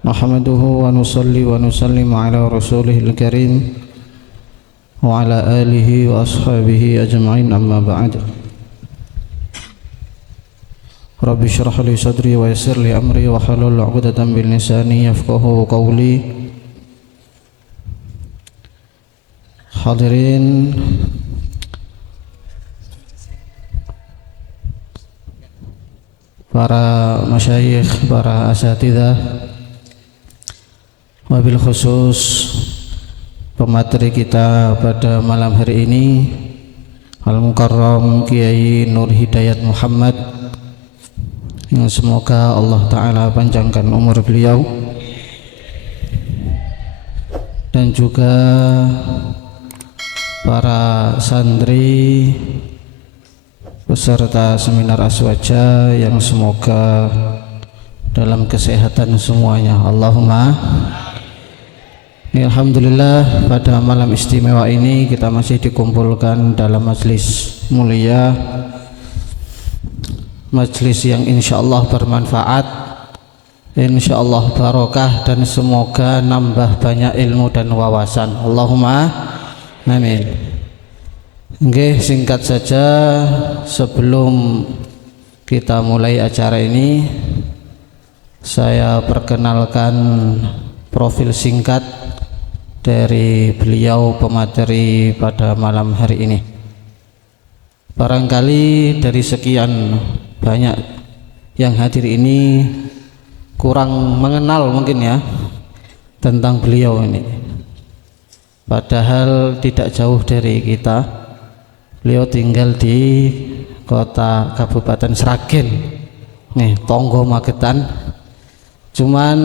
Nahmaduhu wa nusalli wa nusallim ala rasulihil karim wa ala alihi wa ashabihi ajma'in, amma ba'd. Rabbi shrah li sadri wa yassir li amri wa halul 'uqdatam min lisani yafqahu qawli. Hadirin para masyayikh, para asatidzah, wabil khusus pemateri kita pada malam hari ini, Al-Mukarram Kiai Nur Hidayat Muhammad, yang semoga Allah Ta'ala panjangkan umur beliau, dan juga para santri peserta seminar Aswaja yang semoga dalam kesehatan semuanya. Allahumma. Alhamdulillah, pada malam istimewa ini kita masih dikumpulkan dalam majlis mulia, majlis yang insyaallah bermanfaat, insyaallah barokah, dan semoga nambah banyak ilmu dan wawasan. Allahumma amin. Oke, singkat saja sebelum kita mulai acara ini, saya perkenalkan profil singkat dari beliau pemateri pada malam hari ini. Barangkali dari sekian banyak yang hadir ini kurang mengenal mungkin ya tentang beliau ini, padahal tidak jauh dari kita. Beliau tinggal di kota Kabupaten Sragen nih, Tonggo Magetan. Cuman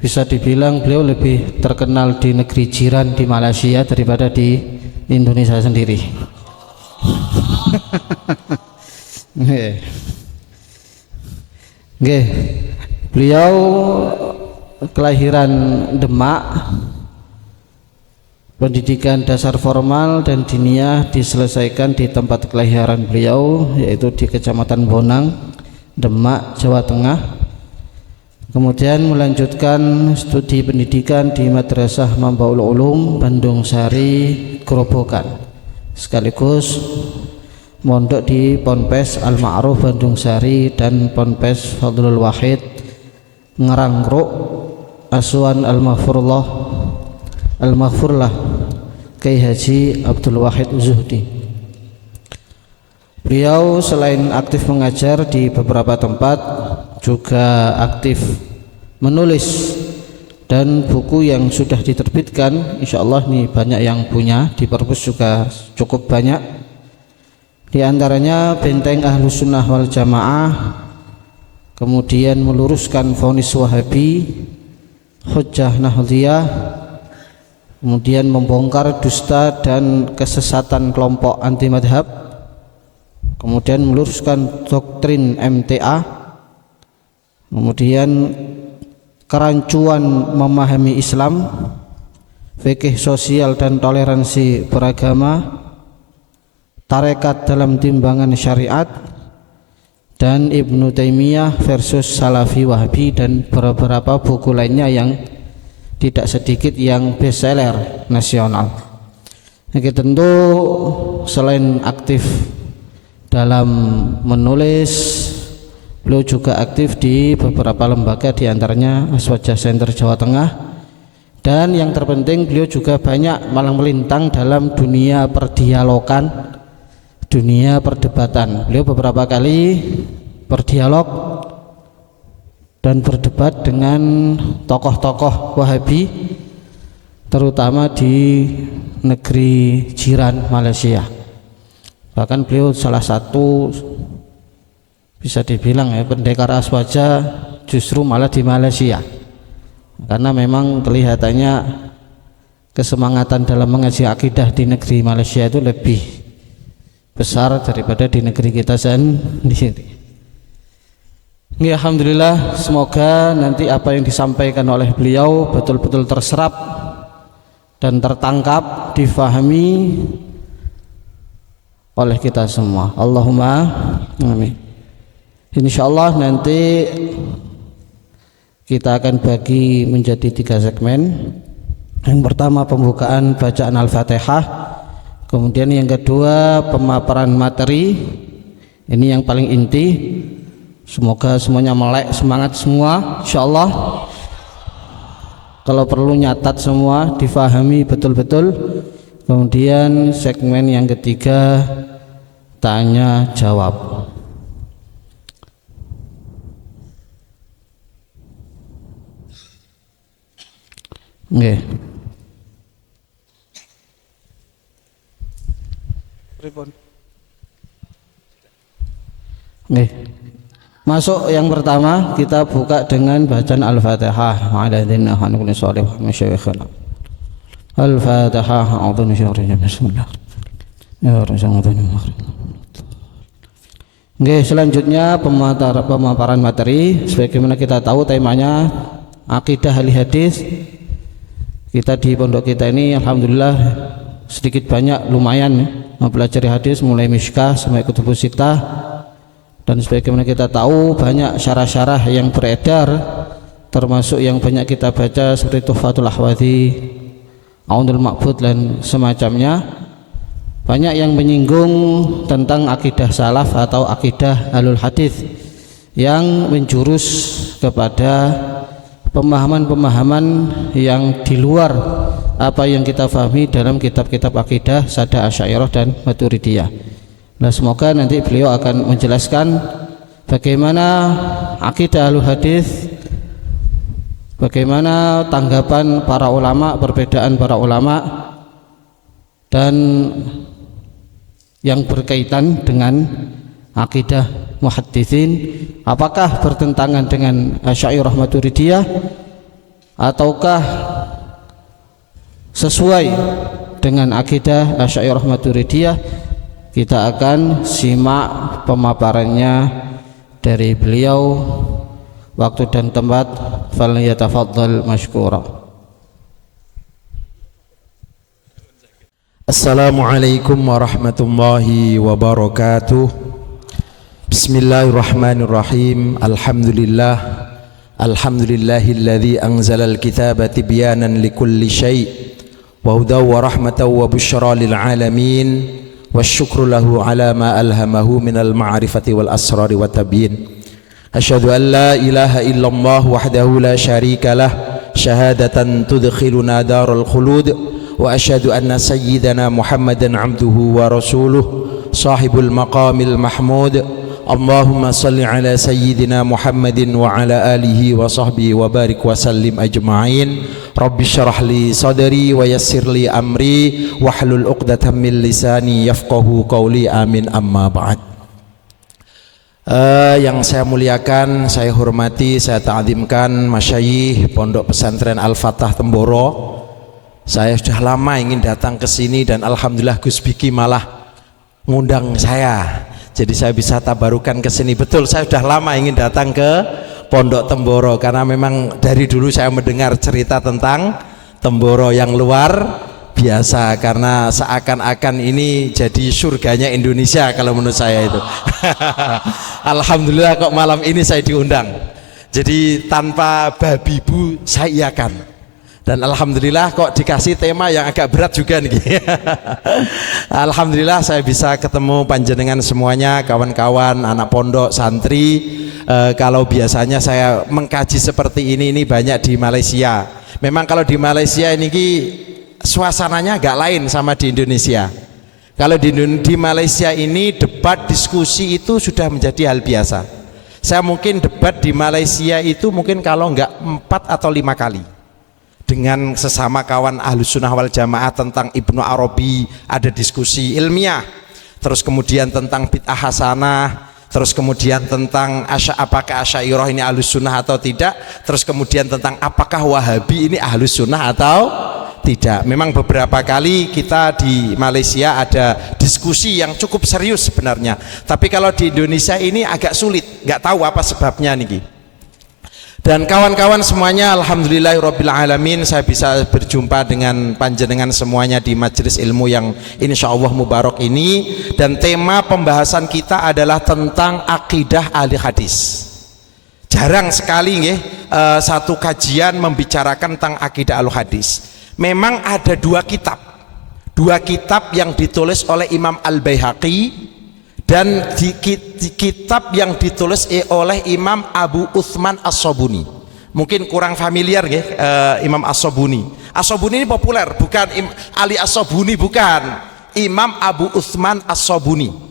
bisa dibilang beliau lebih terkenal di negeri jiran di Malaysia daripada di Indonesia sendiri. Nggih. Beliau kelahiran Demak, pendidikan dasar formal dan diniyah diselesaikan di tempat kelahiran beliau, yaitu di Kecamatan Bonang, Demak, Jawa Tengah. Kemudian melanjutkan studi pendidikan di Madrasah Mambaul Ulum Bandung Sari, Grobogan, sekaligus mondok di Ponpes Al-Ma'ruf Bandung Sari dan Ponpes Fadlul Wahid Ngerangruk Asuhan Al-Maghfurlah Kyai Haji Abdul Wahid Zuhdi. Beliau selain aktif mengajar di beberapa tempat, juga aktif menulis, dan buku yang sudah diterbitkan insyaallah nih banyak yang punya, di perpus juga cukup banyak. Di antaranya Benteng Ahlus Sunnah wal Jamaah, kemudian meluruskan vonis Wahabi, Hujjah Nahdliyah, kemudian membongkar dusta dan kesesatan kelompok anti madhab, kemudian meluruskan doktrin MTA, kemudian kerancuan memahami Islam, fikih sosial dan toleransi beragama, tarekat dalam timbangan syariat, dan Ibnu Taimiyah versus Salafi Wahabi, dan beberapa buku lainnya yang tidak sedikit yang bestseller nasional. Jadi tentu selain aktif dalam menulis, beliau juga aktif di beberapa lembaga, diantaranya Aswaja Center Jawa Tengah, dan yang terpenting beliau juga banyak malang melintang dalam dunia perdialogan, dunia perdebatan. Beliau beberapa kali berdialog dan berdebat dengan tokoh-tokoh Wahabi, terutama di negeri jiran Malaysia. Bahkan beliau salah satu, bisa dibilang ya, pendekar Aswaja justru malah di Malaysia, karena memang kelihatannya kesemangatan dalam mengaji akidah di negeri Malaysia itu lebih besar daripada di negeri kita sendiri. Ya, alhamdulillah, semoga nanti apa yang disampaikan oleh beliau betul-betul terserap dan tertangkap, difahami oleh kita semua. Allahumma amin. Insyaallah nanti kita akan bagi menjadi 3 segmen. Yang pertama pembukaan bacaan Al-Fatihah, kemudian yang kedua pemaparan materi. Ini yang paling inti. Semoga semuanya melek, semangat semua insyaallah. Kalau perlu nyatat semua, difahami betul-betul. Kemudian segmen yang ketiga tanya jawab. Nggih. Nggih. Masuk yang pertama, kita buka dengan bacaan Al-Fatihah. Wa'aladzina hanukuni sholih wa masyaykhana. Al-Fatihah. A'udhu bisyarrija. Bismillah. Ya Rasulullah. Oke, selanjutnya pemaparan materi. Sebagaimana kita tahu temanya akidah ahli hadis. Kita di pondok kita ini alhamdulillah sedikit banyak lumayan ya, mempelajari hadis mulai Mishkah sampai Kutubus Sittah. Dan sebagaimana kita tahu banyak syarah-syarah yang beredar, termasuk yang banyak kita baca seperti Tuhfatul Ahwadhi, Aunul Ma'bud dan semacamnya. Banyak yang menyinggung tentang akidah salaf atau akidah ahlul hadis yang menjurus kepada pemahaman-pemahaman yang di luar apa yang kita pahami dalam kitab-kitab akidah Sada Asy'ariyah dan Maturidiyah. Nah, semoga nanti beliau akan menjelaskan bagaimana akidah ahlul hadis, bagaimana tanggapan para ulama, perbedaan para ulama, dan yang berkaitan dengan akidah muhaddisin, apakah bertentangan dengan Asy'ariyah Maturidiyah ataukah sesuai dengan akidah Asy'ariyah Maturidiyah. Kita akan simak pemaparannya dari beliau. Waktu dan tempat, falyatafaddal mashkura. Assalamualaikum warahmatullahi wabarakatuh. Bismillahirrahmanirrahim. Alhamdulillahilladzi anzalal kitaba tibyanan likulli syai' wa hudaw wa rahmatan wa busyra lil alamin. Wasyukru lahu ala ma alhamahu minal ma'rifati wal asrari wa tabyin. Asyhadu an la ilaha illallah wahdahu la syarika lah syahadatan tudkhiluna daral khulud. Wa asyhadu anna sayyidana Muhammadan abduhu wa rasuluh sahibul maqamil mahmud. Allahumma salli ala sayyidina Muhammadin wa ala alihi wa sahbihi wa barik wa sallim ajma'in. Rabbi syarah li sadri wa yassir li amri wahlul uqdatam min lisani yafqahu qawli, amin, amma ba'd. Yang saya muliakan, saya hormati, saya ta'zimkan masyayikh Pondok Pesantren Al-Fatah Temboro. Saya sudah lama ingin datang ke sini dan alhamdulillah Gus Biki malah ngundang saya. Jadi saya bisa tabarukan ke sini. Betul, saya sudah lama ingin datang ke Pondok Temboro karena memang dari dulu saya mendengar cerita tentang Temboro yang luar biasa, karena seakan-akan ini jadi surganya Indonesia kalau menurut saya itu. Alhamdulillah kok malam ini saya diundang. Jadi tanpa babi bu saya iakan. Dan alhamdulillah kok dikasih tema yang agak berat juga nih. Alhamdulillah saya bisa ketemu panjenengan semuanya, kawan-kawan, anak pondok, santri. Kalau biasanya saya mengkaji seperti ini banyak di Malaysia. Memang kalau di Malaysia ini suasananya agak lain sama di Indonesia. Kalau di Malaysia ini debat diskusi itu sudah menjadi hal biasa. Saya mungkin debat di Malaysia itu mungkin kalau enggak 4 atau 5 kali dengan sesama kawan Ahlus Sunnah wal Jamaah tentang Ibnu Arabi, ada diskusi ilmiah, terus kemudian tentang bid'ah hasanah, terus kemudian tentang apakah Asy'ariyah ini Ahlus Sunnah atau tidak, terus kemudian tentang apakah Wahabi ini Ahlus Sunnah atau tidak. Memang beberapa kali kita di Malaysia ada diskusi yang cukup serius sebenarnya, tapi kalau di Indonesia ini agak sulit, nggak tahu apa sebabnya nih. Dan kawan-kawan semuanya, alhamdulillahirabbil alamin, saya bisa berjumpa dengan panjenengan semuanya di majelis ilmu yang insyaallah mubarak ini. Dan tema pembahasan kita adalah tentang akidah ahli hadis. jarang sekali nggih satu kajian membicarakan tentang akidah al-hadis. Memang ada dua kitab yang ditulis oleh Imam Al-Baihaqi dan kitab yang ditulis oleh Imam Abu Uthman As-Sobuni. Mungkin kurang familiar ya, Imam As-Sobuni. As-Sobuni ini populer, bukan Ali As-Sobuni, bukan, Imam Abu Uthman As-Sobuni.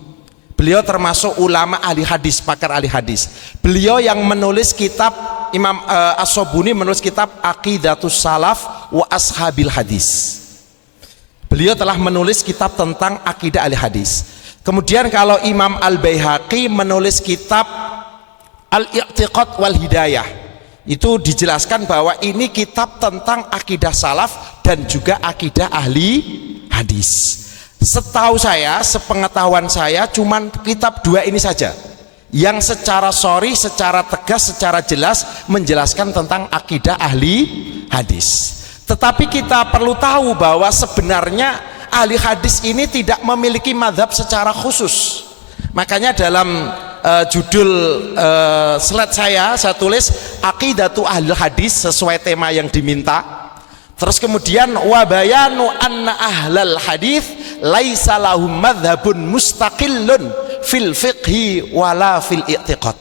Beliau termasuk ulama ahli hadis, pakar ahli hadis. Beliau yang menulis kitab, Imam As-Sobuni menulis kitab Aqidatus Salaf wa Ashabil Hadis. Beliau telah menulis kitab tentang akidah ahli hadis. Kemudian kalau Imam Al-Baihaqi menulis kitab Al-I'tiqad wal Hidayah, itu dijelaskan bahwa ini kitab tentang akidah salaf dan juga akidah ahli hadis. Setahu saya, sepengetahuan saya, cuman kitab dua ini saja yang secara sorry, secara tegas, secara jelas menjelaskan tentang akidah ahli hadis. Tetapi kita perlu tahu bahwa sebenarnya ahli hadis ini tidak memiliki mazhab secara khusus. Makanya dalam judul slide saya tulis Aqidatu Ahlul Hadis sesuai tema yang diminta. Terus kemudian wabayanu anna ahlal hadis laisa lahum madhabun mustaqillun fil fiqhi wala fil i'tiqad.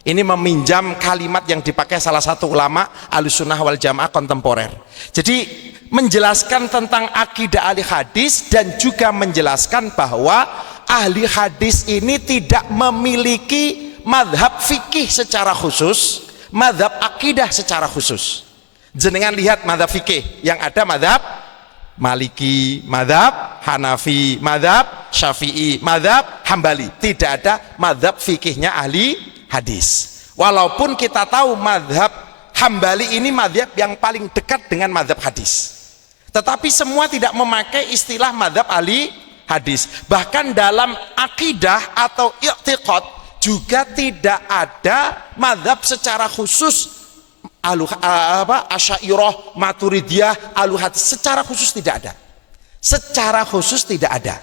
Ini meminjam kalimat yang dipakai salah satu ulama Ahlussunnah wal Jamaah kontemporer. Jadi menjelaskan tentang akidah ahli hadis dan juga menjelaskan bahwa ahli hadis ini tidak memiliki madhab fikih secara khusus, madhab akidah secara khusus. Jenengan lihat madhab fikih yang ada madhab Maliki, madhab Hanafi, madhab Syafi'i, madhab Hambali. Tidak ada madhab fikihnya ahli hadis. Walaupun kita tahu madhab Hambali ini madhab yang paling dekat dengan madhab hadis, tetapi semua tidak memakai istilah madhab ahli hadis. Bahkan dalam akidah atau i'tiqad juga tidak ada madhab secara khusus Asy'ariyah, Maturidiyah, ahlu hadis secara khusus tidak ada. Secara khusus tidak ada.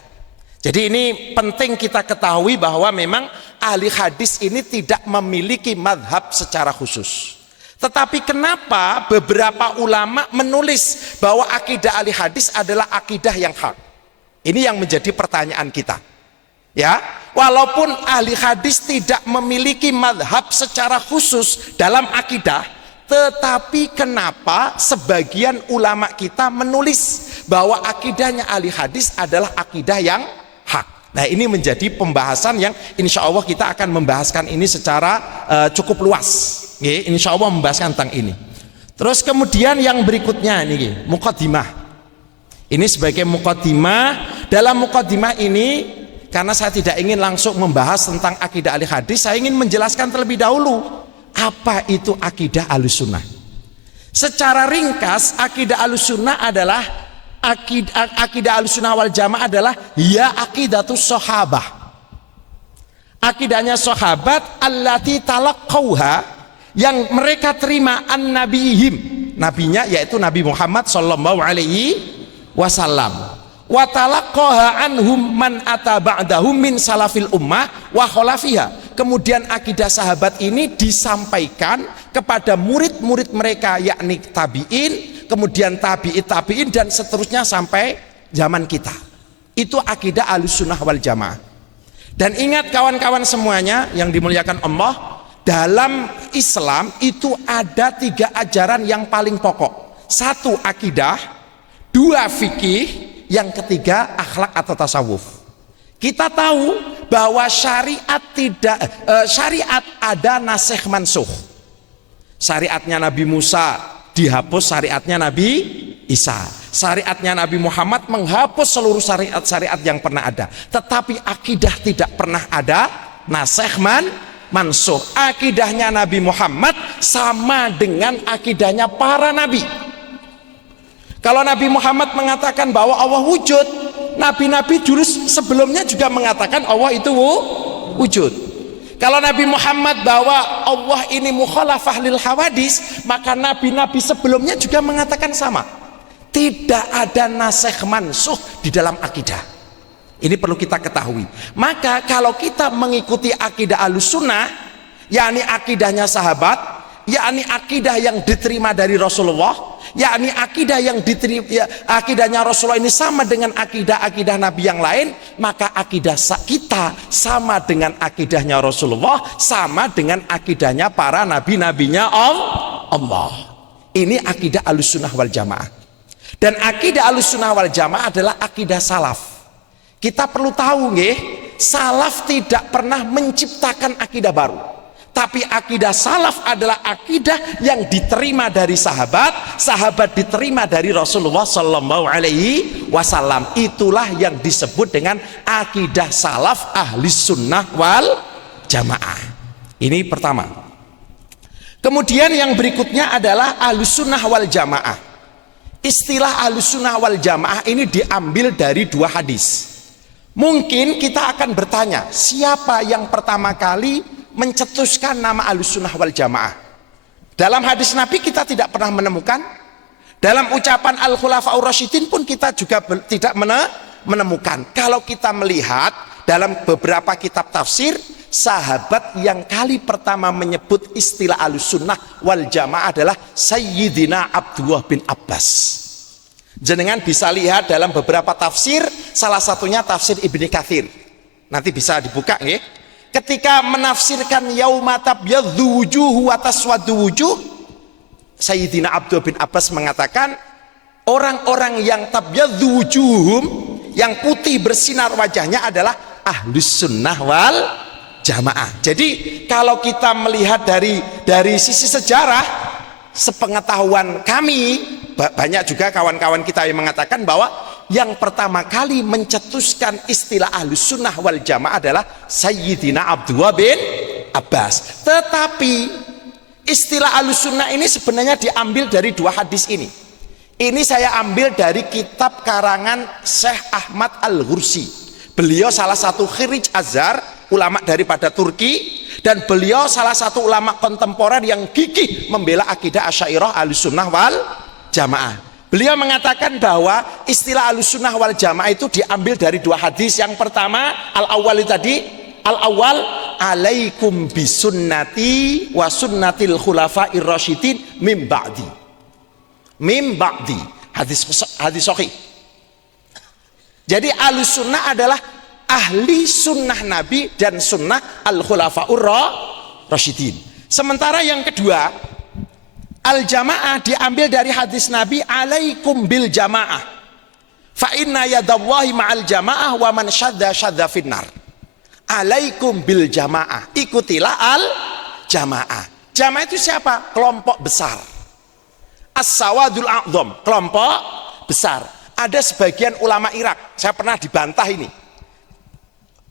Jadi ini penting kita ketahui bahwa memang ahli hadis ini tidak memiliki madhab secara khusus. Tetapi kenapa beberapa ulama menulis bahwa akidah ahli hadis adalah akidah yang hak? Ini yang menjadi pertanyaan kita. Ya, walaupun ahli hadis tidak memiliki madhab secara khusus dalam akidah, tetapi kenapa sebagian ulama kita menulis bahwa akidahnya ahli hadis adalah akidah yang hak? Nah, ini menjadi pembahasan yang insya Allah kita akan membahaskan ini secara cukup luas. Insya Allah membahaskan tentang ini. Terus kemudian yang berikutnya ini muqaddimah. Ini sebagai muqaddimah. Dalam muqaddimah ini, karena saya tidak ingin langsung membahas tentang akidah ahli hadis, saya ingin menjelaskan terlebih dahulu apa itu akidah Ahlussunnah. Secara ringkas, akidah Ahlussunnah adalah akidah Ahlussunnah wal Jamaah adalah ya aqidatus sahabah. Akidahnya sahabat allati talaqqauha, yang mereka terima an nabihim, nabinya yaitu Nabi Muhammad sallallahu alaihi wasallam. Wa talaqqaha anhum man ata ba'dahum min salafil ummah wa khalafiha. Kemudian akidah sahabat ini disampaikan kepada murid-murid mereka, yakni tabi'in, kemudian tabi'in dan seterusnya sampai zaman kita. Itu akidah Ahlussunnah wal Jamaah. Dan ingat kawan-kawan semuanya yang dimuliakan Allah, dalam Islam itu ada 3 ajaran yang paling pokok. 1 akidah, 2 fikih, yang ketiga akhlak atau tasawuf. Kita tahu bahwa syariat ada nasikh mansukh. Syariatnya Nabi Musa dihapus, syariatnya Nabi Isa. Syariatnya Nabi Muhammad menghapus seluruh syariat yang pernah ada. Tetapi akidah tidak pernah ada nasikh mansukh. Akidahnya Nabi Muhammad sama dengan akidahnya para nabi. Kalau Nabi Muhammad mengatakan bahwa Allah wujud, nabi-nabi dulu sebelumnya juga mengatakan Allah itu wujud. Kalau Nabi Muhammad bahwa Allah ini mukhalafah lil hawadis, maka nabi-nabi sebelumnya juga mengatakan sama. Tidak ada nasikh mansukh di dalam akidah. Ini perlu kita ketahui. Maka kalau kita mengikuti akidah Ahlussunnah, yakni akidahnya sahabat, yakni akidah yang diterima dari Rasulullah, yakni akidah yang diterima, ya, akidahnya Rasulullah ini sama dengan akidah-akidah Nabi yang lain, maka akidah kita sama dengan akidahnya Rasulullah, sama dengan akidahnya para nabi-nabinya Allah. Ini akidah Ahlussunnah wal Jamaah. Dan akidah Ahlussunnah wal Jamaah adalah akidah salaf. Kita perlu tahu nggih, salaf tidak pernah menciptakan akidah baru. Tapi akidah salaf adalah akidah yang diterima dari sahabat, sahabat diterima dari Rasulullah Sallallahu Alaihi Wasallam. Itulah yang disebut dengan akidah salaf ahli sunnah wal jamaah. Ini pertama. Kemudian yang berikutnya adalah ahli sunnah wal jamaah. Istilah ahli sunnah wal jamaah ini diambil dari dua hadis. Mungkin kita akan bertanya, siapa yang pertama kali mencetuskan nama Ahlussunnah wal Jamaah? Dalam hadis Nabi kita tidak pernah menemukan, dalam ucapan Al-Khulafaur Rasyidin pun kita juga tidak menemukan. Kalau kita melihat dalam beberapa kitab tafsir, sahabat yang kali pertama menyebut istilah Ahlussunnah wal Jamaah adalah Sayyidina Abdullah bin Abbas. Jenengan bisa lihat dalam beberapa tafsir, salah satunya tafsir Ibnu Katsir. Nanti bisa dibuka nggih. Ketika menafsirkan yauma tabyaddu wujuhu wa taswaddu wujuh, Sayyidina Abdullah bin Abbas mengatakan orang-orang yang tabyaddu wujuhum, yang putih bersinar wajahnya adalah ahlus sunnah wal jamaah. Jadi kalau kita melihat dari sisi sejarah, sepengetahuan kami, banyak juga kawan-kawan kita yang mengatakan bahwa yang pertama kali mencetuskan istilah ahlus sunnah wal jamaah adalah Sayyidina Abdullah bin Abbas. Tetapi istilah ahlus sunnah ini sebenarnya diambil dari dua hadis ini. Ini saya ambil dari kitab karangan Syekh Ahmad Al-Ghursi. Beliau salah satu khirij Azhar, ulama daripada Turki, dan beliau salah satu ulama kontemporer yang gigih membela akidah Asy'ariyah Ahlussunnah wal Jamaah. Beliau mengatakan bahwa istilah Ahlussunnah wal Jamaah itu diambil dari dua hadis. Yang pertama, al-awwal tadi, al-awwal alaikum bisunnati wa sunnatil khulafa'ir rasyidin mim ba'di. Mim ba'di. Hadis sahih. Jadi Ahlussunnah adalah ahli sunnah Nabi dan sunnah al-khulafa'ur rasyidin. Sementara yang kedua, al-jamaah diambil dari hadis Nabi, alaikum bil jamaah fa inna yadallahi ma'al jamaah wa man syadda syadda finnar. Alaikum bil jamaah, ikutilah al jamaah. Jamaah itu siapa? Kelompok besar. As-sawadul a'zam, kelompok besar. Ada sebagian ulama Irak, saya pernah dibantah ini,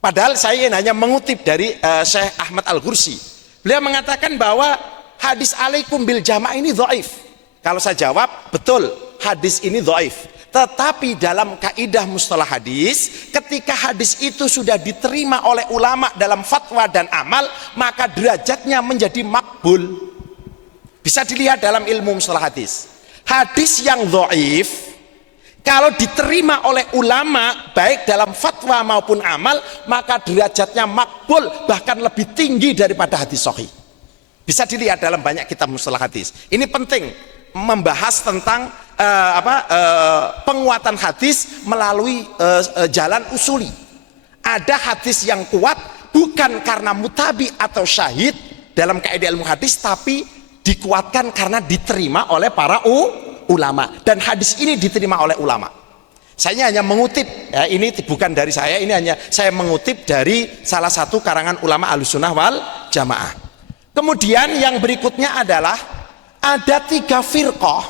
padahal saya hanya mengutip dari Syekh Ahmad Al-Ghursi. Beliau mengatakan bahwa hadis alaikum bil jamaah ini dhaif. Kalau saya jawab, betul, hadis ini dhaif. Tetapi dalam kaidah mustalah hadis, ketika hadis itu sudah diterima oleh ulama dalam fatwa dan amal, maka derajatnya menjadi makbul. Bisa dilihat dalam ilmu mustalah hadis. Hadis yang dhaif, kalau diterima oleh ulama baik dalam fatwa maupun amal, maka derajatnya makbul, bahkan lebih tinggi daripada hadis sahih. Bisa dilihat dalam banyak kitab mustalah hadis. Ini penting membahas tentang penguatan hadis melalui jalan usuli. Ada hadis yang kuat bukan karena mutabi atau syahid dalam kaidah ilmu hadis, tapi dikuatkan karena diterima oleh para ulama, dan hadis ini diterima oleh ulama. Saya hanya mengutip, ya, ini bukan dari saya, ini hanya saya mengutip dari salah satu karangan ulama Ahlussunnah wal Jamaah. Kemudian yang berikutnya adalah ada tiga firqah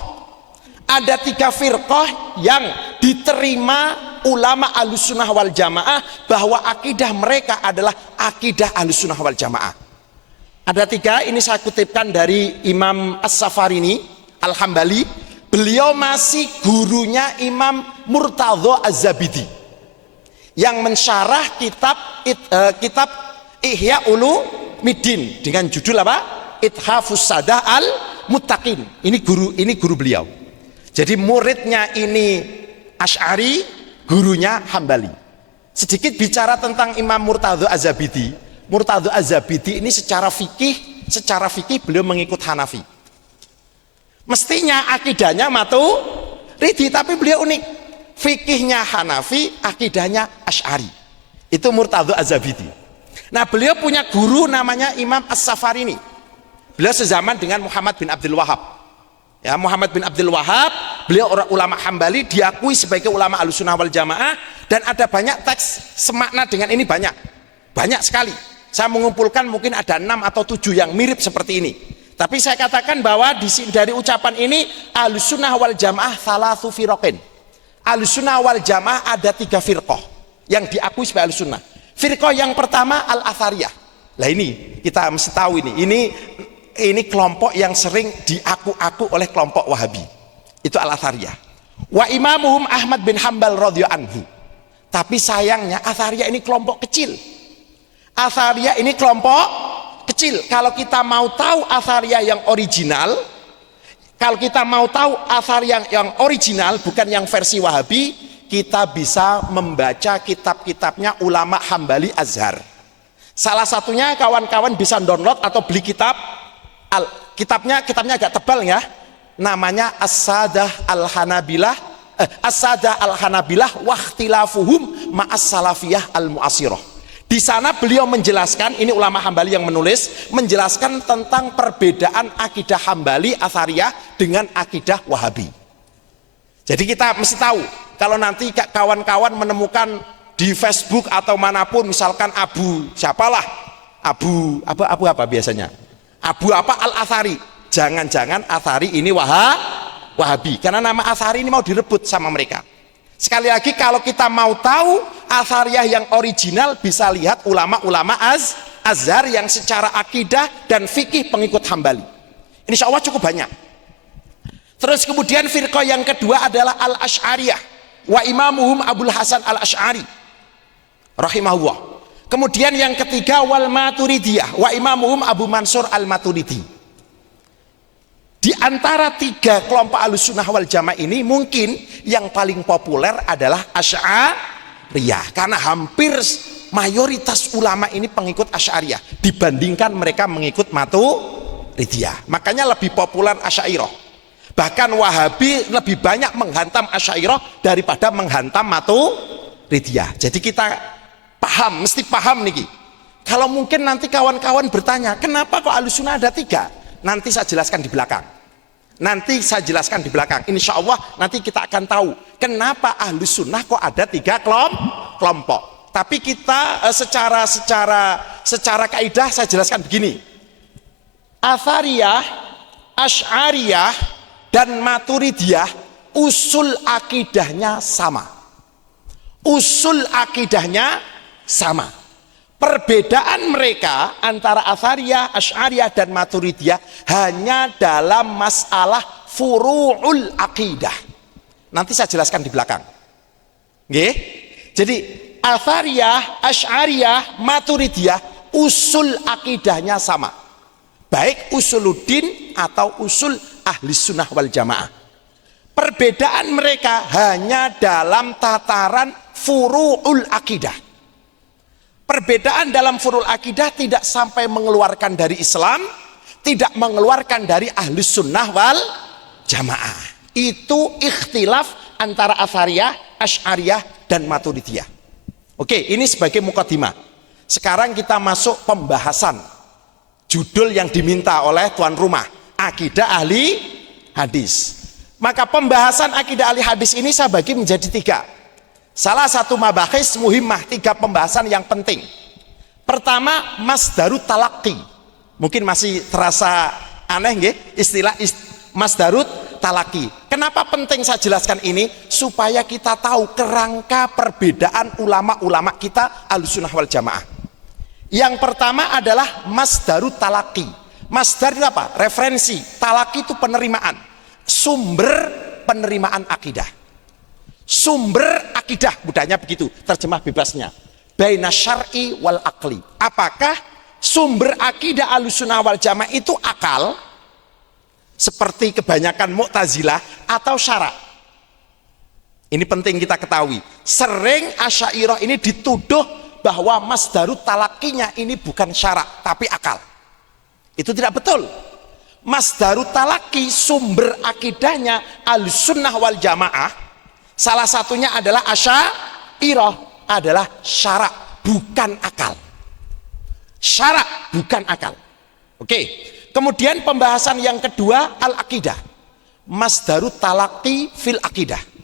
yang diterima ulama Ahlussunnah wal Jamaah bahwa akidah mereka adalah akidah Ahlussunnah wal Jamaah. Ada tiga, ini saya kutipkan dari Imam As-Safarini Al-Hambali. Beliau masih gurunya Imam Murtadha Az-Zabidi yang mensyarah kitab Ihya Ulumuddin dengan judul apa? Ithafus Sadah Al-Muttaqin. Ini guru beliau. Jadi muridnya ini Asy'ari, gurunya Hambali. Sedikit bicara tentang Imam Murtadha Az-Zabidi. Murtadho Az-Zabidi ini secara fikih beliau mengikut Hanafi. Mestinya akidahnya Maturidi, tapi beliau unik. Fikihnya Hanafi, akidahnya Asy'ari. Itu Murtadho Az-Zabidi. Nah, beliau punya guru namanya Imam As-Safarini. Beliau sezaman dengan Muhammad bin Abdul Wahab. Ya, Muhammad bin Abdul Wahab, beliau orang ulama Hambali, diakui sebagai ulama Ahlussunnah wal Jamaah, dan ada banyak teks semakna dengan ini, banyak sekali. Saya mengumpulkan mungkin ada 6 atau 7 yang mirip seperti ini. Tapi saya katakan bahwa dari ucapan ini Ahlussunnah wal Jamaah thalathu firaqin. Ahlussunnah wal Jamaah ada 3 firqah yang diakui sebagai Ahlussunnah. Firqah yang pertama Al-Athariyah. Lah ini kita mesti tahu ini kelompok yang sering diaku-aku oleh kelompok Wahabi. Itu Al-Athariyah. Wa imamuhum Ahmad bin Hambal radhiyallahu anhu. Tapi sayangnya Athariyah ini kelompok kecil. Athariyah ini kelompok kecil. Kalau kita mau tahu Athariyah yang original, yang original bukan yang versi Wahabi, kita bisa membaca kitab-kitabnya ulama Hambali Azhar. Salah satunya kawan-kawan bisa download atau beli kitabnya agak tebal ya, namanya As-Sadah Al-Hanabilah wa ikhtilafuhum ma'as salafiyah al-mu'asirah. Di sana beliau menjelaskan, ini ulama Hambali yang menulis, menjelaskan tentang perbedaan akidah Hambali Athariyah dengan akidah Wahabi. Jadi kita mesti tahu, kalau nanti kawan-kawan menemukan di Facebook atau manapun, misalkan Abu biasanya Abu Al-Athari, jangan-jangan Athari ini Wahabi, karena nama Athari ini mau direbut sama mereka. Sekali lagi, kalau kita mau tahu Athariyah yang original, bisa lihat ulama-ulama Azhar yang secara akidah dan fikih pengikut Hambali. Insya Allah cukup banyak. Terus kemudian firqah yang kedua adalah Al-Asy'ariyah wa imamuhum Abul Hasan Al-Asy'ari rahimahullah. Kemudian yang ketiga wal Maturidiyah wa imamuhum Abu Mansur Al-Maturidi. Di antara 3 kelompok Ahlussunnah wal Jamaah ini mungkin yang paling populer adalah Asy'ariyah, karena hampir mayoritas ulama ini pengikut Asy'ariyah dibandingkan mereka mengikut Maturidiyah. Makanya lebih populer Asy'ariyah. Bahkan Wahabi lebih banyak menghantam Asy'ariyah daripada menghantam Maturidiyah. Jadi kita mesti paham nih. Kalau mungkin nanti kawan-kawan bertanya, kenapa kok Ahlussunnah ada 3? Nanti saya jelaskan di belakang. Insya Allah nanti kita akan tahu kenapa Ahlussunnah kok ada 3 kelompok. Tapi kita secara kaidah saya jelaskan begini. Athariyah, Asy'ariyah dan Maturidiyah usul akidahnya sama. Perbedaan mereka antara Athariyah, Asy'ariyah dan Maturidiyah hanya dalam masalah furu'ul akidah. Nanti saya jelaskan di belakang. Nggih? Jadi Athariyah, Asy'ariyah, Maturidiyah usul akidahnya sama. Baik usuluddin atau usul Ahlussunnah wal Jamaah. Perbedaan mereka hanya dalam tataran furu'ul akidah. Perbedaan dalam furul akidah tidak sampai mengeluarkan dari Islam, tidak mengeluarkan dari Ahlussunnah wal Jamaah. Itu ikhtilaf antara Athariyah, Asy'ariyah dan Maturidiyah. Oke, ini sebagai mukadimah. Sekarang kita masuk pembahasan judul yang diminta oleh tuan rumah, akidah ahli hadis. Maka pembahasan akidah ahli hadis ini saya bagi menjadi 3. Salah satu mabahis muhimmah, 3 pembahasan yang penting. Pertama, masdarut talaqi. Mungkin masih terasa aneh nggih istilah masdarut talaqi. Kenapa penting saya jelaskan ini? Supaya kita tahu kerangka perbedaan ulama-ulama kita Ahlussunnah wal Jamaah. Yang pertama adalah masdarut talaqi. Masdar itu apa? Referensi. Talaqi itu penerimaan. Sumber penerimaan akidah. Sumber akidah, mudahnya begitu, terjemah bebasnya. Baina syar'i wal akli. Apakah sumber akidah Ahlussunnah wal Jamaah itu akal, seperti kebanyakan Mu'tazilah, atau syara'? Ini penting kita ketahui. Sering Asy'ariyah ini dituduh bahwa masdarut talakinya ini bukan syarak tapi akal. Itu tidak betul. Masdarut talaki sumber akidahnya Ahlussunnah wal Jamaah salah satunya adalah Asy'ariyah, adalah syarak bukan akal. Syarak bukan akal. Oke. Kemudian pembahasan yang kedua al-aqidah. Masdarut talaki fil aqidah.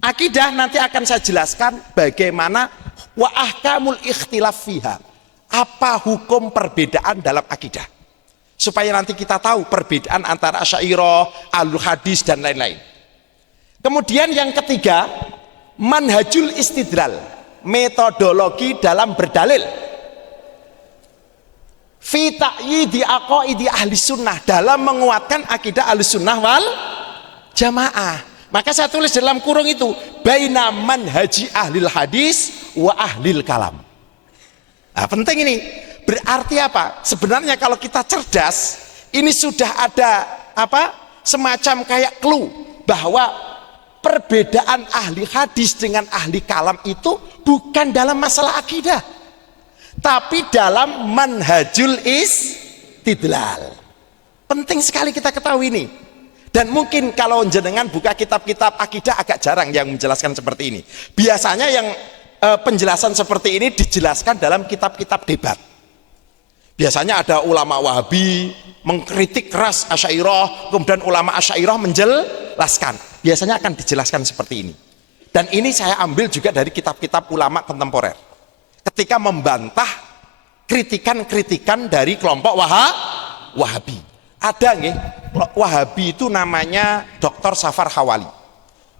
Akidah nanti akan saya jelaskan bagaimana wa ahkamul ikhtilaf fiha. Apa hukum perbedaan dalam akidah? Supaya nanti kita tahu perbedaan antara Asy'ariyah, Ahlul Hadis dan lain-lain. Kemudian yang ketiga, manhajul istidlal, metodologi dalam berdalil. Fi ta'yidi aqaidi ahli sunnah, dalam menguatkan akidah ahli sunnah wal jamaah. Maka saya tulis dalam kurung itu baina manhaji ahlil hadis wa ahlil kalam. Nah, penting ini. Berarti apa? Sebenarnya kalau kita cerdas, ini sudah ada apa? Semacam kayak clue bahwa perbedaan ahli hadis dengan ahli kalam itu bukan dalam masalah akidah, tapi dalam manhajul istidlal. Penting sekali kita ketahui ini. Dan mungkin kalau jenengan buka kitab-kitab akidah agak jarang yang menjelaskan seperti ini. Biasanya yang penjelasan seperti ini dijelaskan dalam kitab-kitab debat. Biasanya ada ulama Wahabi mengkritik keras Asy'ariyah, kemudian ulama Asy'ariyah menjelaskan. Biasanya akan dijelaskan seperti ini. Dan ini saya ambil juga dari kitab-kitab ulama kontemporer. Ketika membantah kritikan-kritikan dari kelompok Wahabi. Ada nggih, Wahabi itu namanya Dr. Safar Hawali.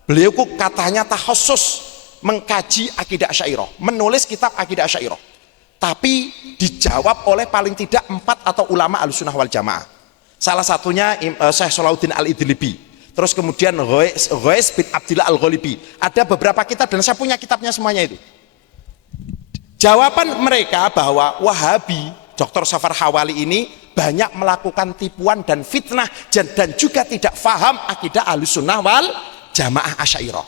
Beliau katanya takhusus mengkaji akidah Asy'ariyah, menulis kitab akidah Asy'ariyah. Tapi dijawab oleh paling tidak 4 atau ulama Ahlussunnah wal Jamaah. Salah satunya Syekh Salahuddin Al-Idlibi. Terus kemudian Ghais bin Abdillah Al-Ghalibi. Ada beberapa kitab dan saya punya kitabnya semuanya itu. Jawaban mereka bahwa Wahabi, Dr. Safar Hawali ini banyak melakukan tipuan dan fitnah dan juga tidak faham akidah Ahlussunnah wal Jamaah Asy'ariyah.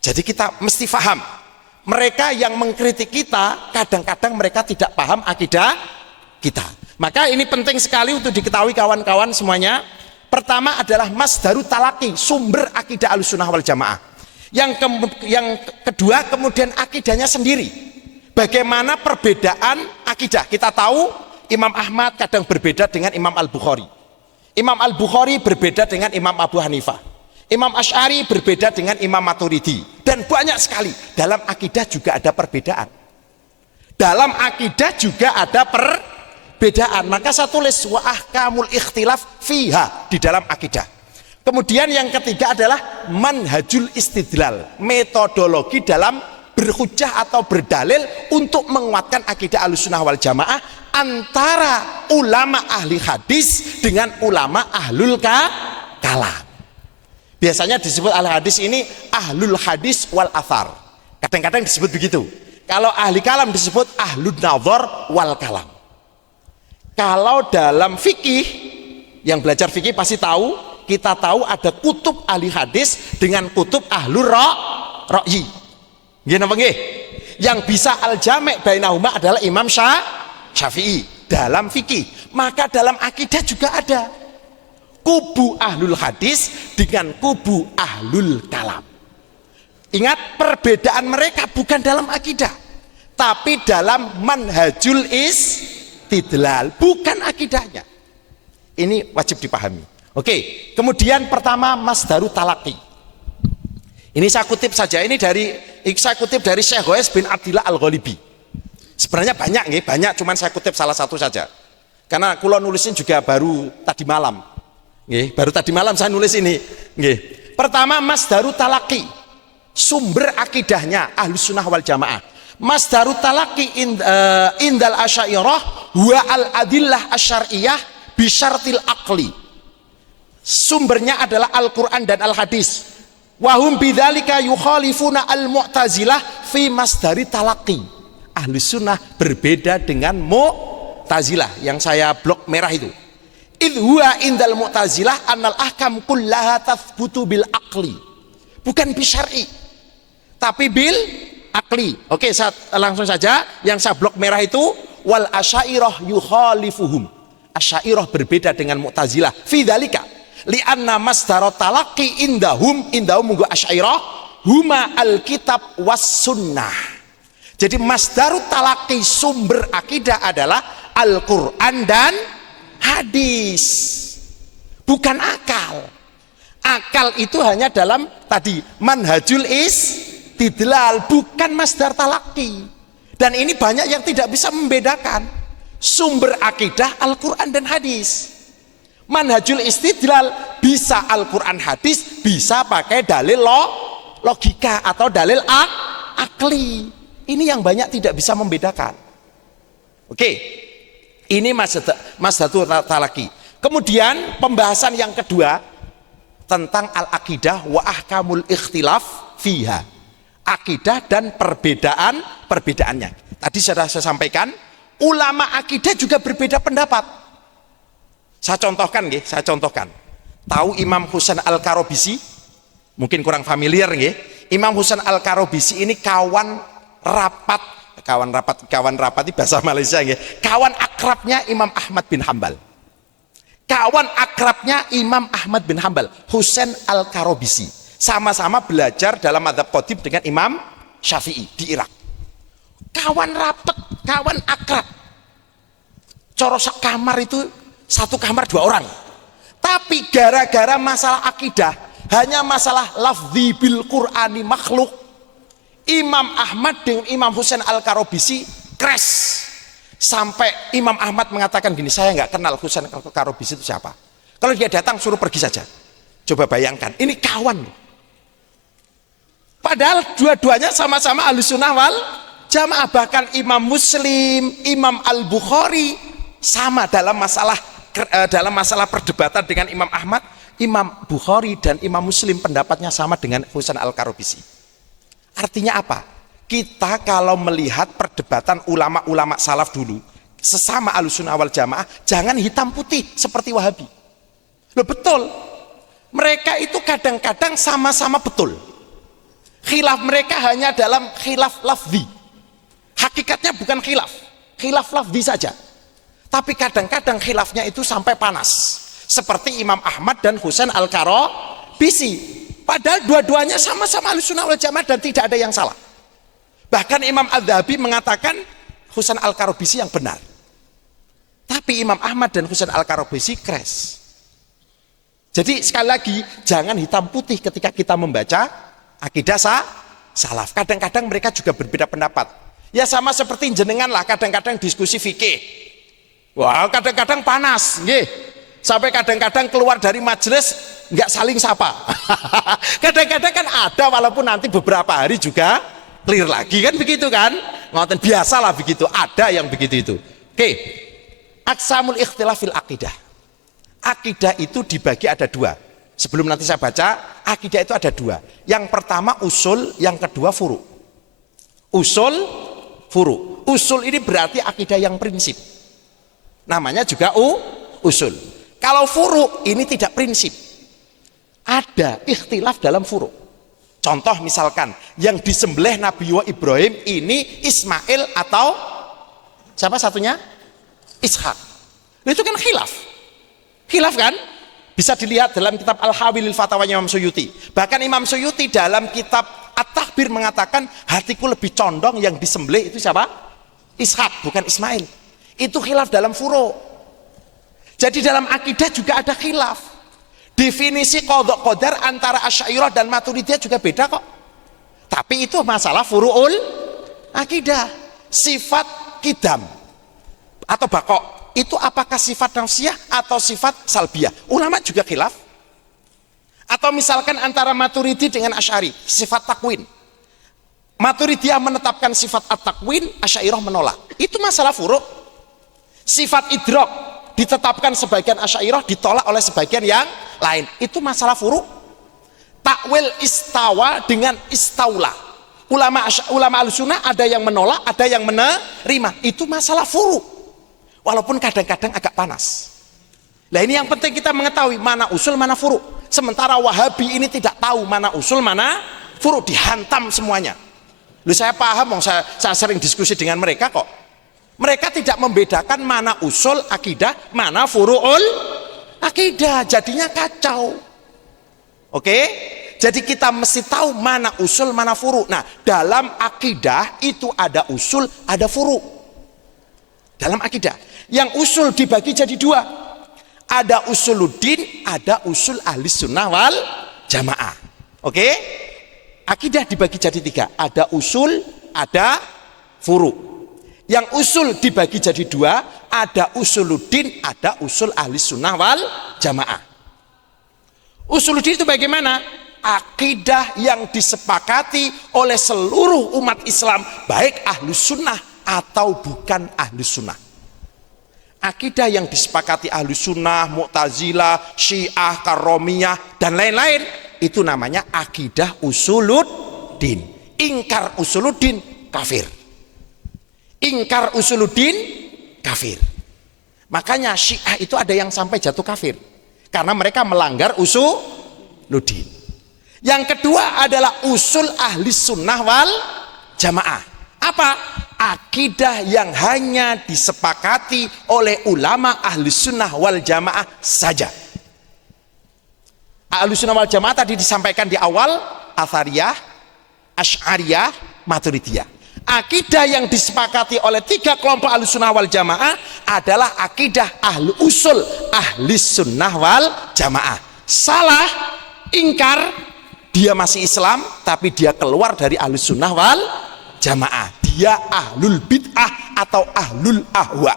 Jadi kita mesti faham. Mereka yang mengkritik kita, kadang-kadang mereka tidak paham akidah kita. Maka ini penting sekali untuk diketahui kawan-kawan semuanya. Pertama adalah masdarut talaki, sumber akidah Ahlussunnah wal Jamaah. Yang kedua kemudian akidahnya sendiri. Bagaimana perbedaan akidah? Kita tahu Imam Ahmad kadang berbeda dengan Imam Al-Bukhari. Imam Al-Bukhari berbeda dengan Imam Abu Hanifah. Imam Asy'ari berbeda dengan Imam Maturidi. Dan banyak sekali. Dalam akidah juga ada perbedaan. Dalam akidah juga ada perbedaan. Maka saya tulis wa ahkamul ikhtilaf fiha di dalam akidah. Kemudian yang ketiga adalah manhajul istidlal, metodologi dalam berhujjah atau berdalil untuk menguatkan akidah Ahlussunnah wal Jamaah antara ulama ahli hadis dengan ulama ahlul kalam. Biasanya disebut ahli hadis ini ahlul hadis wal athar. Kadang-kadang disebut begitu. Kalau ahli kalam disebut ahlun nazar wal kalam. Kalau dalam fikih, yang belajar fikih pasti tahu, kita tahu ada kutub ahli hadis dengan kutub ahlur ra'yi. Nggih napa nggih? Yang bisa al-jami' bainahuma adalah Imam Syafi'i dalam fikih. Maka dalam akidah juga ada kubu ahlul hadis dengan kubu ahlul kalam. Ingat, perbedaan mereka bukan dalam akidah, tapi dalam manhajul istidlal, bukan akidahnya. Ini wajib dipahami. Oke, kemudian pertama masdarut talaki. Ini saya kutip saja, saya kutip dari Syekh Ghais bin Abdillah Al-Ghalibi. Sebenarnya banyak nih, banyak, cuman saya kutip salah satu saja. Karena kulo nulisnya juga baru tadi malam. Nggih, baru tadi malam saya nulis ini. Nggih. Pertama masdarut talaki, sumber akidahnya Ahlussunnah wal Jamaah. Masdarut talaki indal Asy'ariyah huwa al-adillah asy'ariyah bi syartil aqli. Sumbernya adalah Al-Qur'an dan Al-Hadis. Wa hum bidzalika yukhalifuna al-Mu'tazilah fi masdari talaki. Ahlussunnah berbeda dengan Mu'tazilah yang saya blok merah itu. Idh huwa indal Mu'tazilah annal ahkam kullaha tathbutu bil aqli. Bukan bi syar'i, tapi bil akli. Oke, langsung saja yang saya blok merah itu wal asyairah yukhalifuhum. Asyairah berbeda dengan Mu'tazilah fi dzalika li'anna masdarat talaqi indahum munggu asyairah huma alkitab was sunnah. Jadi masdarut talaqi sumber akidah adalah Al-Quran dan hadis, bukan akal. Akal itu hanya dalam tadi manhajul istidlal, bukan masdar talaqi. Dan ini banyak yang tidak bisa membedakan. Sumber akidah Al-Quran dan hadis. Manhajul istidlal bisa Al-Quran hadis, bisa pakai dalil logika atau dalil akli. Ini yang banyak tidak bisa membedakan. Oke, ini masdatul talaqi. Kemudian pembahasan yang kedua tentang al-aqidah wa ahkamul ikhtilaf fiha. Akidah dan perbedaannya. Tadi sudah saya sampaikan, ulama akidah juga berbeda pendapat. Saya contohkan. Tahu Imam Husain Al-Karobisi? Mungkin kurang familiar nggih. Imam Husain Al-Karobisi ini kawan rapat itu bahasa Malaysia nggih. Kawan akrabnya Imam Ahmad bin Hambal. Kawan akrabnya Imam Ahmad bin Hambal, Husain Al-Karobisi. Sama-sama belajar dalam madzhab qadim dengan Imam Syafi'i di Irak. Kawan rapat, kawan akrab. Coro sak kamar itu satu kamar 2 orang. Tapi gara-gara masalah akidah, hanya masalah lafzi bil Qur'ani makhluk, Imam Ahmad dengan Imam Husain Al-Karobisi crash. Sampai Imam Ahmad mengatakan gini, saya nggak kenal Husain Al-Karobisi itu siapa. Kalau dia datang suruh pergi saja. Coba bayangkan, ini kawan. Padahal dua-duanya sama-sama Ahlussunnah wal Jamaah. Bahkan Imam Muslim, Imam Al-Bukhari sama dalam masalah perdebatan dengan Imam Ahmad. Imam Bukhari dan Imam Muslim pendapatnya sama dengan Husain Al-Karobisi. Artinya apa? Kita kalau melihat perdebatan ulama-ulama salaf dulu, sesama Ahlussunnah wal Jamaah, jangan hitam putih seperti Wahabi. Loh betul, mereka itu kadang-kadang sama-sama betul. Khilaf mereka hanya dalam khilaf lafzi. Hakikatnya bukan khilaf lafzi saja. Tapi kadang-kadang khilafnya itu sampai panas. Seperti Imam Ahmad dan Husain Al-Karobisi. Padahal dua-duanya sama-sama Ahlussunnah wal Jamaah dan tidak ada yang salah. Bahkan Imam Adz-Dzahabi mengatakan Husain Al-Karobisi yang benar. Tapi Imam Ahmad dan Husain Al-Karobisi crash. Jadi sekali lagi, jangan hitam putih ketika kita membaca akidah salaf. Kadang-kadang mereka juga berbeda pendapat. Ya sama seperti jenengan lah, kadang-kadang diskusi fikih. Wah, kadang-kadang panas, nggih. Sampai kadang-kadang keluar dari majelis nggak saling sapa. Kadang-kadang kan ada, walaupun nanti beberapa hari juga clear lagi kan begitu kan? Ngoten biasalah begitu, ada yang begitu itu. Oke. Aqsamul ikhtilafil aqidah. Akidah itu dibagi ada 2. Sebelum nanti saya baca, akidah itu ada 2. Yang pertama usul, yang kedua furu. Furu. Usul ini berarti akidah yang prinsip. Namanya juga usul. Kalau furu ini tidak prinsip. Ada ikhtilaf dalam furu. Contoh misalkan yang disembelih Nabi Ibrahim ini Ismail atau siapa satunya? Ishak. Itu kan khilaf. Khilaf kan? Bisa dilihat dalam kitab Al-Hawilil Fatawanya Imam Suyuti. Bahkan Imam Suyuti dalam kitab At-Tahbir mengatakan hatiku lebih condong yang disembelih itu siapa? Ishak, bukan Ismail. Itu khilaf dalam furu. Jadi dalam akidah juga ada khilaf. Definisi qadha qadar antara Asy'ariyah dan Maturidiyah juga beda kok. Tapi itu masalah furu'ul akidah. Sifat qidam atau baqo itu apakah sifat nafsiyah atau sifat salbiyah? Ulama juga khilaf. Atau misalkan antara Maturidi dengan Asy'ari, sifat takwin. Maturidiyah menetapkan sifat at-takwin, Asy'ariyah menolak. Itu masalah furu'. Sifat idrok ditetapkan sebagian Asy'ariyah, ditolak oleh sebagian yang lain. Itu masalah furu'. Takwil istawa dengan istaula. Ulama Ahlussunnah ada yang menolak, ada yang menerima. Itu masalah furu'. Walaupun kadang-kadang agak panas. Nah ini yang penting kita mengetahui mana usul, mana furu'. Sementara Wahabi ini tidak tahu mana usul, mana furu', dihantam semuanya. Lu saya paham, saya sering diskusi dengan mereka kok. Mereka tidak membedakan mana usul akidah, mana furu'ul akidah, jadinya kacau. Oke? Jadi kita mesti tahu mana usul, mana furu'. Nah, dalam akidah itu ada usul, ada furu'. Dalam akidah, yang usul dibagi jadi dua. Ada usuluddin, ada usul ahli sunnah wal jamaah. Oke? Akidah dibagi jadi tiga. Ada usul, ada furu'. Yang usul dibagi jadi dua, ada usuluddin, ada usul ahli sunnah wal jamaah. Usuluddin itu bagaimana? Akidah yang disepakati oleh seluruh umat Islam, baik ahli sunnah atau bukan ahli sunnah. Akidah yang disepakati ahli sunnah, Mu'tazilah, Syiah, Karomiyah, dan lain-lain, itu namanya akidah usuluddin. Ingkar usuluddin, kafir. Ingkar usuluddin, kafir. Makanya Syiah itu ada yang sampai jatuh kafir karena mereka melanggar usuluddin. Yang kedua adalah usul ahli sunnah wal jamaah. Apa? Akidah yang hanya disepakati oleh ulama ahli sunnah wal jamaah saja. Ahli sunnah wal jamaah tadi disampaikan di awal, Athariyah, Asy'ariyah, Maturidiyah. Akidah yang disepakati oleh tiga kelompok ahli sunnah wal jamaah adalah akidah ahli usul ahli sunnah wal jamaah. Salah, ingkar, dia masih Islam tapi dia keluar dari ahli sunnah wal jamaah. Dia ahlul bid'ah atau ahlul ahwa.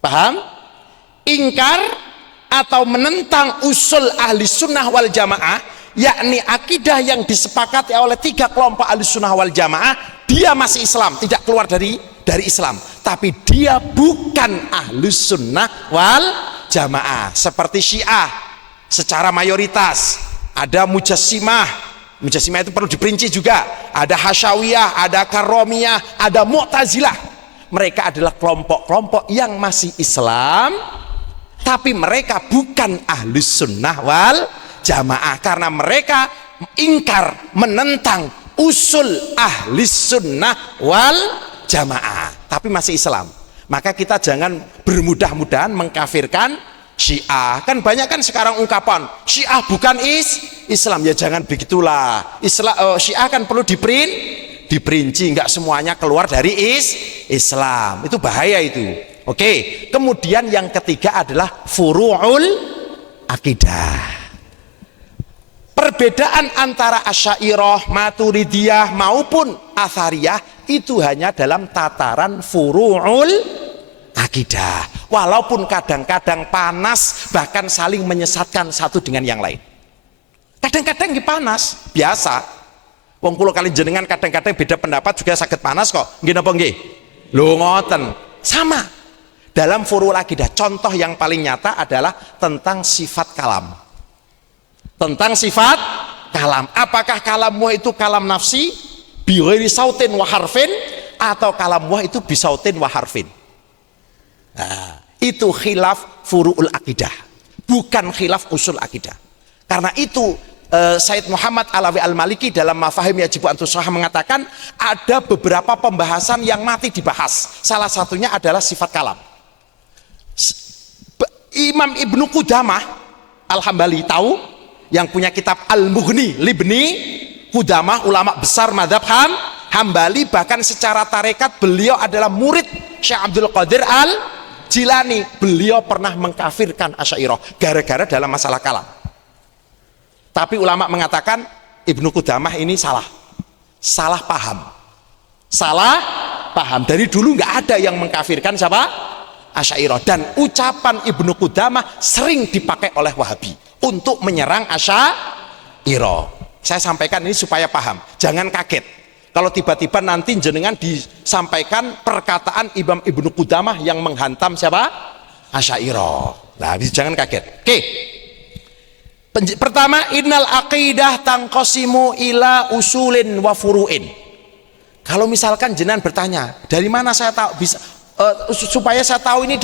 Paham? Ingkar atau menentang usul ahli sunnah wal jamaah, yakni akidah yang disepakati oleh tiga kelompok ahli sunnah wal jamaah, dia masih Islam, tidak keluar dari Islam, tapi dia bukan ahli sunnah wal jamaah. Seperti Syiah secara mayoritas, ada Mujassimah itu perlu diperinci juga, ada Hasyawiyah, ada Karomiyah, ada Mu'tazilah. Mereka adalah kelompok-kelompok yang masih Islam tapi mereka bukan ahli sunnah wal jamaah karena mereka ingkar, menentang usul ahli sunnah wal jamaah tapi masih Islam. Maka kita jangan bermudah-mudahan mengkafirkan Syiah. Kan banyak kan sekarang ungkapan Syiah bukan Islam. Ya jangan begitulah. Syiah kan perlu diperinci, nggak semuanya keluar dari Islam. Itu bahaya itu. Oke. Kemudian yang ketiga adalah furu'ul akidah. Perbedaan antara Asy'ariyah, Maturidiyah maupun Athariyah itu hanya dalam tataran furu'ul akidah. Walaupun kadang-kadang panas, bahkan saling menyesatkan satu dengan yang lain. Kadang-kadang panas, biasa. Wong kula kali jenengan kadang-kadang beda pendapat juga sakit panas kok. Nggih napa nggih? Lho ngoten. Sama. Dalam furu'ul akidah, contoh yang paling nyata adalah tentang sifat kalam. Tentang sifat kalam. Apakah kalammu itu kalam nafsi, bi ghairi sautin wa harfin, atau kalammu itu bi sautin wa harfin? Nah, itu khilaf furu'ul akidah, bukan khilaf usul akidah. Karena itu Said Muhammad Alawi Al-Maliki dalam Mafahim Yajibu Antusahah mengatakan ada beberapa pembahasan yang mati dibahas. Salah satunya adalah sifat kalam. Imam Ibnu Qudamah Al-Hambali, tahu? Yang punya kitab Al-Mughni Libni Qudamah, ulama besar madhab Hambali, bahkan secara tarekat beliau adalah murid Syekh Abdul Qadir Al-Jilani. Beliau pernah mengkafirkan Asy'ariyah gara-gara dalam masalah kalam. Tapi ulama mengatakan Ibnu Qudamah ini salah paham. Dari dulu nggak ada yang mengkafirkan siapa? Asy'ariyah. Dan ucapan Ibnu Qudamah sering dipakai oleh Wahabi untuk menyerang Asy'ariyah. Saya sampaikan ini supaya paham, jangan kaget kalau tiba-tiba nanti jenengan disampaikan perkataan Imam Ibnu Qudamah yang menghantam siapa? Asy'ariyah. Nah, jangan kaget. Oke. Pertama, innal aqidah tangqasimu ila usulin wa furu'in. Kalau misalkan jenengan bertanya, dari mana saya tahu bisa supaya saya tahu ini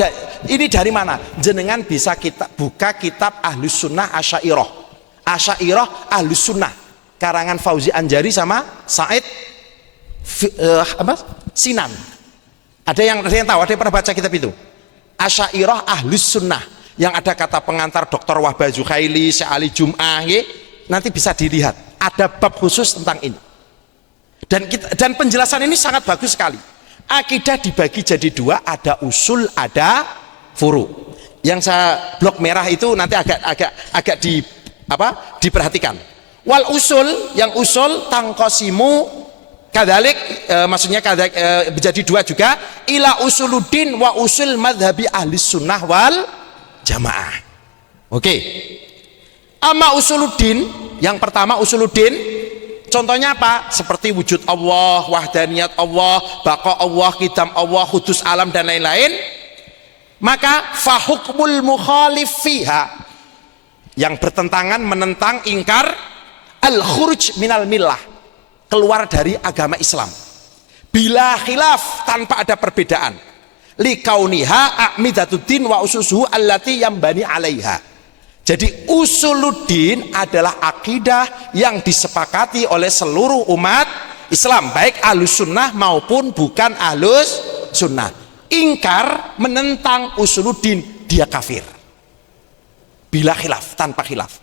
dari mana? Jenengan bisa kita buka kitab Ahlus Sunnah Asy'ariyah. Asy'ariyah Ahlus Sunnah. karangan Fauzi Anjari sama Said Sinan. Ada yang tahu, ada yang pernah baca kitab itu? Asy'ariyah Ahlus Sunnah, yang ada kata pengantar Dr. Wahbah Zuhaili, Syekh Ali Jum'ah, nanti bisa dilihat. Ada bab khusus tentang ini. Dan penjelasan ini sangat bagus sekali. Akidah dibagi jadi dua, ada usul, ada furu. Yang saya blok merah itu nanti agak diperhatikan. Wal usul, yang usul tangkosimu kadalik, maksudnya kadalik, menjadi dua juga, ila usuluddin wa usul madhabi ahli sunnah wal jamaah. Oke. Amma usuluddin, yang pertama usuluddin, contohnya apa? Seperti wujud Allah, wahdaniyat Allah, baqa Allah, qidam Allah, hudus alam dan lain-lain. Maka fahukmul mukhalif fiha, yang bertentangan, menentang, ingkar, al-khuruj minal millah, keluar dari agama Islam, bila khilaf, tanpa ada perbedaan, likauniha a'midatuddin wa ususuhu allati yambani alaiha. Jadi usuluddin adalah akidah yang disepakati oleh seluruh umat Islam, baik ahlus sunnah maupun bukan ahlus sunnah. Ingkar, menentang usuluddin, dia kafir bila khilaf, tanpa khilaf.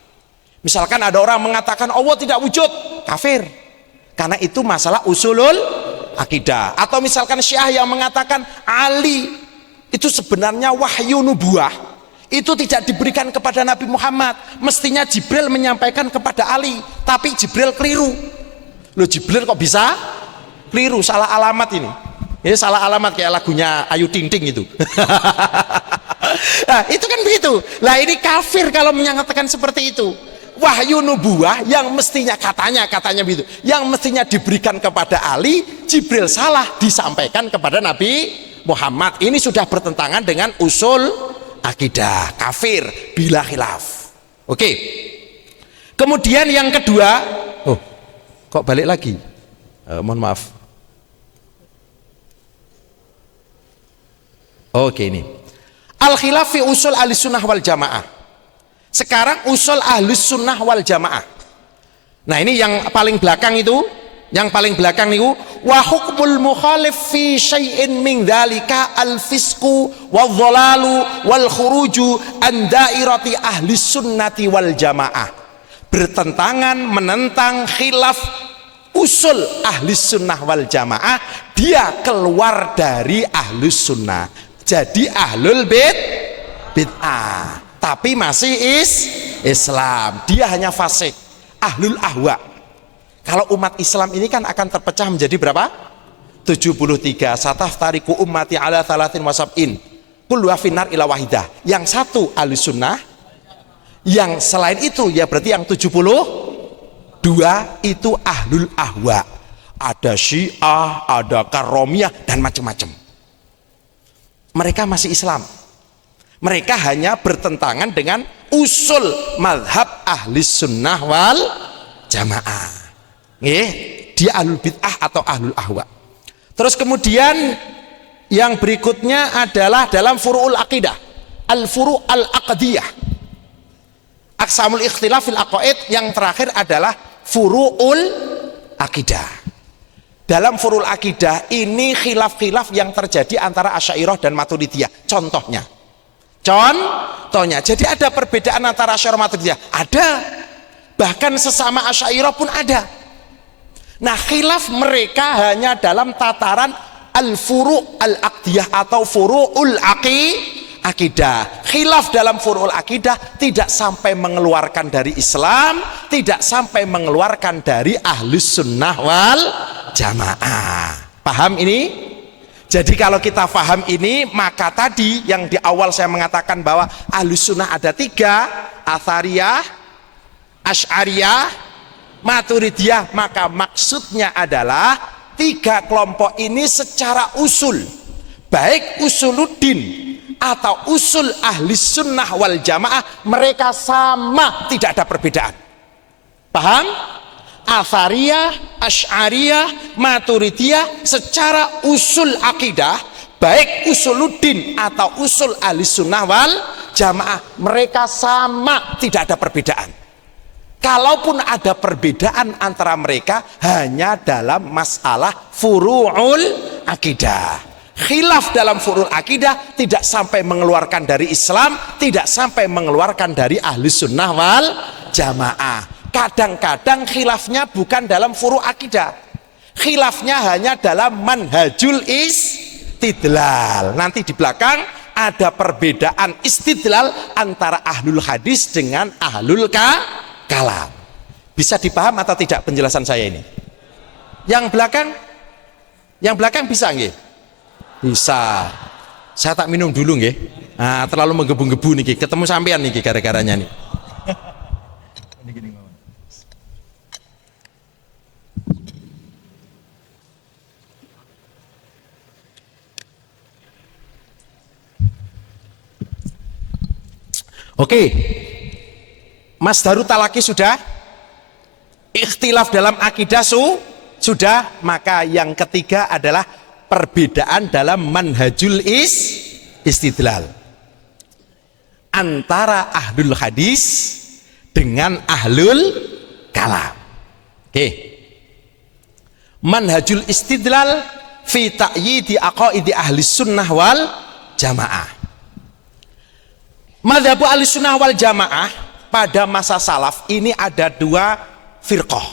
Misalkan ada orang mengatakan Allah tidak wujud, kafir, karena itu masalah usulul akidah. Atau misalkan Syiah yang mengatakan Ali itu sebenarnya wahyu nubuah, itu tidak diberikan kepada Nabi Muhammad, mestinya Jibril menyampaikan kepada Ali, tapi Jibril keliru. Loh, Jibril kok bisa keliru, salah alamat ini. Ini salah alamat kayak lagunya Ayu Ting Ting itu. Nah, itu kan begitu. Lah ini kafir kalau menyatakan seperti itu. Wahyu nubuah yang mestinya katanya begitu, yang mestinya diberikan kepada Ali, Jibril salah disampaikan kepada Nabi Muhammad. Ini sudah bertentangan dengan usul akidah, kafir bila khilaf. Oke. Kemudian yang kedua, kok balik lagi? Mohon maaf. Oke, ini al khilaf fi usul ahli sunnah wal jamaah. Sekarang usul ahlus sunnah wal jamaah. Nah, ini yang paling belakang itu, wa hukmul mukhalif fi syai'in min dzalika al fisqu wal dhalalu wal khuruju an dairati ahli sunnati wal jamaah. Bertentangan, menentang, khilaf usul ahli sunnah wal jamaah, dia keluar dari ahlus sunnah, jadi ahlul bid'ah, tapi masih Islam, dia hanya fasik, ahlul ahwa. Kalau umat Islam ini kan akan terpecah menjadi berapa? 73. Sataftariku ummati ala 33 kulluha finnar ila wahidah. Yang satu ahlus sunnah, yang selain itu ya berarti yang 72 itu ahlul ahwa. Ada Syiah, ada Karomiyah dan macam-macam. Mereka masih Islam. Mereka hanya bertentangan dengan usul mazhab ahli sunnah wal jamaah. Dia ahlul bid'ah atau ahlul ahwa. Terus kemudian yang berikutnya adalah dalam furu'ul aqidah, al-furu' al-aqdiyah, aqsamul ikhtilaf fil aqaid. Yang terakhir adalah furu'ul aqidah. Dalam furu'ul aqidah ini khilaf-khilaf yang terjadi antara Asy'ariyah dan Maturidiyah. Contohnya, jadi ada perbedaan antara Asy'ariyah dan Maturidiyah, ada, bahkan sesama Asy'ariyah pun ada. Nah, khilaf mereka hanya dalam tataran al-furu' al-aqdiyah atau furu'ul aqidah. Khilaf dalam furu'ul aqidah tidak sampai mengeluarkan dari Islam, tidak sampai mengeluarkan dari ahlus sunnah wal jamaah. Paham ini? Jadi kalau kita paham ini, maka tadi yang di awal saya mengatakan bahwa ahlus sunnah ada 3, Athariyah, Asy'ariyah, Maturidiyah, maka maksudnya adalah 3 kelompok ini secara usul, baik usuluddin atau usul ahli sunnah wal jamaah, mereka sama, tidak ada perbedaan. Paham? Athariyah, Asy'ariyah, Maturidiyah secara usul akidah, baik usuluddin atau usul ahli sunnah wal jamaah, mereka sama, tidak ada perbedaan. Kalaupun ada perbedaan antara mereka hanya dalam masalah furu'ul akidah. Khilaf dalam furu'ul akidah tidak sampai mengeluarkan dari Islam, tidak sampai mengeluarkan dari ahli sunnah wal jamaah. Kadang-kadang khilafnya bukan dalam furu' akidah, khilafnya hanya dalam manhajul istidlal. Nanti di belakang ada perbedaan istidlal antara ahlul hadis dengan ahlul kalam. Bisa dipaham atau tidak penjelasan saya ini? Yang belakang bisa nggih? Bisa. Saya tak minum dulu nggih. Nah, terlalu menggebu-gebu niki. Ketemu sampean niki gara-garanya nih. Oke. Mas Daru Talaki sudah? Ikhtilaf dalam akidah sudah? Maka yang ketiga adalah perbedaan dalam manhajul istidlal antara ahlul hadis dengan ahlul kalam. Oke. Manhajul istidlal fi ta'yidi aqaidi ahli sunnah wal jamaah. Madhabu ahli sunnah wal jamaah pada masa salaf ini ada dua firqah.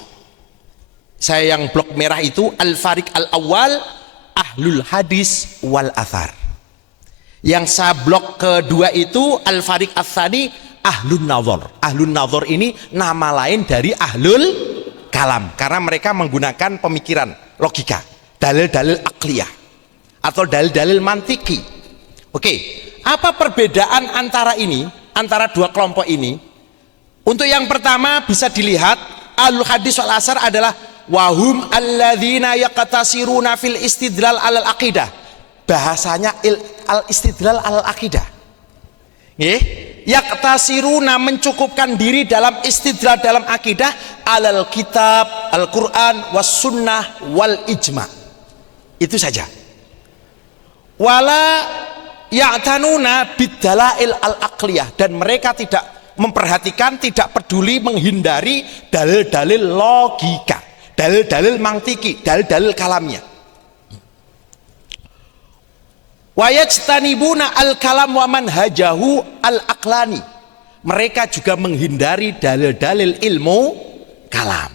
Saya yang blok merah itu al-fariq al-awwal ahlul hadis wal athar. Yang saya blok kedua itu al-fariq ats-tsani ahlun nazar. Ahlun nazar ini nama lain dari ahlul kalam karena mereka menggunakan pemikiran logika, dalil-dalil akliyah atau dalil-dalil mantiki. Oke, apa perbedaan antara ini, antara dua kelompok ini? Untuk yang pertama bisa dilihat ahlul hadis wal athar adalah wahum alladzina yaqtasiruna fil istidlal alal aqidah. Bahasanya al istidlal alal aqidah. Nggih, yaqtasiruna mencukupkan diri dalam istidlal dalam akidah alal kitab, Al-Qur'an was sunnah wal ijma. Itu saja. Wala ya'tanuna bidalail al-aqliyah, dan mereka tidak memperhatikan, tidak peduli, menghindari dalil-dalil logika, dalil-dalil mantiki, dalil-dalil kalamnya. Wa yajtanibuna al-kalam wa manhajahu al-aqlani. Mereka juga menghindari dalil-dalil ilmu kalam.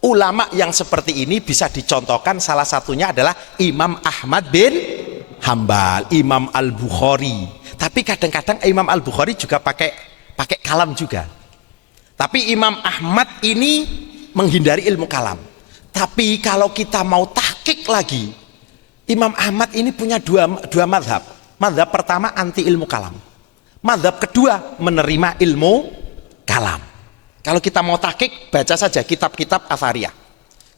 Ulama yang seperti ini bisa dicontohkan, salah satunya adalah Imam Ahmad bin Hambal, Imam Al-Bukhari. Tapi kadang-kadang Imam Al-Bukhari juga pakai kalam juga. Tapi Imam Ahmad ini menghindari ilmu kalam. Tapi kalau kita mau tahqiq lagi, Imam Ahmad ini punya dua madhab. Madhab pertama anti ilmu kalam, madhab kedua menerima ilmu kalam. Kalau kita mau tahqiq, baca saja kitab-kitab Athariyah.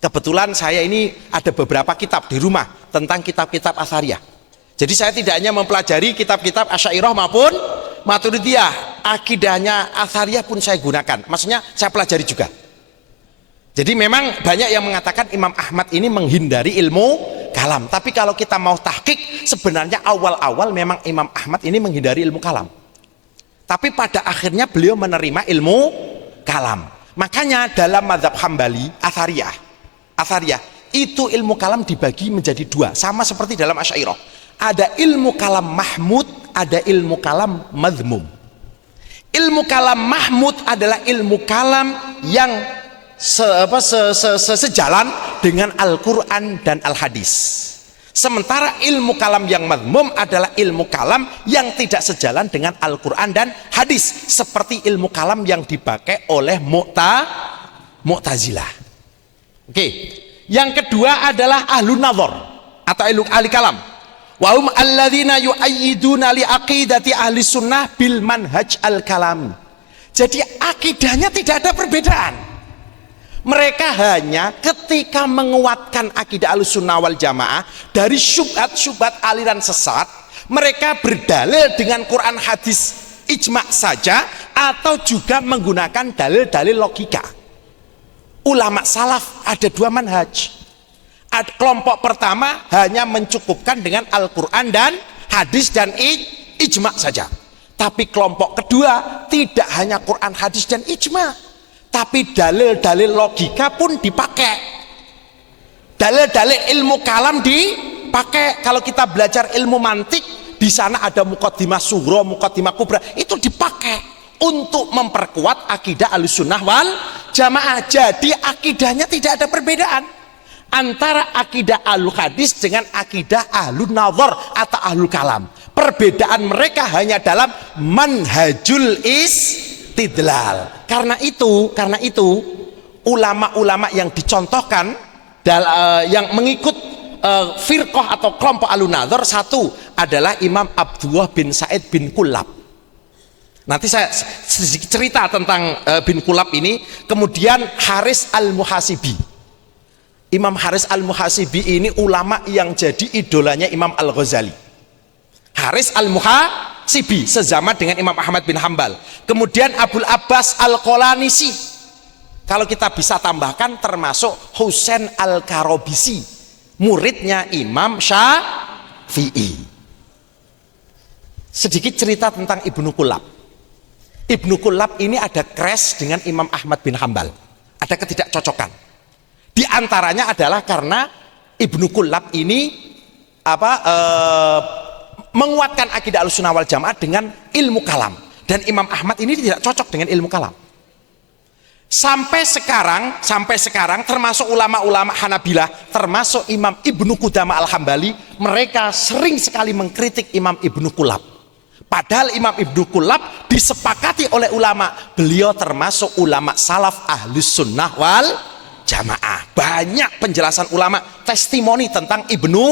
Kebetulan saya ini ada beberapa kitab di rumah tentang kitab-kitab Athariyah. Jadi saya tidak hanya mempelajari kitab-kitab Asy'ariyah maupun Maturidiyah, akidahnya Athariyah pun saya gunakan. Maksudnya saya pelajari juga. Jadi memang banyak yang mengatakan Imam Ahmad ini menghindari ilmu kalam. Tapi kalau kita mau tahqiq, sebenarnya awal-awal memang Imam Ahmad ini menghindari ilmu kalam. Tapi pada akhirnya beliau menerima ilmu kalam. Makanya dalam mazhab Hambali, Athariyah itu ilmu kalam dibagi menjadi dua, sama seperti dalam Asy'ariyah. Ada ilmu kalam mahmud, ada ilmu kalam madhmum. Ilmu kalam mahmud adalah ilmu kalam yang sejalan dengan Al-Quran dan Al-Hadis. Sementara ilmu kalam yang madhmum adalah ilmu kalam yang tidak sejalan dengan Al-Quran dan Hadis, seperti ilmu kalam yang dipakai oleh Mu'tazilah. Oke. Yang kedua adalah ahlun nazar atau ahli kalam. Wa hum alladzina yu'ayyiduna li aqidati ahli sunnah bil manhaj al-kalami. Jadi akidahnya tidak ada perbedaan. Mereka hanya ketika menguatkan akidah Ahlussunnah wal Jamaah dari syubhat-syubhat aliran sesat, mereka berdalil dengan Quran hadis ijma saja atau juga menggunakan dalil-dalil logika. Ulama salaf ada dua manhaj. Kelompok pertama hanya mencukupkan dengan Al-Quran dan hadis dan ijma saja. Tapi kelompok kedua tidak hanya Quran, hadis dan ijma, tapi dalil-dalil logika pun dipakai. Dalil-dalil ilmu kalam dipakai. Kalau kita belajar ilmu mantik, di sana ada muqaddimah sughra, muqaddimah kubra, itu dipakai untuk memperkuat akidah Ahlussunnah wal Jamaah. Jadi akidahnya tidak ada perbedaan antara akidah ahlul hadis dengan akidah ahlul nazar atau ahlul kalam. Perbedaan mereka hanya dalam manhajul istidlal. Karena itu ulama-ulama yang dicontohkan yang mengikut firqah atau kelompok ahlul nazar, satu adalah Imam Abdullah bin Sa'id bin Kullab. Nanti saya sedikit cerita tentang bin Kullab ini. Kemudian Haris al-Muhasibi. Imam Haris al-Muhasibi ini ulama yang jadi idolanya Imam Al-Ghazali. Haris al-Muhasibi sezaman dengan Imam Ahmad bin Hambal. Kemudian Abul Abbas al-Qolanisi, kalau kita bisa tambahkan termasuk Husain al-Karobisi, muridnya Imam Syafi'i. Sedikit cerita tentang Ibnu Kullab. Ibnu Kullab ini ada crash dengan Imam Ahmad bin Hambal, ada ketidakcocokan. Di antaranya adalah karena Ibnu Kullab ini menguatkan akidah Ahlussunnah wal Jamaah dengan ilmu kalam, dan Imam Ahmad ini tidak cocok dengan ilmu kalam. Sampai sekarang termasuk ulama-ulama Hanabilah, termasuk Imam Ibnu Qudamah Al-Hambali, mereka sering sekali mengkritik Imam Ibnu Kullab. Padahal Imam Ibnu Kullab disepakati oleh ulama, beliau termasuk ulama salaf Ahlussunnah wal Jamaah. Banyak penjelasan ulama, testimoni tentang Ibnu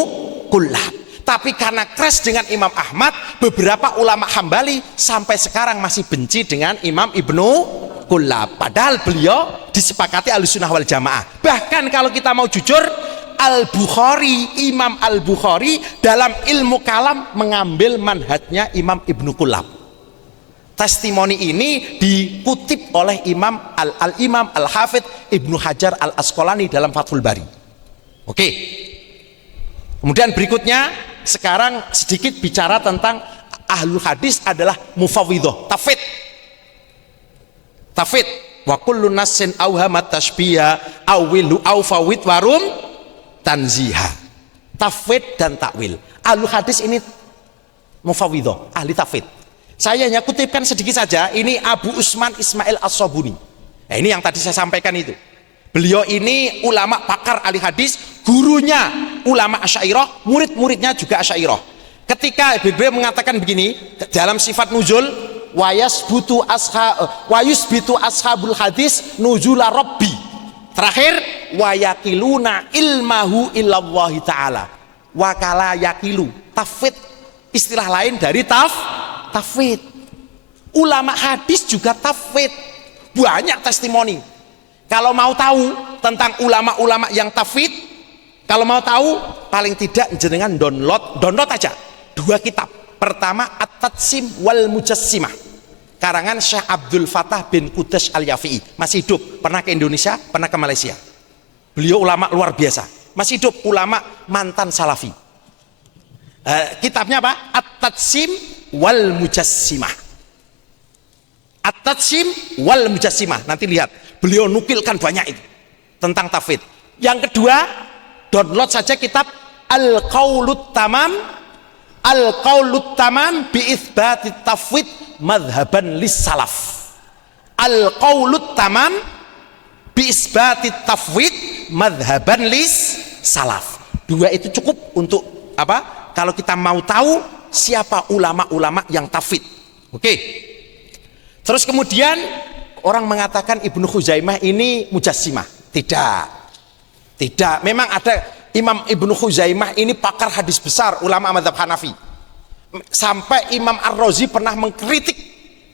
Kullab. Tapi karena crash dengan Imam Ahmad, beberapa ulama Hambali sampai sekarang masih benci dengan Imam Ibnu Kullab. Padahal beliau disepakati Ahlussunnah wal Jamaah. Bahkan kalau kita mau jujur, Imam Al-Bukhari dalam ilmu kalam mengambil manhajnya Imam Ibnu Kullab. Testimoni ini dikutip oleh Imam Al-Hafidh Ibnu Hajar Al-Asqalani dalam Fathul Bari. Oke. Kemudian berikutnya, sekarang sedikit bicara tentang ahlul hadis adalah mufawwidhah, tafwid. Tafwid. Wa kullu nassin awhamat tashbiha awwilu awfawid warum tanziha. Tafwid dan takwil. Ahlul hadis ini mufawwidhah, ahli tafwid. Saya hanya kutipkan sedikit saja. Ini Abu Usman Ismail As-Sabuni. Nah, ini yang tadi saya sampaikan itu. Beliau ini ulama pakar ahli hadis, gurunya ulama Asy'ariyah, murid-muridnya juga Asy'ariyah. Ketika beliau mengatakan begini dalam sifat nuzul, wayusbitu ashabul hadis nuzula rabbi. Terakhir, wayakiluna ilmahu illallahi ta'ala. Wakala yakilu. Tafwid, istilah lain dari tafwid. Ulama hadis juga tafwid. Banyak testimoni. Kalau mau tahu tentang ulama-ulama yang tafwid, kalau mau tahu, paling tidak jenengan download aja 2 kitab. Pertama, At-Tatsim wal Mujassimah, karangan Syekh Abdul Fattah bin Qudash Al-Yafi'i. Masih hidup, pernah ke Indonesia, pernah ke Malaysia. Beliau ulama luar biasa, masih hidup, ulama mantan salafi. Kitabnya apa? At-Tatsim wal Mujassimah. At-Tatsim wal Mujassimah. Nanti lihat, beliau nukilkan banyak itu tentang tafwid. Yang kedua, download saja kitab Al-Qaulut Tamam bi itsbati tafwid madhaban lis salaf. Al-Qaulut Tamam bi itsbati tafwid madhaban lis salaf. 2 itu cukup untuk apa? Kalau kita mau tahu siapa ulama-ulama yang tafwid. Oke. Terus kemudian orang mengatakan Ibnu Khuzaimah ini mujassimah. Tidak. Memang ada Imam Ibnu Khuzaimah ini pakar hadis besar, ulama mazhab Hanafi. Sampai Imam Ar-Razi pernah mengkritik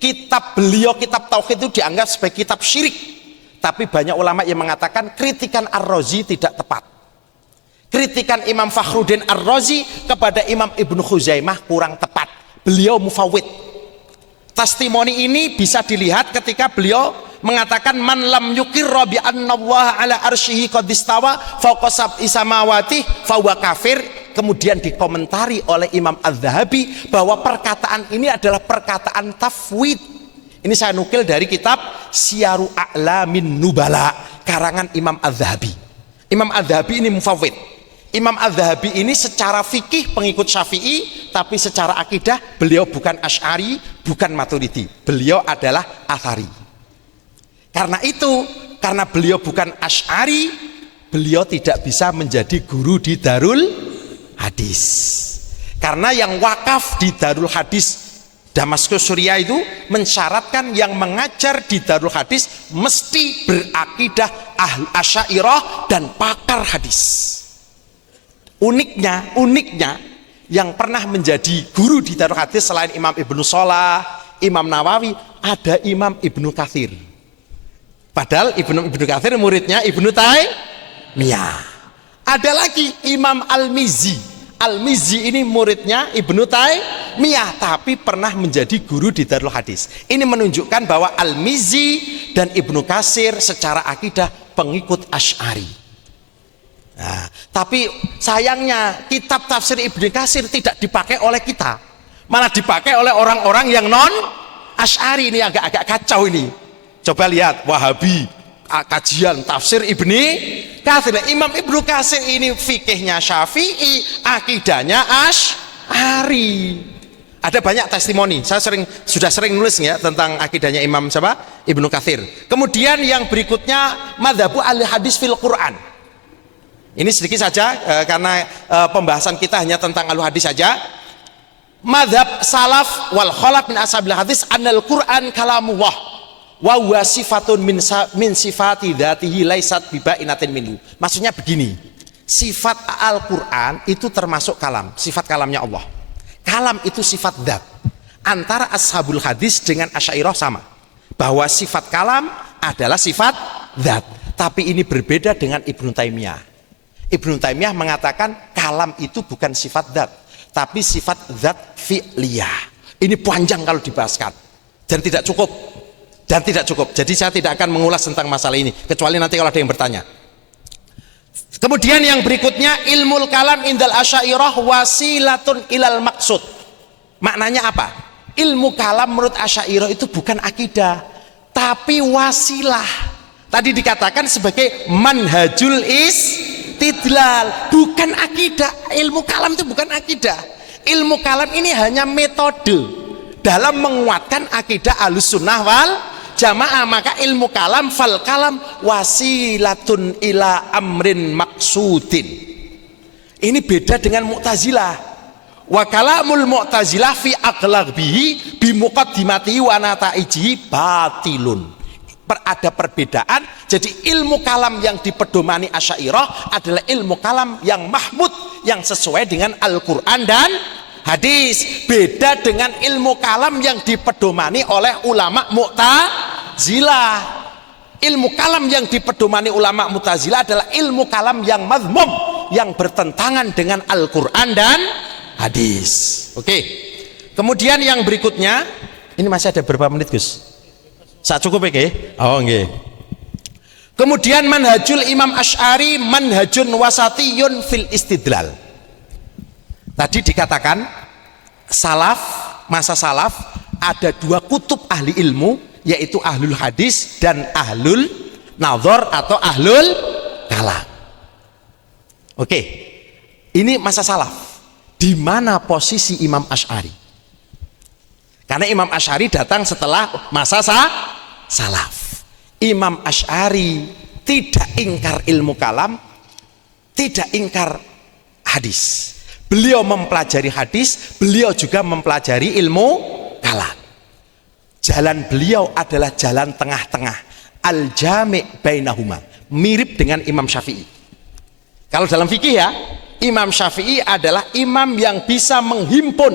kitab beliau, kitab Tauhid itu dianggap sebagai kitab syirik. Tapi banyak ulama yang mengatakan kritikan Ar-Razi tidak tepat. Kritikan Imam Fakhruddin Ar-Razi kepada Imam Ibnu Khuzaimah kurang tepat. Beliau mufawwid. Testimoni ini bisa dilihat ketika beliau mengatakan man lam yuqirra bi annallaha ala arsyihi qad istawa fawqa sab'i samawati fa huwa kafir. Kemudian dikomentari oleh Imam Az-Zahabi bahwa perkataan ini adalah perkataan tafwid. Ini saya nukil dari kitab Syiaru A'lamin Nubala karangan Imam Az-Zahabi. Imam Az-Zahabi ini mufawwid. Imam Az-Zahabi ini secara fikih pengikut Syafi'i, tapi secara akidah beliau bukan Asy'ari, bukan Maturidi. Beliau adalah Athari. Karena itu, karena beliau bukan Asy'ari, beliau tidak bisa menjadi guru di Darul Hadis. Karena yang wakaf di Darul Hadis Damaskus Suriah itu mensyaratkan yang mengajar di Darul Hadis mesti berakidah Asy'ariyah dan pakar hadis. Uniknya yang pernah menjadi guru di Darul Hadis selain Imam Ibnu Shalah, Imam Nawawi, ada Imam Ibnu Katsir. Padahal Ibnu Katsir muridnya Ibnu Taimiyah. Ada lagi Imam Al-Mizzi. Al-Mizzi ini muridnya Ibnu Taimiyah, tapi pernah menjadi guru di Darul Hadis. Ini menunjukkan bahwa Al-Mizzi dan Ibnu Katsir secara akidah pengikut Asy'ari. Nah, tapi sayangnya kitab tafsir Ibnu Katsir tidak dipakai oleh kita, malah dipakai oleh orang-orang yang non Asy'ari. Ini agak kacau ini. Coba lihat Wahabi kajian tafsir Ibnu Katsir. Imam Ibnu Katsir ini fikihnya Syafi'i, akidahnya Asy'ari. Ada banyak testimoni. Saya sudah sering nulis ya tentang akidahnya Imam siapa? Ibnu Katsir. Kemudian yang berikutnya madzhabu ahli hadis fil Quran. Ini sedikit saja karena pembahasan kita hanya tentang ahli hadis saja. Madzhab salaf wal khalaf min ashabil hadis annal Quran kalamullah wa huwa sifatun min sifati dzatihi laisat bibainatin minhu. Maksudnya begini, sifat Al-Qur'an itu termasuk kalam, sifat kalamnya Allah. Kalam itu sifat dzat. Antara ashabul hadis dengan Asy'ariyah sama, bahwa sifat kalam adalah sifat dzat. Tapi ini berbeda dengan Ibnu Taimiyah. Ibnu Taimiyah mengatakan kalam itu bukan sifat dzat, tapi sifat dzat fi'liyah. Ini panjang kalau dibahaskan dan tidak cukup. Jadi saya tidak akan mengulas tentang masalah ini kecuali nanti kalau ada yang bertanya. Kemudian yang berikutnya, ilmul kalam indal Asy'ariyah wasilatun ilal maksud. Maknanya apa? Ilmu kalam menurut Asy'ariyah itu bukan akidah, tapi wasilah. Tadi dikatakan sebagai manhajul istidlal, bukan akidah. Ilmu kalam itu bukan akidah. Ilmu kalam ini hanya metode dalam menguatkan akidah Ahlussunnah wal Jamaah. Maka ilmu kalam, fal kalam wasilatun ila amrin maksudin. Ini beda dengan Mu'tazilah. Wa kalamul Mu'tazilah fi aghlabihi bi muqaddimatihi wa nataijihi batilun. Ada perbedaan. Jadi ilmu kalam yang dipedomani Asy'ariyah adalah ilmu kalam yang mahmud, yang sesuai dengan Al-Qur'an dan hadis. Beda dengan ilmu kalam yang dipedomani oleh ulama Mu'tazilah. Ilmu kalam yang dipedomani ulama Mu'tazilah adalah ilmu kalam yang mazmum, yang bertentangan dengan Al-Qur'an dan hadis. Oke. Kemudian yang berikutnya, ini masih ada berapa menit, Gus? Sak cukup ya? Oh nggih. Kemudian manhajul Imam Asy'ari manhajun wasatiyun fil istidlal. Tadi dikatakan salaf, masa salaf ada dua kutub ahli ilmu, yaitu ahlul hadis dan ahlul nazar atau ahlul kalam. Oke, ini masa salaf. Di mana posisi Imam Asy'ari? Karena Imam Asy'ari datang setelah masa salaf. Imam Asy'ari tidak ingkar ilmu kalam, tidak ingkar hadis. Beliau mempelajari hadis, beliau juga mempelajari ilmu kalam. Jalan beliau adalah jalan tengah-tengah, al-jami' bainahuma, mirip dengan Imam Syafi'i. Kalau dalam fikih ya, Imam Syafi'i adalah imam yang bisa menghimpun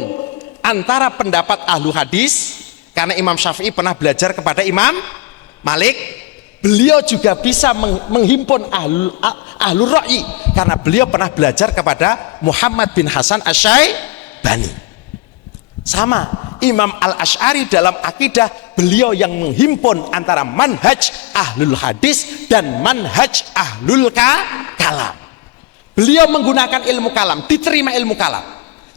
antara pendapat ahlu hadis, karena Imam Syafi'i pernah belajar kepada Imam Malik. Beliau juga bisa menghimpun ahlu ra'yi, karena beliau pernah belajar kepada Muhammad bin Hasan Asy-Syaibani. Sama Imam Al-Asy'ari dalam akidah, beliau yang menghimpun antara manhaj ahlul hadis dan manhaj ahlul kalam. Beliau menggunakan ilmu kalam, diterima ilmu kalam,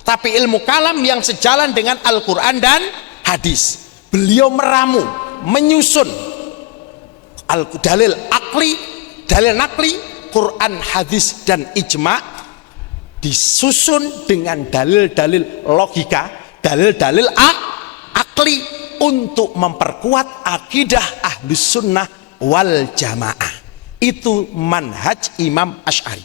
tapi ilmu kalam yang sejalan dengan Al-Quran dan hadis. beliau meramu, menyusun dalil akli, dalil nakli, Quran, hadis dan ijma, disusun dengan dalil-dalil logika, dalil-dalil akli untuk memperkuat akidah Ahlus Sunnah wal Jamaah. Itu manhaj Imam Asy'ari.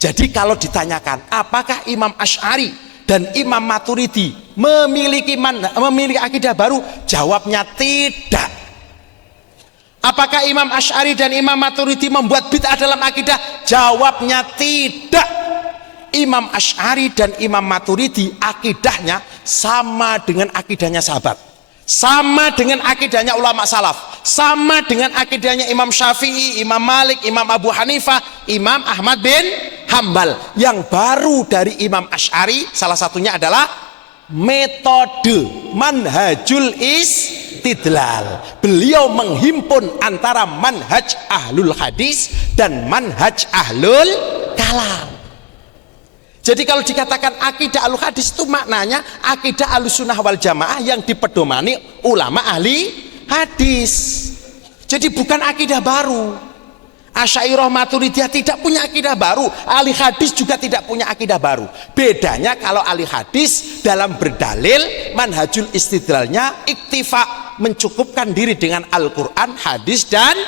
Jadi kalau ditanyakan apakah Imam Asy'ari dan Imam Maturidi memiliki akidah baru, jawabnya tidak. Apakah Imam Asy'ari dan Imam Maturidi membuat bid'ah dalam akidah? Jawabnya tidak. Imam Asy'ari dan Imam Maturidi akidahnya sama dengan akidahnya sahabat, sama dengan akidahnya ulama salaf, sama dengan akidahnya Imam Syafi'i, Imam Malik, Imam Abu Hanifah, Imam Ahmad bin Hambal. Yang baru dari Imam Asy'ari salah satunya adalah metode manhajul istidlal. Beliau menghimpun antara manhaj ahlul hadis dan manhaj ahlul kalam. Jadi kalau dikatakan akidah ahlul hadis itu maknanya akidah ahlus sunnah wal jamaah yang dipedomani ulama ahli hadis. Jadi bukan akidah baru. Asy'ariyah Maturidiyah tidak punya akidah baru, ahli hadis juga tidak punya akidah baru. Bedanya kalau ahli hadis dalam berdalil manhajul istidlalnya iktifa, mencukupkan diri dengan Al-Quran, hadis dan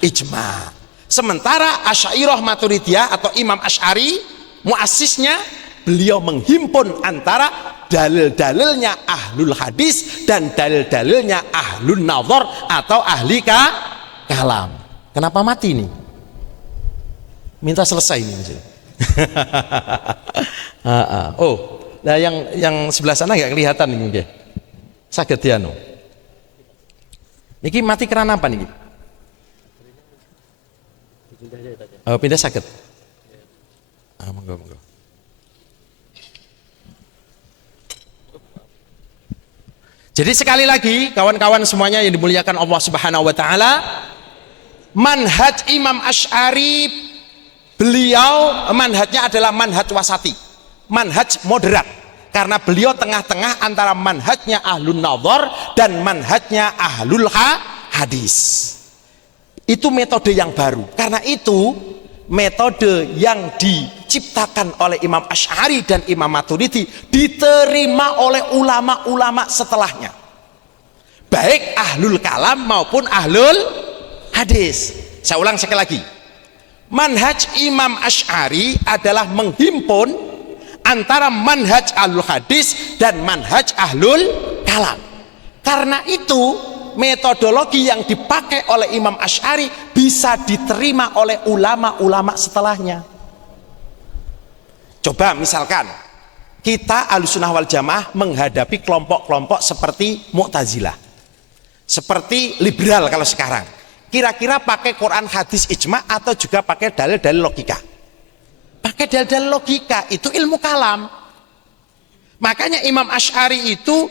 ijma. Sementara Asy'ariyah Maturidiyah atau Imam Asy'ari muassisnya, beliau menghimpun antara dalil-dalilnya ahlul hadis dan dalil-dalilnya ahlul nazar atau ahli kalam. Kenapa mati nih? Minta selesai ini. Oh, nah yang sebelah sana nggak kelihatan ini, saged dianu. Niki mati karena apa nih? Oh, pindah saged. Monggo. Jadi sekali lagi kawan-kawan semuanya yang dimuliakan Allah Subhanahu wa taala, manhaj Imam Asy'ari, beliau manhajnya adalah manhaj wasati, manhaj moderat, karena beliau tengah-tengah antara manhajnya ahlun nazar dan manhajnya ahlul hadis. Itu metode yang baru. Karena itu metode yang diciptakan oleh Imam Asy'ari dan Imam Maturidi diterima oleh ulama-ulama setelahnya, baik ahlul kalam maupun ahlul hadis. Saya ulang sekali lagi, manhaj Imam Asy'ari adalah menghimpun antara manhaj ahlul hadis dan manhaj ahlul kalam. Karena itu metodologi yang dipakai oleh Imam Asy'ari bisa diterima oleh ulama-ulama setelahnya. Coba misalkan kita Ahlussunnah wal Jamaah menghadapi kelompok-kelompok seperti Mu'tazilah, seperti liberal kalau sekarang, kira-kira pakai Quran, hadis, ijma atau juga pakai dalil-dalil logika? Pakai dalil-dalil logika, itu ilmu kalam. Makanya Imam Asy'ari itu,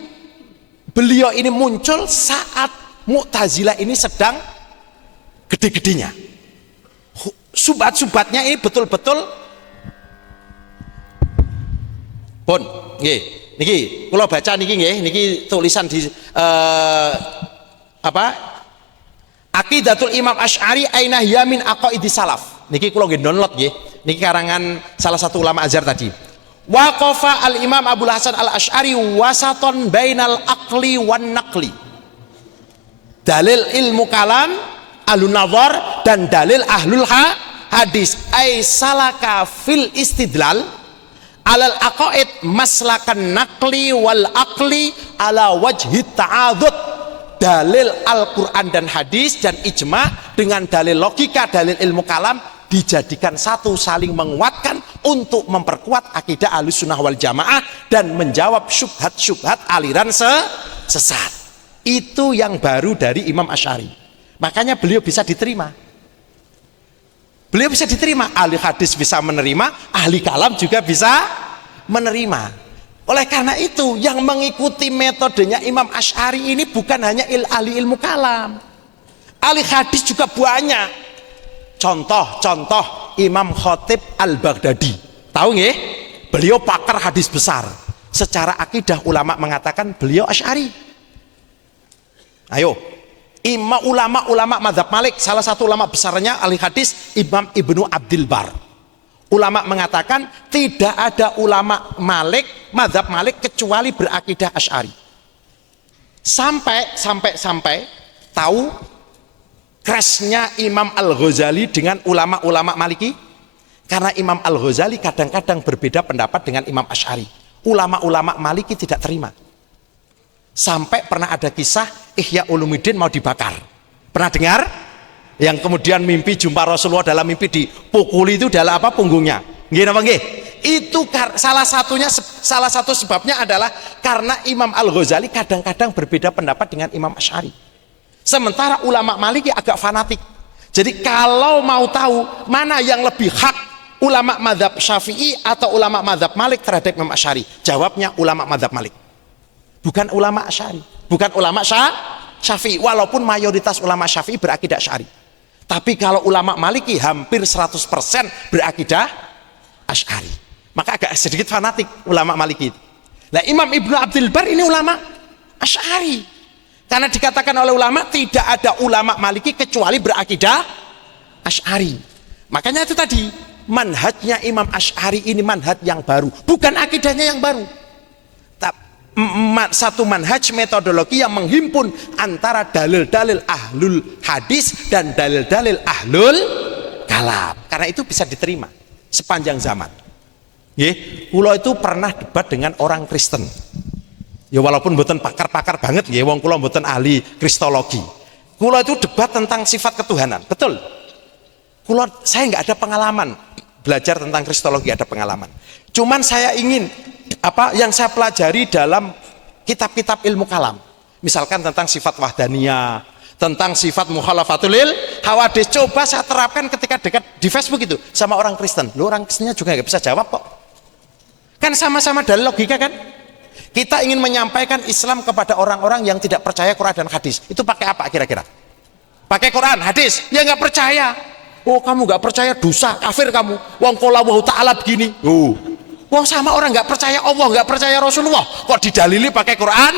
beliau ini muncul saat Mu'tazilah ini sedang gede-gedenya. Subat-subatnya ini betul-betul pun nggih, niki kula baca niki nggih, niki tulisan di Aqidatul Imam Asy'ari aina yamin aqaidi salaf. Niki kula nggih download nggih. Niki karangan salah satu ulama Azhar tadi. Waqafa al-Imam Abul Hasan al-Asy'ari wasaton bainal aqli wan naqli. Dalil ilmu kalam ahlun nazar dan dalil ahlul hadis. Ai salaka fil istidlal alal aqaid maslakan naqli wal aqli ala wajhi ta'adud. Dalil Al-Quran dan hadis dan ijma dengan dalil logika, dalil ilmu kalam dijadikan satu, saling menguatkan untuk memperkuat akidah Ahlussunnah wal Jamaah dan menjawab syubhat-syubhat aliran sesat. Itu yang baru dari Imam Asy'ari. Makanya beliau bisa diterima. Beliau bisa diterima, ahli hadis bisa menerima, ahli kalam juga bisa menerima. Oleh karena itu yang mengikuti metodenya Imam Asy'ari ini bukan hanya ahli ilmu kalam, ahli hadis juga banyak. Contoh Imam Khatib Al-Baghdadi, tahu nggih? Beliau pakar hadis besar. Secara akidah ulama mengatakan beliau Asy'ari. Ayo, ulama mazhab Malik, salah satu ulama besarnya ahli hadis Imam Ibnu Abdul Bar. Ulama mengatakan tidak ada ulama Malik, mazhab Malik kecuali berakidah Asy'ari. Sampai tahu crashnya Imam Al-Ghazali dengan ulama-ulama Maliki, karena Imam Al-Ghazali kadang-kadang berbeda pendapat dengan Imam Asy'ari. Ulama-ulama Maliki tidak terima. Sampai pernah ada kisah Ihya Ulumuddin mau dibakar. Pernah dengar? Yang kemudian mimpi jumpa Rasulullah, dalam mimpi dipukuli itu dalam apa? Punggungnya. Nggih napa nggih? Itu salah satu sebabnya adalah karena Imam Al-Ghazali kadang-kadang berbeda pendapat dengan Imam Asy'ari. Sementara ulama Maliki agak fanatik. Jadi kalau mau tahu mana yang lebih hak, ulama mazhab Syafi'i atau ulama mazhab Malik terhadap Imam Asy'ari, jawabnya ulama mazhab Malik. Bukan ulama Asy'ari, bukan ulama Syafi'i, walaupun mayoritas ulama Syafi'i berakidah Asy'ari. Tapi kalau ulama Maliki hampir 100% berakidah Asy'ari. Maka agak sedikit fanatik ulama Maliki. Nah, Imam Ibnu Abdul Bar ini ulama Asy'ari. Karena dikatakan oleh ulama tidak ada ulama Maliki kecuali berakidah Asy'ari. Makanya itu tadi, manhajnya Imam Asy'ari ini manhaj yang baru, bukan akidahnya yang baru. Satu manhaj metodologi yang menghimpun antara dalil-dalil ahlul hadis dan dalil-dalil ahlul kalam. Karena itu bisa diterima sepanjang zaman. Kula itu pernah debat dengan orang Kristen. Ya walaupun mboten pakar-pakar banget nggih, wong kula mboten ahli kristologi. Kula itu debat tentang sifat ketuhanan. Betul. Saya nggak ada pengalaman belajar tentang kristologi, ada pengalaman. Cuman saya ingin yang saya pelajari dalam kitab-kitab ilmu kalam, misalkan tentang sifat wahdaniyah, tentang sifat mukhalafatul hawadis, coba saya terapkan ketika dekat di Facebook itu sama orang Kristen. Loh, orang Kristennya juga nggak bisa jawab kok. Kan sama-sama dalil logika kan. Kita ingin menyampaikan Islam kepada orang-orang yang tidak percaya Quran dan hadis. Itu pakai apa kira-kira? Pakai Quran, hadis? Ya nggak percaya. Oh, kamu nggak percaya, dosa, kafir kamu. Wong qala wa ta'ala begini. Wong sama orang nggak percaya Allah, nggak percaya Rasulullah, kok didalili pakai Quran,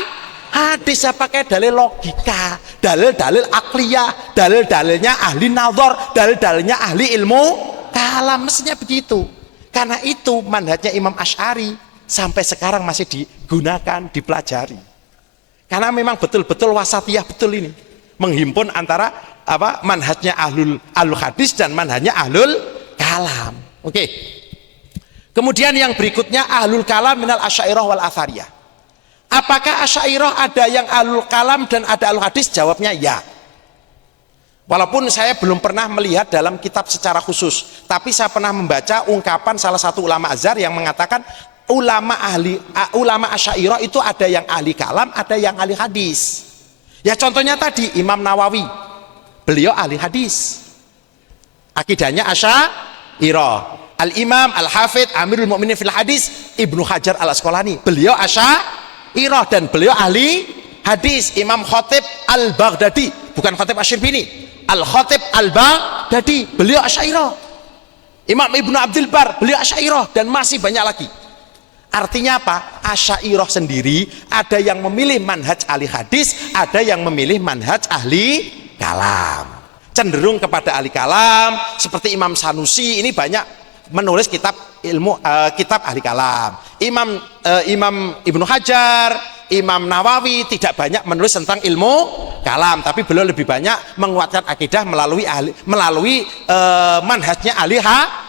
hadis, ya pakai dalil logika, dalil-dalil akliyah, dalil-dalilnya ahli nazar, dalil-dalilnya ahli ilmu kalam, mestinya begitu. Karena itu manhajnya Imam Asy'ari sampai sekarang masih digunakan, dipelajari. Karena memang betul-betul wasatiyah betul ini, menghimpun antara manhajnya ahlul hadis dan manhajnya ahlul kalam. Oke. Kemudian yang berikutnya ahlul kalam minal asy'ariyah wal athariyah. Apakah asy'ariyah ada yang ahlul kalam dan ada ahlul hadis? Jawabnya ya. Walaupun saya belum pernah melihat dalam kitab secara khusus, tapi saya pernah membaca ungkapan salah satu ulama Azhar yang mengatakan ulama asy'ariyah itu ada yang ahli kalam, ada yang ahli hadis. Ya contohnya tadi Imam Nawawi, beliau ahli hadis, akidahnya asy'ariyah. Al-Imam Al-Hafidh Amirul Mukminin fil Hadis Ibnu Hajar Al-Asqalani, beliau asy'ariyah dan beliau ahli hadis. Imam Khatib Al-Baghdadi, bukan Khatib Asy-Syirbini, Al-Khatib Al-Baghdadi, beliau asy'ariyah. Imam Ibnu Abdul Bar, beliau asy'ariyah, dan masih banyak lagi. Artinya apa? Asy'ariyah sendiri ada yang memilih manhaj ahli hadis, ada yang memilih manhaj ahli kalam. Cenderung kepada ahli kalam, seperti Imam Sanusi ini banyak menulis kitab ilmu, kitab ahli kalam. Imam Ibnu Hajar, Imam Nawawi tidak banyak menulis tentang ilmu kalam, tapi beliau lebih banyak menguatkan akidah melalui manhajnya ahli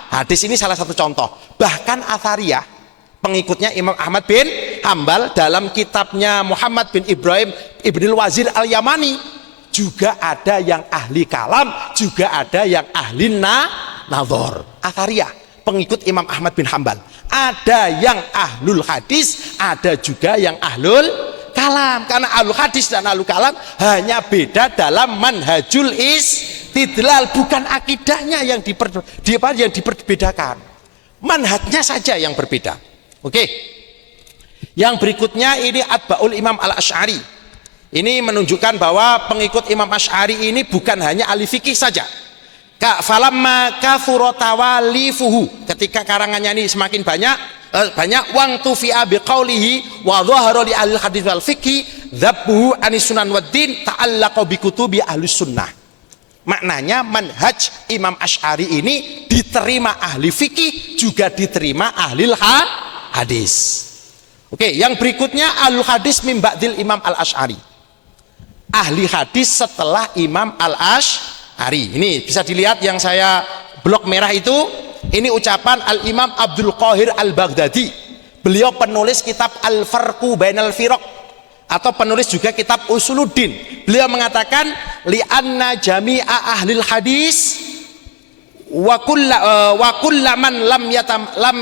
hadis. Ini salah satu contoh. Bahkan Athariyah, pengikutnya Imam Ahmad bin Hambal, dalam kitabnya Muhammad bin Ibrahim Ibnul Wazir Al-Yamani, juga ada yang ahli kalam, juga ada yang ahli nazar. Athariyah, pengikut Imam Ahmad bin Hambal, ada yang ahlul hadis, ada juga yang ahlul kalam. Karena ahlul hadis dan ahlul kalam hanya beda dalam manhajul istidlal, bukan akidahnya yang diperbedakan, manhajnya saja yang berbeda. Oke. Yang berikutnya ini Atba'ul Imam Al-Asy'ari. Ini menunjukkan bahwa pengikut Imam Asy'ari ini bukan hanya ahli fikih saja. Falamma kathura tawalifuhu, ketika karangannya ini semakin banyak wang tufi'a biqaulihi wa dhahara li ahli hadits wal fiqhi dzabbuhu anis sunan waddin ta'allaqa bi kutubi ahlus sunnah. Maknanya manhaj Imam Asy'ari ini diterima ahli fikih, juga diterima ahli hadis. Oke, yang berikutnya al hadis min ba'dil Imam Al Asy'ari. Ahli hadis setelah Imam Al Asy'ari. Ini bisa dilihat yang saya blok merah itu, ini ucapan Al Imam Abdul Qahir Al Baghdadi. Beliau penulis kitab Al Farqu Bainal Firaq, atau penulis juga kitab Usuluddin. Beliau mengatakan li'anna jami'a ahlil hadis wa kullaman lam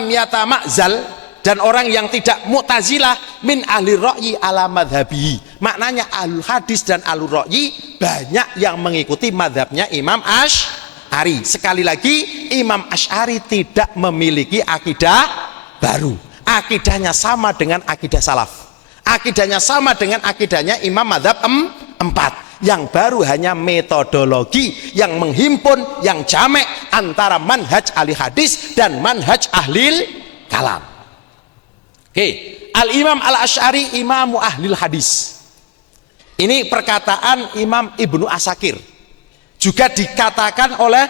yatamazal, dan orang yang tidak mu'tazilah min ahli ra'yi ala madhabihi. Maknanya ahlul hadis dan ahlul ra'yi banyak yang mengikuti madhabnya Imam Asy'ari. Sekali lagi, Imam Asy'ari tidak memiliki akidah baru. Akidahnya sama dengan akidah salaf. Akidahnya sama dengan akidahnya Imam Madhab 4. Yang baru hanya metodologi yang menghimpun, yang jamek antara manhaj ahli hadis dan manhaj ahli kalam. Oke, Al-Imam Al-Asy'ari imamu ahlil hadis. Ini perkataan Imam Ibnu Asakir. Juga dikatakan oleh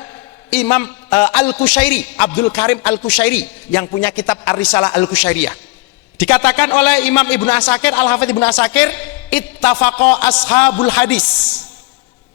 Imam Al-Qushairi, Abdul Karim Al-Qushairi, yang punya kitab Ar-Risalah Al-Qushairiyah. Dikatakan oleh Imam Ibnu Asakir, Al-Hafidz Ibnu Asakir, ittafaqa ashabul hadis.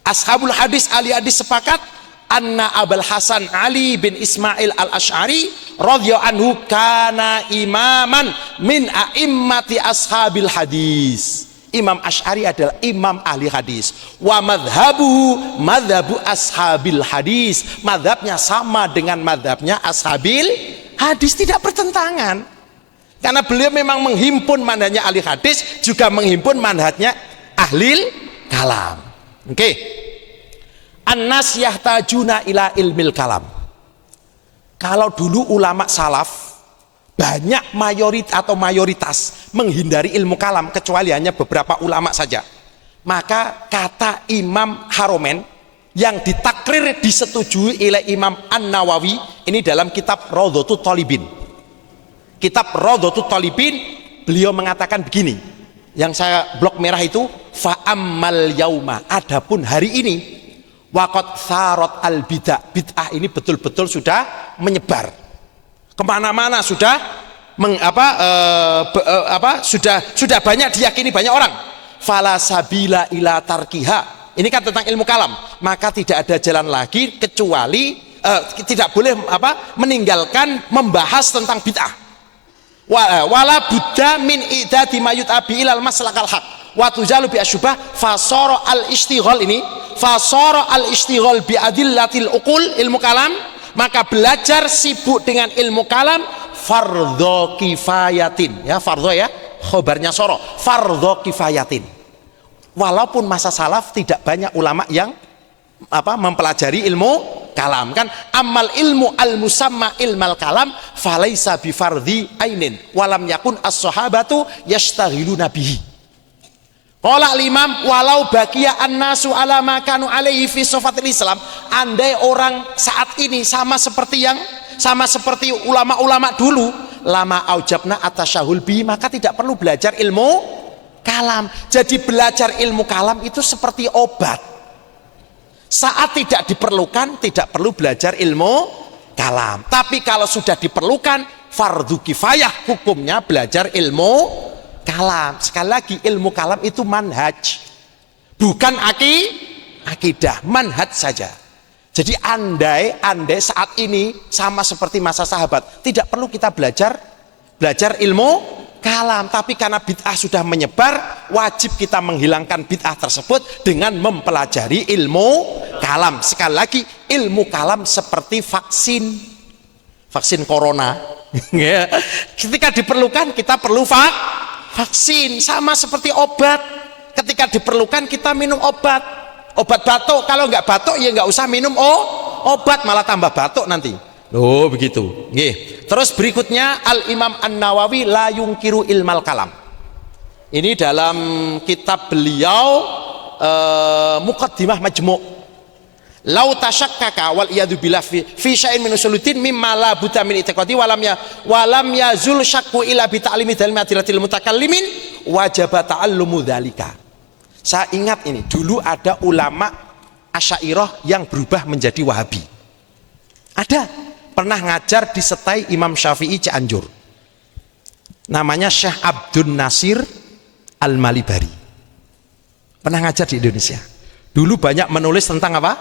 Ashabul hadis, ahli hadis sepakat anna Abul Hasan Ali bin Ismail Al-Asy'ari radhiyallahu anhu kana imaman min a'immati ashabil hadis. Imam Asy'ari adalah imam ahli hadis. Wa madhabuhu madhabu ashabil hadis. Madhabnya sama dengan madhabnya ashabil hadis, tidak bertentangan. Karena beliau memang menghimpun manhajnya ahli hadis, juga menghimpun manhajnya ahli kalam. Oke. An-nas yahtajuna ila ilmil kalam. Kalau dulu ulama salaf banyak mayoritas menghindari ilmu kalam, kecuali hanya beberapa ulama saja. Maka kata Imam Haromen yang ditakrir disetujui oleh Imam An-Nawawi ini dalam kitab Raudhatut Thalibin. Kitab Raudhatut Thalibin, beliau mengatakan begini, yang saya blok merah itu, fa'ammal yauma, adapun hari ini, waqad tharat al bid'ah ini betul-betul sudah menyebar kemana-mana, sudah sudah banyak diyakini banyak orang. Fala sabila ila tarkiha, ini kan tentang ilmu kalam, maka tidak ada jalan lagi kecuali tidak boleh meninggalkan membahas tentang bid'ah. Wala buddha min idadi mayut abi ilal maslakal haq wa tujalu bi asyubah fasara al istighal, ini fasara al istighal bi adillatil uqul, ilmu kalam, maka belajar sibuk dengan ilmu kalam fardhu kifayatin, ya fardhu ya khobarnya soro, fardhu kifayatin. Walaupun masa salaf tidak banyak ulama yang mempelajari ilmu kalam, kan amal ilmu al musamma ilmal kalam falaisa bi fardhi ainin walam yakun as-sahabatu yastaghiluna bihi. Qala al-imam walau baqiya an-nasu ala ma kanu alaihi fi sifatil Islam, andai orang saat ini sama seperti ulama-ulama dulu, lama aujabna atasyahul bihi, maka tidak perlu belajar ilmu kalam. Jadi belajar ilmu kalam itu seperti obat. Saat tidak diperlukan, tidak perlu belajar ilmu kalam. Tapi kalau sudah diperlukan, fardhu kifayah hukumnya belajar ilmu kalam. Sekali lagi, ilmu kalam itu manhaj, bukan akidah, manhaj saja. Jadi andai saat ini sama seperti masa sahabat, tidak perlu kita belajar ilmu kalam. Tapi karena bid'ah sudah menyebar, wajib kita menghilangkan bid'ah tersebut dengan mempelajari ilmu kalam. Sekali lagi, ilmu kalam seperti vaksin corona. Ketika diperlukan kita perlu vaksin, sama seperti obat. Ketika diperlukan kita minum obat batuk. Kalau nggak batuk ya nggak usah minum obat, malah tambah batuk nanti. Oh begitu. Terus berikutnya Al-Imam An-Nawawi la yungkiru ilmal kalam. Ini dalam kitab beliau Muqaddimah Majmu'. Lau tasyakkaka wal iyadu billah fi syai'in min usuluddin mimma la budda min i'tiqadi walam yazul syakku ila bi ta'limi dalil matilatil mutakallimin wajib ta'allumu dzalika. Saya ingat ini, dulu ada ulama Asy'ariyah yang berubah menjadi Wahabi. Ada, pernah ngajar di setai Imam Syafi'i Cianjur. Namanya Syekh Abdul Nasir Al-Malibari. Pernah ngajar di Indonesia. Dulu banyak menulis tentang apa?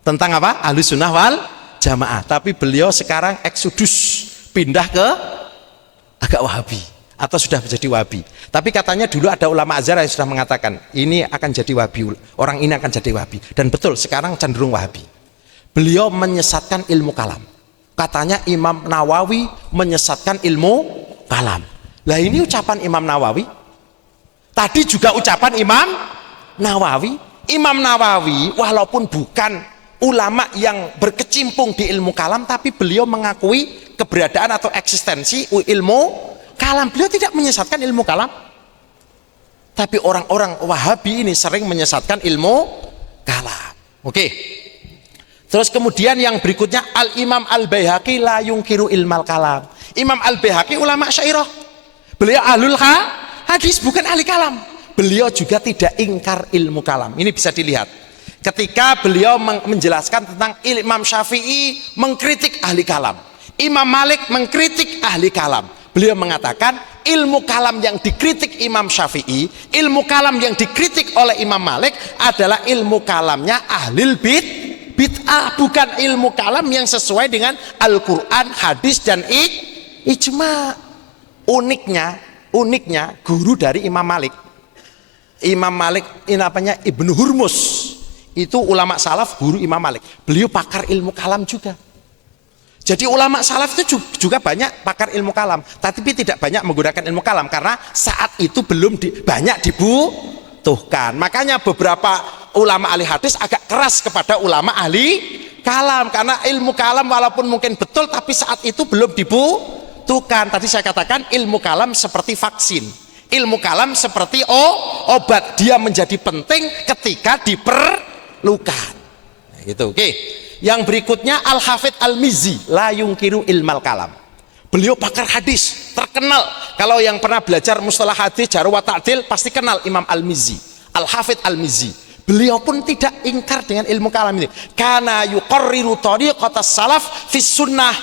Tentang apa? Ahlus Sunnah wal Jamaah. Tapi beliau sekarang eksodus, pindah ke agak Wahabi atau sudah menjadi Wahabi. Tapi katanya dulu ada ulama Azhar yang sudah mengatakan ini akan jadi Wahabi, orang ini akan jadi Wahabi. Dan betul sekarang cenderung Wahabi. Beliau menyesatkan ilmu kalam. Katanya Imam Nawawi menyesatkan ilmu kalam. Lah ini ucapan Imam Nawawi. Tadi juga ucapan Imam Nawawi. Imam Nawawi walaupun bukan ulama yang berkecimpung di ilmu kalam, tapi beliau mengakui keberadaan atau eksistensi ilmu kalam. Beliau tidak menyesatkan ilmu kalam. Tapi orang-orang Wahabi ini sering menyesatkan ilmu kalam. Oke. Terus kemudian yang berikutnya Al-Imam Al-Baihaqi la yungkiru ilmal kalam. Imam Al-Baihaqi ulama Asy'ariyah. Beliau ahlul hadis, bukan ahli kalam. Beliau juga tidak ingkar ilmu kalam. Ini bisa dilihat. Ketika beliau menjelaskan tentang Imam Syafi'i mengkritik ahli kalam, Imam Malik mengkritik ahli kalam. Beliau mengatakan ilmu kalam yang dikritik Imam Syafi'i, ilmu kalam yang dikritik oleh Imam Malik adalah ilmu kalamnya ahlul bid'ah, bukan ilmu kalam yang sesuai dengan Al-Quran, hadis dan ijma. Uniknya guru dari Imam Malik ini apanya Ibnu Hurmus, itu ulama salaf, guru Imam Malik. Beliau pakar ilmu kalam juga. Jadi ulama salaf itu juga banyak pakar ilmu kalam, tapi tidak banyak menggunakan ilmu kalam karena saat itu belum banyak dibutuhkan. Makanya beberapa ulama ahli hadis agak keras kepada ulama ahli kalam, karena ilmu kalam walaupun mungkin betul tapi saat itu belum dibutuhkan. Tadi saya katakan ilmu kalam seperti vaksin, ilmu kalam seperti obat, dia menjadi penting ketika diperlukan. Nah, gitu. Oke. Yang berikutnya Al-Hafidh Al-Mizzi la yungkiru ilmal kalam. Beliau pakar hadis, terkenal. Kalau yang pernah belajar mustalah hadis, jarh wa ta'dil pasti kenal Imam Al-Mizzi, Al-Hafidh Al-Mizzi. Beliau pun tidak ingkar dengan ilmu kalam ini. Kana yuqarriru tariqatas salaf fis sunnah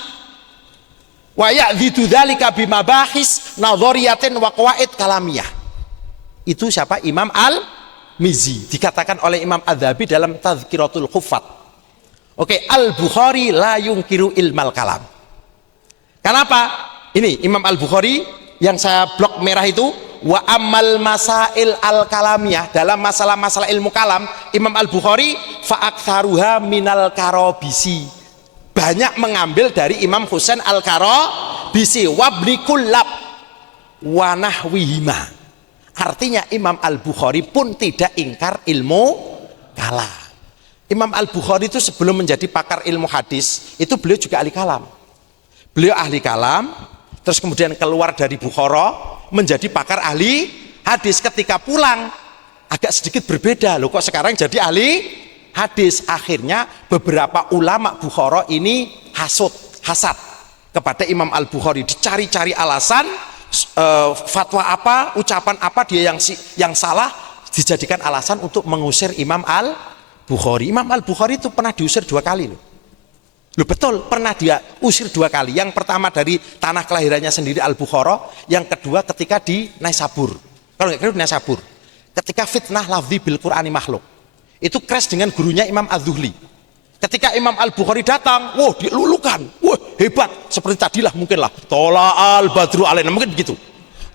wa ya'dhidu dzalika bimabahis nadhariyatin wa qawaid kalamiyah. Itu siapa? Imam Al-Mizzi. Dikatakan oleh Imam Adz-Dzahabi dalam Tadhkiratul Huffaz. Oke, Al-Bukhari la yungkiru ilmal kalam. Kenapa? Ini Imam Al-Bukhari yang saya blok merah itu, wa amal masail al-kalamiyah, dalam masalah-masalah ilmu kalam, Imam Al-Bukhari fa aktsaruha minal karabisi. Banyak mengambil dari Imam Husain Al-Karabisi, wabni kullab wa nahwihima. Artinya Imam Al-Bukhari pun tidak ingkar ilmu kalam. Imam Al-Bukhari itu sebelum menjadi pakar ilmu hadis, itu beliau juga ahli kalam. Beliau ahli kalam, terus kemudian keluar dari Bukhara menjadi pakar ahli hadis. Ketika pulang agak sedikit berbeda, loh kok sekarang jadi ahli hadis. Akhirnya beberapa ulama Bukhara ini hasad kepada Imam Al-Bukhari, dicari-cari alasan, fatwa apa, ucapan apa dia yang salah, dijadikan alasan untuk mengusir Imam Al-Bukhari. Imam Al-Bukhari itu pernah diusir 2 kali loh. Loh betul, pernah dia usir 2 kali. Yang pertama dari tanah kelahirannya sendiri Al-Bukhara, yang kedua ketika di Naisabur. Kalau nggak kira di Naisabur, ketika fitnah lafzi bil Qur'ani makhluk. Itu crash dengan gurunya Imam Az-Zuhli. Ketika Imam Al-Bukhari datang, wah dilulukan, wah hebat, seperti tadilah mungkinlah tola al-badru alaina, mungkin begitu.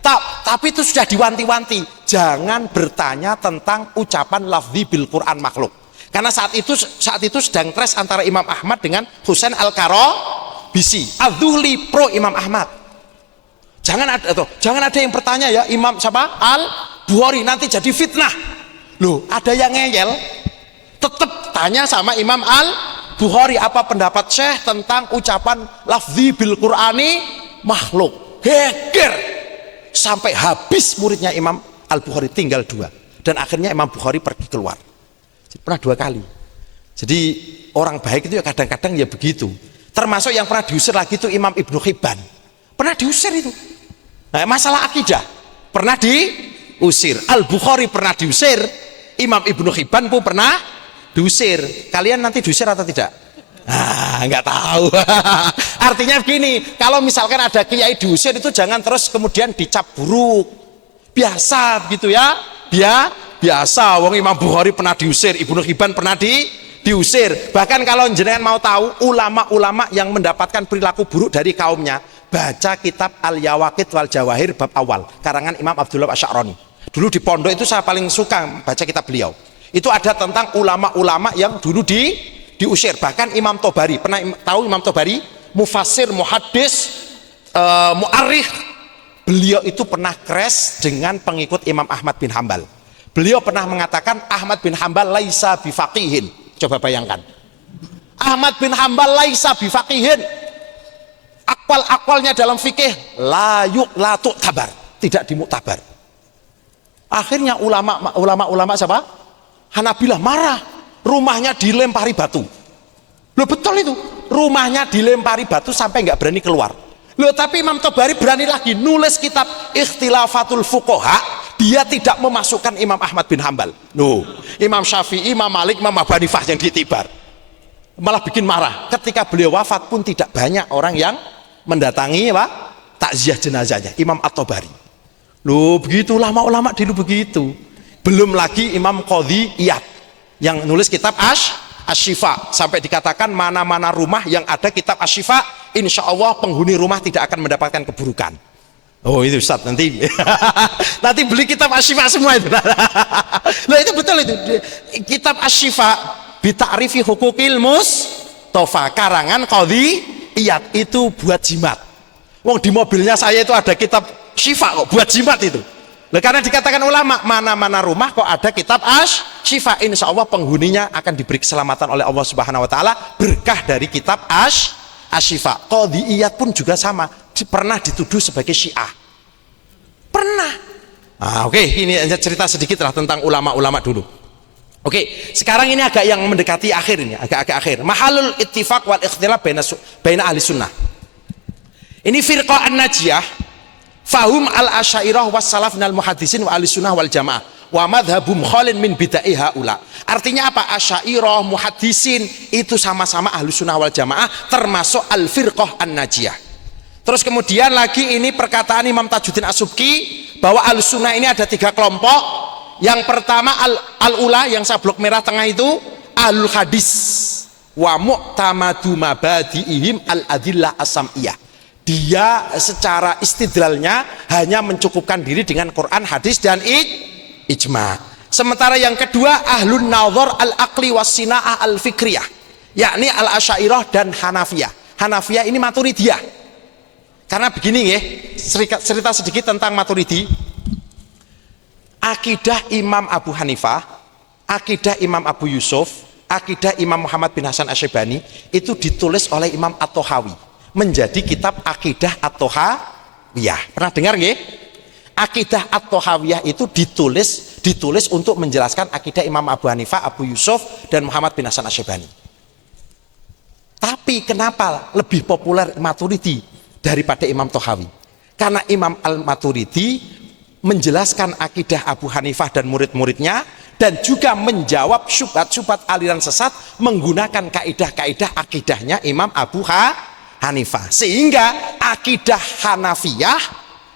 Tapi itu sudah diwanti-wanti, jangan bertanya tentang ucapan lafzi bil Qur'an makhluk. Karena saat itu sedang crash antara Imam Ahmad dengan Husain Al-Karabisi. Az-Zuhli pro Imam Ahmad. Jangan ada yang bertanya ya Imam siapa? Al-Bukhari nanti jadi fitnah. Loh, ada yang ngeyel, tetap tanya sama Imam Al-Bukhari, apa pendapat Syekh tentang ucapan lafzi bil Qur'ani makhluk. Geger sampai habis muridnya Imam Al-Bukhari, tinggal 2, dan akhirnya Imam Bukhari pergi keluar. Pernah 2 kali. Jadi orang baik itu ya kadang-kadang ya begitu. Termasuk yang pernah diusir lagi itu Imam Ibnu Hibban, pernah diusir itu. Nah, masalah akidah, pernah diusir, Al-Bukhari pernah diusir, Imam Ibnu Hibban pun pernah diusir. Kalian nanti diusir atau tidak? Nggak tahu. Artinya begini, kalau misalkan ada kiai diusir itu jangan terus kemudian dicap buruk. Biasa gitu ya. Biasa. Wong Imam Bukhari pernah diusir, Ibnu Hibban pernah diusir. Bahkan kalau jenengan mau tahu ulama-ulama yang mendapatkan perilaku buruk dari kaumnya, baca kitab Al-Yawaqit wal Jawahir bab awal karangan Imam Abdullah Asy'arani. Dulu di pondok itu saya paling suka baca kitab beliau. Itu ada tentang ulama-ulama yang dulu diusir. Bahkan Imam Tobari, pernah tahu Imam Tobari? Mufassir, muhaddis, mu'arrikh. Beliau itu pernah crash dengan pengikut Imam Ahmad bin Hambal. Beliau pernah mengatakan Ahmad bin Hambal laisa bifaqihin. Coba bayangkan. Ahmad bin Hambal laisa bifaqihin. Akwal-akwalnya dalam fikih la tu'tabar, tidak dimuktabar. Akhirnya ulama siapa? Hanabilah marah. Rumahnya dilempari batu. Loh betul itu. Rumahnya dilempari batu sampai nggak berani keluar. Loh tapi Imam Tobari berani lagi nulis kitab Ikhtilafatul Fuqaha. Dia tidak memasukkan Imam Ahmad bin Hambal. Loh, Imam Syafi'i, Imam Malik, Imam Abu Hanifah yang ditibar. Malah bikin marah. Ketika beliau wafat pun tidak banyak orang yang mendatangi takziah jenazahnya. Imam At-Tabari. Loh begitu ulama-ulama dulu begitu. Belum lagi Imam Qadhi Iyad yang nulis kitab Asy-Syifa, sampai dikatakan mana-mana rumah yang ada kitab Asy-Syifa, insya Allah penghuni rumah tidak akan mendapatkan keburukan. Oh itu Ustaz, nanti nanti beli kitab Asy-Syifa semua itu. Loh itu betul itu. Kitab Asy-Syifa bita'rifi hukukil mustofa karangan Qadhi Iyad itu buat jimat. Wong di mobilnya saya itu ada kitab Syifa kok buat jimat itu. Nah, karena dikatakan ulama mana-mana rumah kok ada kitab Asy-Syifa, insya Allah penghuninya akan diberi keselamatan oleh Allah Subhanahu Wa Taala berkah dari kitab Asy-Syifa. Qadhi Iyad pun juga sama, pernah dituduh sebagai Syiah. Pernah. Oke, ini hanya cerita sedikit lah tentang ulama-ulama dulu. Oke, sekarang ini agak yang mendekati akhir ini, agak-agak akhir. Mahalul ittifaq wal ikhtilaf baina ahli sunnah. Ini firqah an-najiyah, fahum al-asy'ariyah was salaf minal muhaddisin wa ahli sunnah wal jamaah wa madhhabum khalin min bid'ah haula. Artinya apa? Asy'ariyah, muhaddisin itu sama-sama ahli sunnah wal jamaah, termasuk al-firqah an-najiyah. Terus kemudian lagi ini perkataan Imam Tajuddin As-Subki bahwa ahli sunnah ini ada 3 kelompok. Yang pertama al-ula yang sablok merah tengah itu ahlul hadis wa mu'tamadu mabadi'ihim al-adillah as-sam'iyah. Dia secara istidlalnya hanya mencukupkan diri dengan Quran, hadis dan ijma. Sementara yang kedua ahlun nazar al-aqli was sina'ah al-fikriyah, yakni al-asy'ariyah dan Hanafiyah. Hanafiyah ini Maturidiyah. Karena begini ya, cerita sedikit tentang Maturidi. Akidah Imam Abu Hanifah, akidah Imam Abu Yusuf, akidah Imam Muhammad bin Hasan Asy-Syaibani itu ditulis oleh Imam At-Tahawi menjadi kitab Akidah At-Tahawiyah. Pernah dengar nggih? Akidah At-Tahawiyah itu ditulis untuk menjelaskan akidah Imam Abu Hanifah, Abu Yusuf dan Muhammad bin Hasan Asy-Syaibani. Tapi kenapa lebih populer Maturidi daripada Imam Tahawi? Karena Imam Al-Maturidi menjelaskan akidah Abu Hanifah dan murid-muridnya dan juga menjawab syubhat-syubhat aliran sesat menggunakan kaidah-kaidah akidahnya Imam Abu Hanifah, sehingga akidah Hanafiyah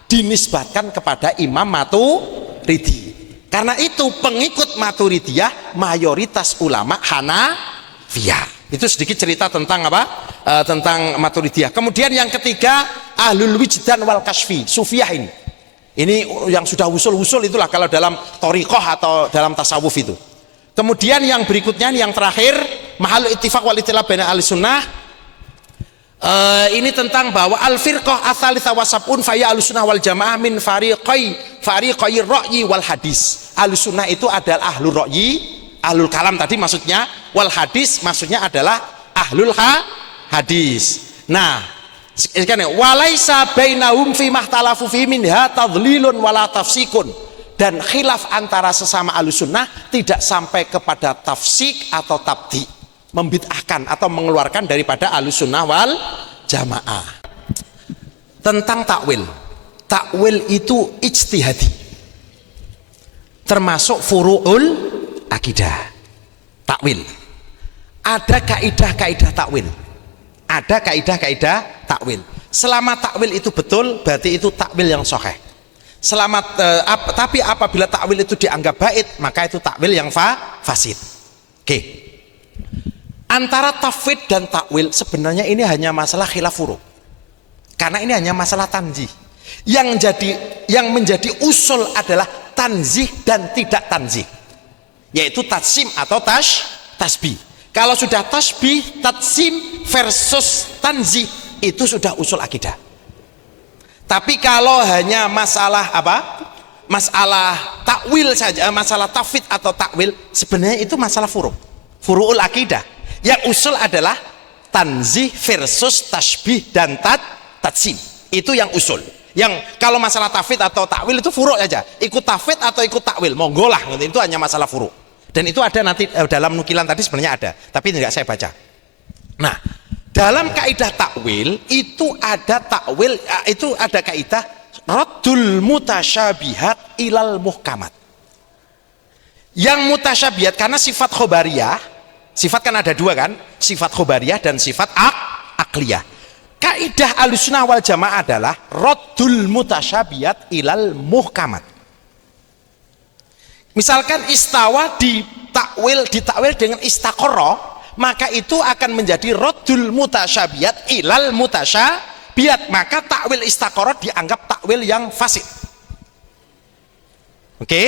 dinisbatkan kepada Imam Maturidi. Karena itu pengikut Maturidiyah mayoritas ulama Hanafiyah. Itu sedikit cerita tentang apa? Tentang Maturidiyah. Kemudian yang ketiga ahlul wijdan wal kasfi, sufiyah ini. Ini yang sudah usul-usul itulah kalau dalam thariqah atau dalam tasawuf itu. Kemudian yang berikutnya yang terakhir mahalul ittifaq wal ikhtilaf baina ahli sunnah. Ini tentang bahwa al-firqah ats-tsalitsah wa sab'un fa ya ahlussunnah wal jamaah min fariqai ra'yi wal hadis. Ahlussunnah itu adalah ahlul ra'yi, ahlul kalam tadi maksudnya, wal hadis maksudnya adalah ahlul hadis. Nah, walaisa bainahum fi mahtalafu fi minha tadlilun wala tafsikun, dan khilaf antara sesama ahlussunnah tidak sampai kepada tafsik atau tabdi, membid'ahkan atau mengeluarkan daripada ahlussunnah wal jamaah. Tentang takwil, takwil itu ijtihadi, termasuk furu'ul akidah. Takwil ada kaidah-kaidah takwil, ada kaidah-kaidah takwil. Selama takwil itu betul, berarti itu takwil yang sahih. Tapi apabila takwil itu dianggap bait, maka itu takwil yang fasid. Oke. Antara tafwid dan takwil sebenarnya ini hanya masalah khilaf furu'. Karena ini hanya masalah tanzih. Yang menjadi usul adalah tanzih dan tidak tanzih. Yaitu tatsim atau tasbih. Kalau sudah tasbih, tatsim versus tanzih, itu sudah usul akidah. Tapi kalau hanya masalah masalah takwil saja, masalah tafwid atau takwil, sebenarnya itu masalah furu'ul akidah. Yang usul adalah tanzih versus tasbih dan tatsim. Itu yang usul. Yang kalau masalah tafwid atau takwil itu furu' saja. Ikut tafwid atau ikut takwil, monggo lah. Itu hanya masalah furu'. Dan itu ada nanti dalam nukilan tadi sebenarnya ada, tapi tidak saya baca. Nah, dalam kaidah takwil itu ada takwil, itu ada kaidah raddul mutasyabihat ilal muhkamat. Yang mutasyabihat karena sifat khobariyah, sifat kan ada dua kan, sifat khobariyah dan sifat akliyah. Kaidah Ahlussunnah wal Jamaah adalah raddul mutasyabihat ilal muhkamat. Misalkan istawa ditakwil dengan istaqarra, maka itu akan menjadi raddul mutasyabihat ilal mutasyabihat, maka takwil istaqarra dianggap takwil yang fasid. Oke?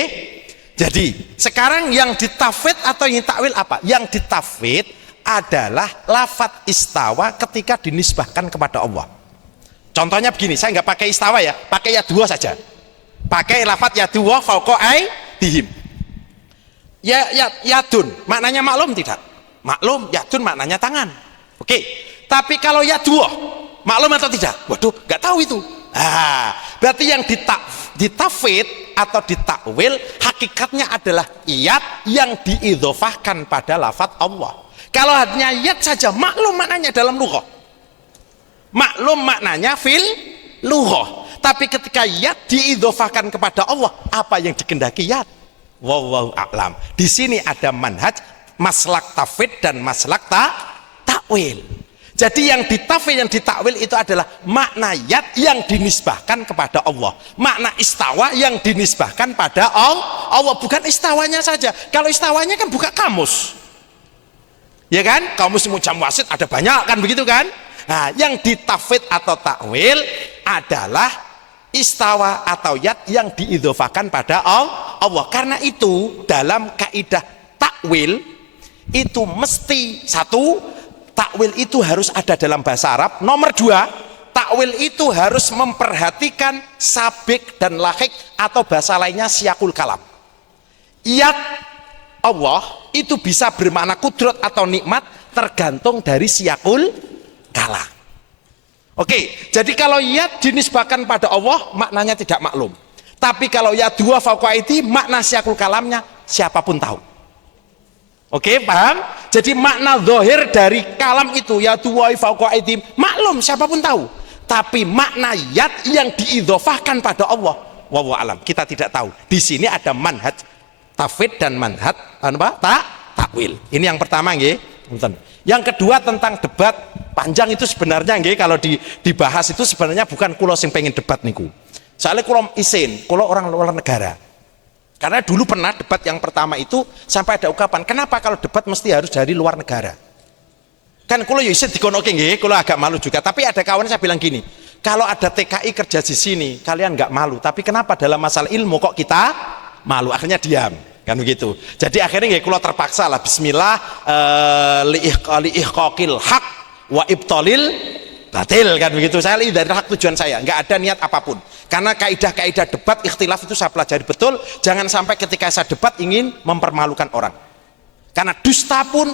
Jadi, sekarang yang ditafwid atau yang takwil apa? Yang ditafwid adalah lafadz istawa ketika dinisbahkan kepada Allah. Contohnya begini, saya nggak pakai istawa ya, pakai yadua saja. Pakai lafadz yadua fauqa aydihim. Yadun maknanya maklum tidak? Maklum, yadun maknanya tangan. Oke. Tapi kalau yadua maklum atau tidak? Waduh, nggak tahu itu. Berarti yang ditafwid atau ditakwil hakikatnya adalah yad yang diidhofahkan pada lafadz Allah. Kalau hanya yad saja maklum maknanya dalam lughah. Maklum maknanya fil lughah. Tapi ketika yad diidhofahkan kepada Allah, apa yang dikehendaki yad? Wallahu a'lam. Di sini ada manhaj maslak tafwid dan maslak takwil. Jadi yang ditafwid yang ditakwil itu adalah makna yad yang dinisbahkan kepada Allah, makna istawa yang dinisbahkan pada Allah, bukan istawanya saja. Kalau istawanya kan buka kamus, ya kan? Kamus Mu'jam Wasit ada banyak kan, begitu kan? Nah, yang ditafwid atau takwil adalah istawa atau yad yang diidhofakan pada Allah. Karena itu dalam kaidah takwil itu mesti satu, takwil itu harus ada dalam bahasa Arab. Nomor dua, takwil itu harus memperhatikan sabik dan lahik atau bahasa lainnya siyakul kalam. Yad Allah itu bisa bermakna kudrat atau nikmat tergantung dari siyakul kalam. Oke, jadi kalau yad dinisbahkan pada Allah maknanya tidak maklum. Tapi kalau yad dua fauqa aydihim makna siyakul kalamnya siapapun tahu. Oke, paham? Jadi makna zahir dari kalam itu yad dua fauqa aydihim maklum siapapun tahu. Tapi makna yad yang diidhofahkan pada Allah, wallahu alam, kita tidak tahu. Di sini ada manhaj tafwid dan manhaj takwil. Ini yang pertama nggih. Yang kedua tentang debat panjang itu sebenarnya nggih, kalau dibahas itu sebenarnya bukan kula sing pengen debat niku. Soalnya kula isin, kula orang luar negara. Karena dulu pernah debat yang pertama itu sampai ada ungkapan, kenapa kalau debat mesti harus dari luar negara? Kan kula ya isin dikonoke nggih, kula agak malu juga. Tapi ada kawan saya bilang gini, kalau ada TKI kerja di sini, kalian nggak malu. Tapi kenapa dalam masalah ilmu kok kita malu? Akhirnya diam. Kan begitu. Jadi akhirnya nggih kula terpaksa lah bismillah li ihqaqil haq wa ibtalil batil, kan begitu. Saya lihat dari hak tujuan saya, nggak ada niat apapun. Karena kaidah-kaidah debat ikhtilaf itu saya pelajari betul. Jangan sampai ketika saya debat ingin mempermalukan orang. Karena dusta pun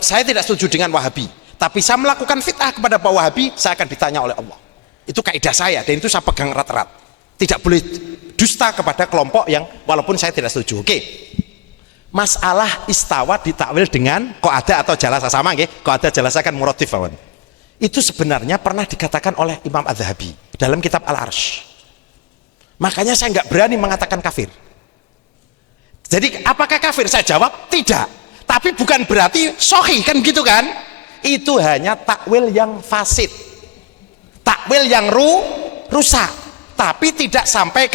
saya tidak setuju dengan Wahabi. Tapi saya melakukan fitnah kepada Pak Wahabi, saya akan ditanya oleh Allah. Itu kaidah saya dan itu saya pegang erat-erat. Tidak boleh dusta kepada kelompok yang walaupun saya tidak setuju. Oke. Masalah istawa ditakwil dengan qa'adah atau jalasa, sama nggih? Qa'adah jalasa kan muradif, kawan. Itu sebenarnya pernah dikatakan oleh Imam Az-Zahabi. dalam kitab Al-Arsh. Makanya saya nggak berani mengatakan kafir. Jadi apakah kafir? Saya jawab tidak. Tapi bukan berarti sahih, kan gitu kan? Itu hanya takwil yang fasid, takwil yang rusak, tapi tidak sampai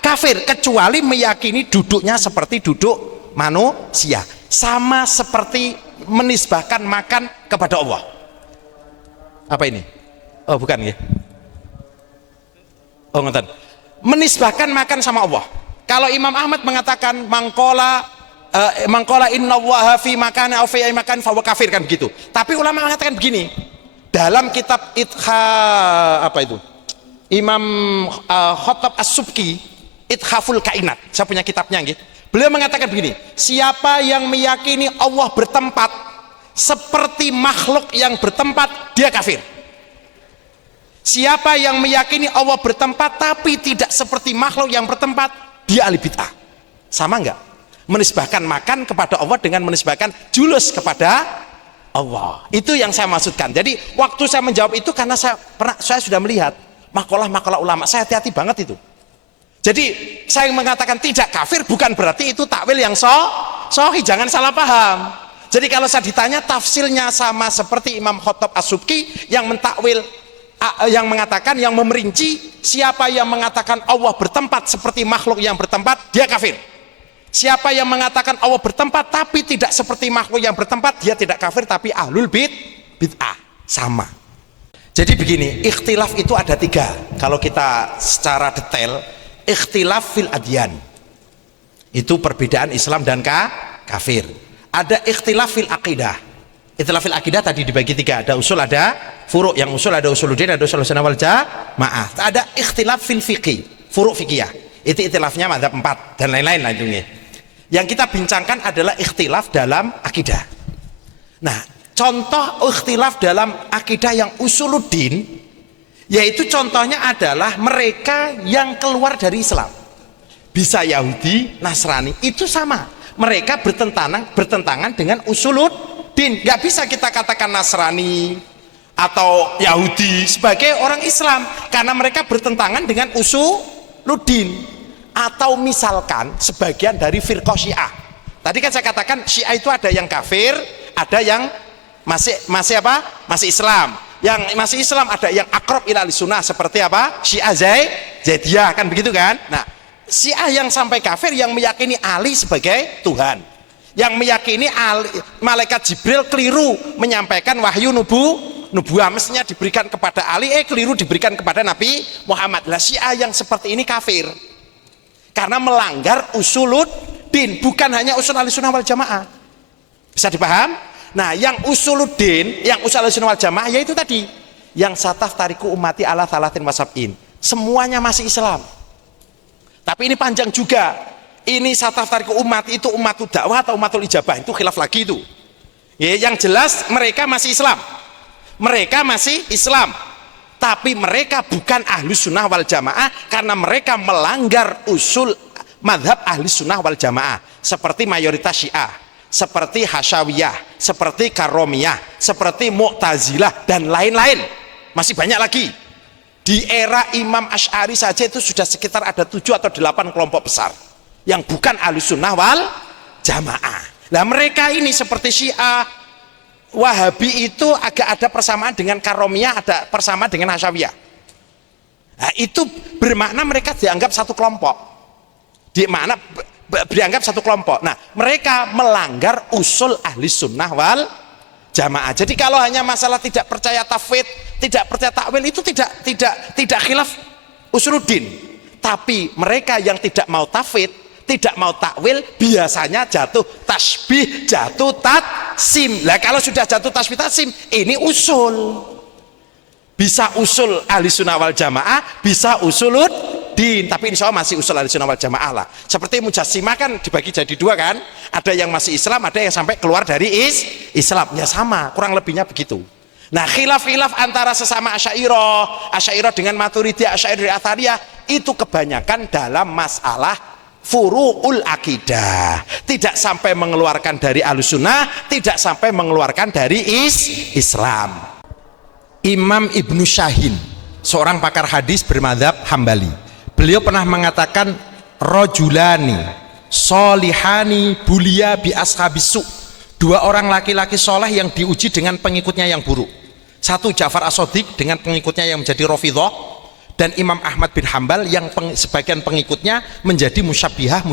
kafir, kecuali meyakini duduknya seperti duduk manusia, sama seperti menisbahkan makan kepada Allah. Apa ini? Oh bukan ya? Oh ngoten. Menisbahkan makan sama Allah. Kalau Imam Ahmad mengatakan mangkola inna waha fi makan au fi makan fa kafir, kan begitu. Tapi ulama mengatakan begini, dalam kitab apa itu? Imam Khattab As-Subki, Ithaful Kainat. Saya punya kitabnya gitu. Beliau mengatakan begini, siapa yang meyakini Allah bertempat seperti makhluk yang bertempat, dia kafir. Siapa yang meyakini Allah bertempat tapi tidak seperti makhluk yang bertempat, dia ahli bid'ah. Sama enggak? Menisbahkan makan kepada Allah dengan menisbahkan julus kepada Allah. Itu yang saya maksudkan. Jadi waktu saya menjawab itu karena saya sudah melihat makalah-makalah ulama, saya hati-hati banget itu. Jadi saya mengatakan tidak kafir bukan berarti itu takwil yang sahih, jangan salah paham. Jadi kalau saya ditanya tafsirnya sama seperti Imam Khattab As-Subki yang mentakwil, yang mengatakan, yang memerinci, siapa yang mengatakan Allah bertempat seperti makhluk yang bertempat, dia kafir. Siapa yang mengatakan Allah bertempat tapi tidak seperti makhluk yang bertempat, dia tidak kafir tapi ahlul bid'ah. Sama. Jadi begini, ikhtilaf itu ada 3. Kalau kita secara detail, ikhtilaf fil adyan, itu perbedaan Islam dan kafir. Ada ikhtilaf fil aqidah. Ikhtilaf fil aqidah tadi dibagi 3, ada usul, ada furu'. Yang usul ada usuluddin, ada usul sunnah wal jamaah. Ada ikhtilaf fil fiqih, furu' fikiyah. Itu ikhtilafnya madzhab 4 dan lain-lain lah itu. Yang kita bincangkan adalah ikhtilaf dalam akidah. Nah, contoh ikhtilaf dalam akidah yang usuluddin, yaitu contohnya adalah mereka yang keluar dari Islam, bisa Yahudi, Nasrani, itu sama. Mereka bertentangan dengan usuluddin. Gak bisa kita katakan Nasrani atau Yahudi sebagai orang Islam karena mereka bertentangan dengan usuluddin. Atau misalkan sebagian dari firqah Syiah. Tadi kan saya katakan Syiah itu ada yang kafir, ada yang masih apa? Masih Islam. Yang masih Islam ada yang akrab ila sunnah seperti apa? Syiah Zaidiyah, kan begitu kan? Nah, Syiah yang sampai kafir yang meyakini Ali sebagai Tuhan. Yang meyakini Ali, malaikat Jibril keliru menyampaikan wahyu nubuah mestinya diberikan kepada Ali, keliru diberikan kepada Nabi Muhammad. Lah Syiah yang seperti ini kafir. Karena melanggar usuluddin, bukan hanya usul ahlussunnah wal jamaah. Bisa dipaham? Nah, yang usuluddin, yang usul ahlussunnah wal jamaah yaitu tadi, yang sataf tariku umati ala salatin wasab'in. Semuanya masih Islam. Tapi ini panjang juga. Ini sataf tariku umat itu umatul dakwah atau umatul ijabah, itu khilaf lagi itu. Ya, yang jelas mereka masih Islam. Mereka masih Islam. Tapi mereka bukan ahli sunnah wal jamaah karena mereka melanggar usul madhab ahli sunnah wal jamaah seperti mayoritas Syiah, seperti Hasyawiyah, seperti Karomiyah, seperti Mu'tazilah dan lain-lain. Masih banyak lagi. Di era Imam Asy'ari saja itu sudah sekitar ada 7 atau 8 kelompok besar yang bukan ahli sunnah wal jamaah. Nah mereka ini seperti Syiah, Wahabi itu agak ada persamaan dengan Karomiyah, ada persamaan dengan Hasyawiyah. Nah, itu bermakna mereka dianggap satu kelompok. Dianggap satu kelompok. Nah, mereka melanggar usul ahli sunnah wal jamaah. Jadi kalau hanya masalah tidak percaya tafwid, tidak percaya takwil itu tidak khilaf usuluddin. Tapi mereka yang tidak mau tafwid, tidak mau takwil, biasanya jatuh tasbih, jatuh tatsim. Lah kalau sudah jatuh tasbih tatsim, ini usul. Bisa usul ahli sunnah wal jamaah, bisa usuluddin. Tapi insya Allah masih usul ahli sunnah wal jamaah lah. Seperti mujassimah kan dibagi jadi 2 kan. Ada yang masih Islam, ada yang sampai keluar dari Islam. Ya sama, kurang lebihnya begitu. Nah khilaf-khilaf antara sesama Asy'ariyah dengan Maturidiyah, Asy'ariyah, Athariyah itu kebanyakan dalam masalah furu'ul akidah, tidak sampai mengeluarkan dari Ahlussunnah, tidak sampai mengeluarkan dari Islam. Imam Ibnu Syahin seorang pakar hadis bermadzhab Hambali. Beliau pernah mengatakan rojulani solihani bulia bi ashabisu, dua orang laki-laki soleh yang diuji dengan pengikutnya yang buruk. Satu Ja'far As-Shadiq dengan pengikutnya yang menjadi Rafidhah, dan Imam Ahmad bin Hambal yang sebagian pengikutnya menjadi musyabbihah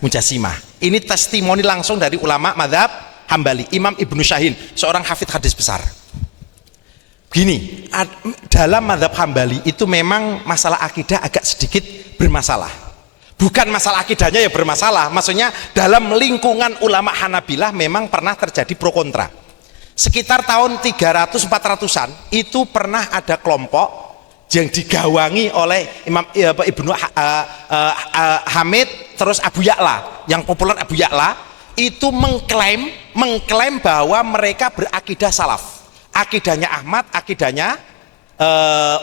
mujasimah. Ini testimoni langsung dari ulama madzhab Hambali. Imam Ibnu Syahin, seorang hafidz hadis besar. Gini, dalam madzhab Hambali itu memang masalah akidah agak sedikit bermasalah. Bukan masalah akidahnya ya bermasalah, maksudnya dalam lingkungan ulama Hanabilah memang pernah terjadi pro kontra. Sekitar tahun 300-400an itu pernah ada kelompok yang digawangi oleh Imam Ibnu Hamid, terus Abu Ya'la, yang populer Abu Ya'la, itu mengklaim bahwa mereka berakidah salaf. Akidahnya Ahmad, akidahnya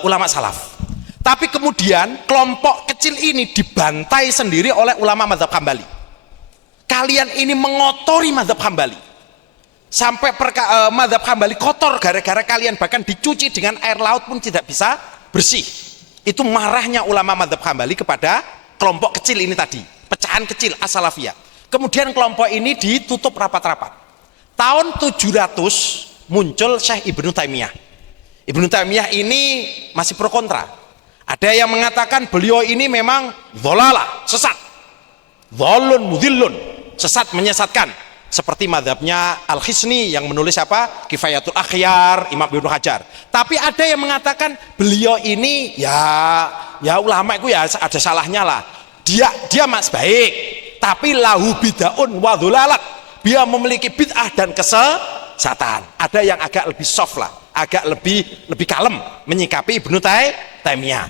ulama salaf. Tapi kemudian kelompok kecil ini dibantai sendiri oleh ulama madzhab Hambali. Kalian ini mengotori madzhab Hambali. Sampai madzhab Hambali kotor gara-gara kalian, bahkan dicuci dengan air laut pun tidak bisa bersih. Itu marahnya ulama madzhab Hambali kepada kelompok kecil ini tadi, pecahan kecil as-salafiyah. Kemudian kelompok ini ditutup rapat-rapat. Tahun 700 muncul Syekh Ibnu Taimiyah. Ibnu Taimiyah ini masih pro kontra. Ada yang mengatakan beliau ini memang dhalalah, sesat, dhalun mudhillun, sesat menyesatkan, seperti madhabnya Al-Khisni yang menulis apa? Kifayatul Akhyar, Imam Ibnu Hajar. Tapi ada yang mengatakan beliau ini ya ulama itu ya ada salahnya lah. Dia mas baik, tapi lahu bid'aun wa dhalalat. Dia memiliki bid'ah dan kesesatan. Ada yang agak lebih soft lah, agak lebih kalem menyikapi Ibnu Taimiyah.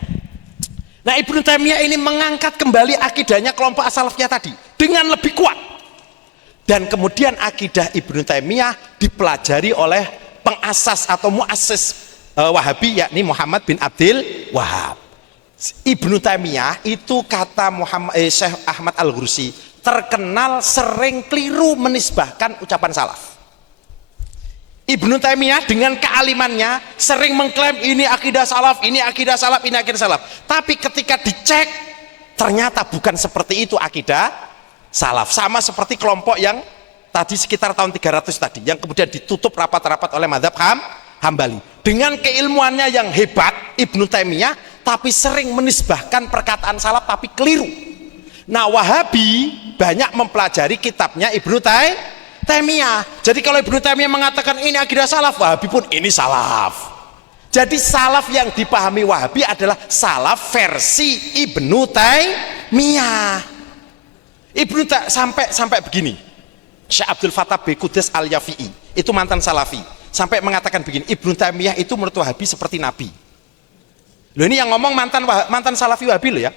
Nah, Ibnu Taimiyah ini mengangkat kembali akidahnya kelompok as-salafiyah tadi dengan lebih kuat. Dan kemudian akidah Ibnu Taimiyah dipelajari oleh pengasas atau muassis Wahabi, yakni Muhammad bin Abdul Wahab. Ibnu Taimiyah itu kata Syekh Ahmad Al-Ghursi terkenal sering keliru menisbahkan ucapan salaf. Ibnu Taimiyah dengan kealimannya sering mengklaim ini akidah salaf, ini akidah salaf, ini akidah salaf. Tapi ketika dicek ternyata bukan seperti itu akidah salaf. Sama seperti kelompok yang tadi sekitar tahun 300 tadi, yang kemudian ditutup rapat-rapat oleh madzhab Hambali. Dengan keilmuannya yang hebat Ibnu Taimiyah, tapi sering menisbahkan perkataan salaf tapi keliru. Nah, Wahabi banyak mempelajari kitabnya Ibnu Taimiyah. Jadi kalau Ibnu Taimiyah mengatakan ini akidah salaf, Wahabi pun ini salaf. Jadi salaf yang dipahami Wahabi adalah salaf versi Ibnu Taimiyah. Sampai begini, Syekh Abdul Fattah B. Qudus Al-Yafi'i itu mantan salafi, sampai mengatakan begini, Ibnu Taimiyah itu menurut Wahabi seperti Nabi. Loh, ini yang ngomong mantan salafi Wahabi loh ya.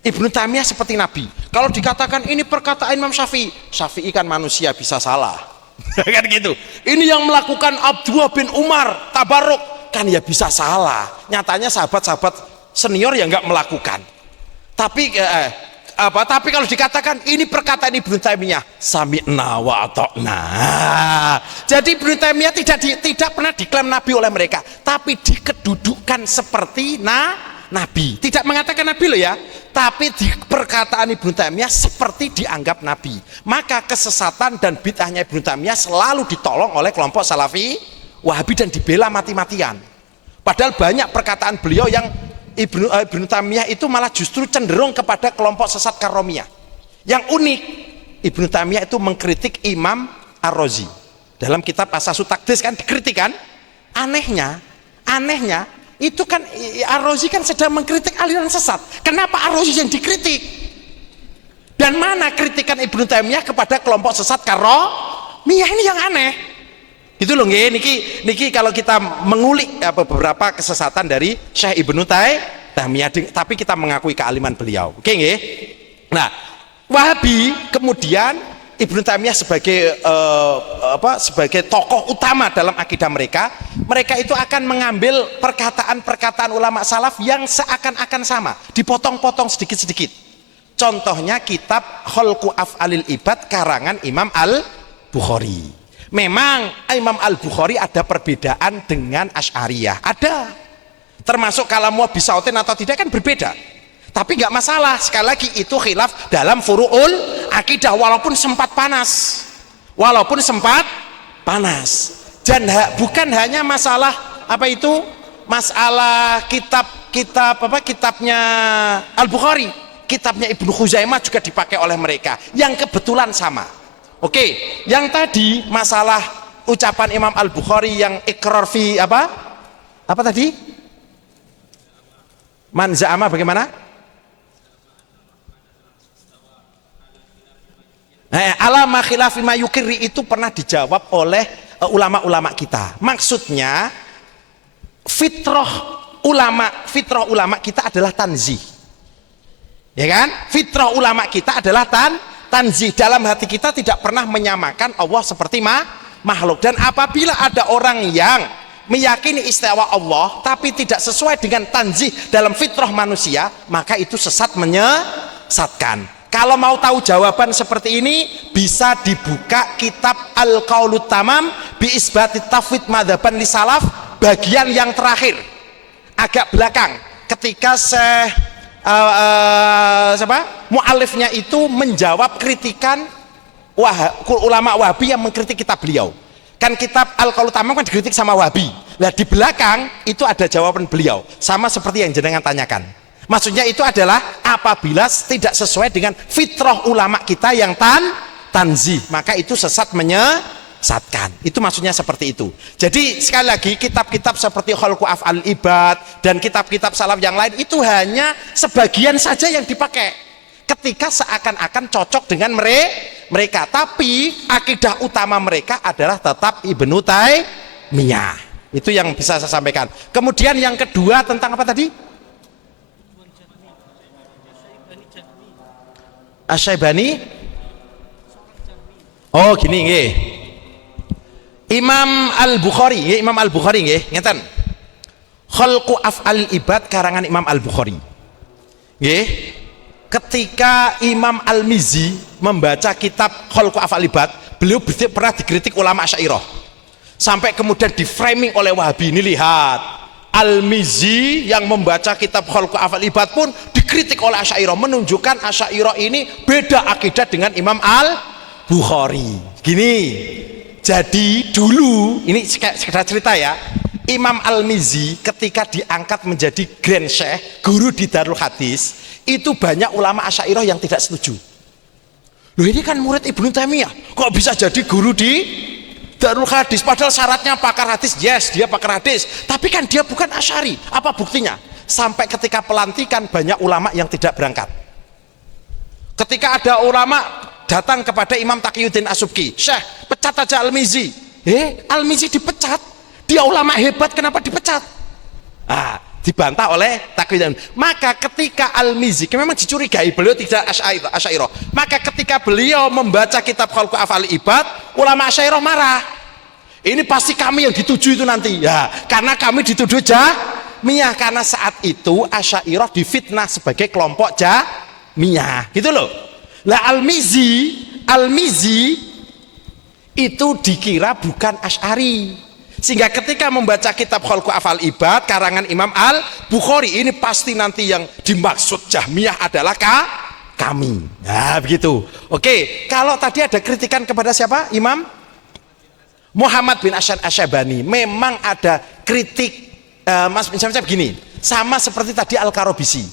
Ibnu Taimiyah seperti Nabi. Kalau dikatakan ini perkataan Imam Syafi'i kan manusia bisa salah. Kan gitu. Ini yang melakukan Abdullah bin Umar Tabarruk kan ya bisa salah. Nyatanya sahabat-sahabat senior yang nggak melakukan. Tapi kalau dikatakan ini perkataan Ibnu Taimiyah, sami'na wa ata'na. Jadi Ibnu Taimiyah tidak pernah diklaim Nabi oleh mereka, tapi dikedudukan seperti Nabi. Tidak mengatakan Nabi loh ya, tapi di perkataan Ibnu Taimiyah seperti dianggap Nabi. Maka kesesatan dan bid'ahnya Ibnu Taimiyah selalu ditolong oleh kelompok Salafi Wahabi dan dibela mati-matian. Padahal banyak perkataan beliau yang Ibnu Taimiyah itu malah justru cenderung kepada kelompok sesat Karomiyah. Yang unik, Ibnu Taimiyah itu mengkritik Imam Ar-Razi dalam kitab Asasut Taqdis, kan dikritik kan. Anehnya itu kan Ar-Razi kan sedang mengkritik aliran sesat. Kenapa Ar-Razi yang dikritik? Dan mana kritikan Ibnu Taimiyah kepada kelompok sesat Karomiyah? Ini yang aneh. Gitu loh nggih, niki kalau kita mengulik beberapa kesesatan dari Syekh Ibnu Taimiyah, tapi kita mengakui kealiman beliau. Oke nggih. Nah, Wahabi kemudian Ibnu Taimiyah sebagai tokoh utama dalam akidah mereka itu akan mengambil perkataan-perkataan ulama salaf yang seakan-akan sama, dipotong-potong sedikit-sedikit. Contohnya kitab Khalqu Af'alil Ibad karangan Imam Al-Bukhari. Memang Imam Al-Bukhari ada perbedaan dengan Asy'ariyah, ada. termasuk kalamu bisautin atau tidak kan berbeda. Tapi nggak masalah, sekali lagi itu khilaf dalam furu'ul akidah, walaupun sempat panas, dan bukan hanya masalah apa itu, masalah kitabnya Al-Bukhari, kitabnya Ibnu Khuzaimah juga dipakai oleh mereka yang kebetulan sama. Oke, yang tadi masalah ucapan Imam Al-Bukhari yang ikrar fi apa tadi, man za'ama, bagaimana? Alama khilafi ma yukirri itu pernah dijawab oleh ulama-ulama kita. Maksudnya fitrah ulama kita adalah tanzih, ya kan? Fitrah ulama kita adalah tanzih. Dalam hati kita tidak pernah menyamakan Allah seperti makhluk. Dan apabila ada orang yang meyakini istiwa Allah tapi tidak sesuai dengan tanzih dalam fitrah manusia, maka itu sesat, menyesatkan. Kalau mau tahu jawaban seperti ini, bisa dibuka kitab Al-Qaulut Tamam bi Isbati Tafwid Madhaban li Salaf, bagian yang terakhir agak belakang, ketika mu'alifnya itu menjawab kritikan ulama Wahabi yang mengkritik kitab beliau. Kan kitab Al-Qaulut Tamam kan dikritik sama Wahabi. Nah di belakang itu ada jawaban beliau, sama seperti yang jenengan tanyakan. Maksudnya itu adalah apabila tidak sesuai dengan fitrah ulama kita yang tanzih, maka itu sesat, menyesatkan. Itu maksudnya seperti itu. Jadi sekali lagi, kitab-kitab seperti Khalqu Af'al Ibad dan kitab-kitab salaf yang lain itu hanya sebagian saja yang dipakai ketika seakan-akan cocok dengan mereka. Tapi akidah utama mereka adalah tetap Ibnu Taimiyah. Itu yang bisa saya sampaikan. Kemudian yang kedua tentang apa tadi? Asy-Syaibani. Oh gini nggih. Imam Al-Bukhari nggih, ngeten. Khalqu Af'al Ibad karangan Imam Al-Bukhari. Nggih. Ketika Imam Al-Mizzi membaca kitab Khalqu Af'al Ibad, beliau pernah dikritik ulama Asy'ariyah. Sampai kemudian di framing oleh Wahabi. Ini lihat, Al-Mizzi yang membaca kitab Khalqu Af'al Ibad pun dikritik oleh Asy'ariyah, menunjukkan Asy'ariyah ini beda akidah dengan Imam Al-Bukhari. Gini, jadi dulu ini sekedar cerita ya, Imam Al-Mizzi ketika diangkat menjadi Grand Syekh, guru di Darul Hadis, itu banyak ulama Asy'ariyah yang tidak setuju. Loh ini kan murid Ibnu Taimiyah, kok bisa jadi guru di Darul Hadis, padahal syaratnya pakar hadis. Yes, dia pakar hadis, tapi kan dia bukan Asy'ari. Apa buktinya? Sampai ketika pelantikan banyak ulama yang tidak berangkat. Ketika ada ulama datang kepada Imam Taqiyuddin As-Subki, Syekh, pecat aja Al-Mizzi. Al-Mizzi dipecat, dia ulama hebat, kenapa dipecat? Dibantah oleh Taqiyuddin. Maka ketika Al-Mizzi, memang dicurigai beliau tidak Asy'ariyah, maka ketika beliau membaca kitab Khalqu Af'al Ibad, ulama Asy'ariyah marah. Ini pasti kami yang dituju itu nanti. Ya, karena kami dituduh Jahmiyah, karena saat itu Asy'ariyah difitnah sebagai kelompok Jahmiyah, gitu loh. Lah Al-Mizzi itu dikira bukan Asy'ari. Sehingga ketika membaca kitab Khalqu Af'al Ibad karangan Imam Al-Bukhari, ini pasti nanti yang dimaksud Jahmiyah adalah kami. Nah begitu. Oke, kalau tadi ada kritikan kepada siapa? Imam Muhammad bin Asy-Syaibani. Memang ada kritik, misalnya begini, sama seperti tadi Al-Karobisi.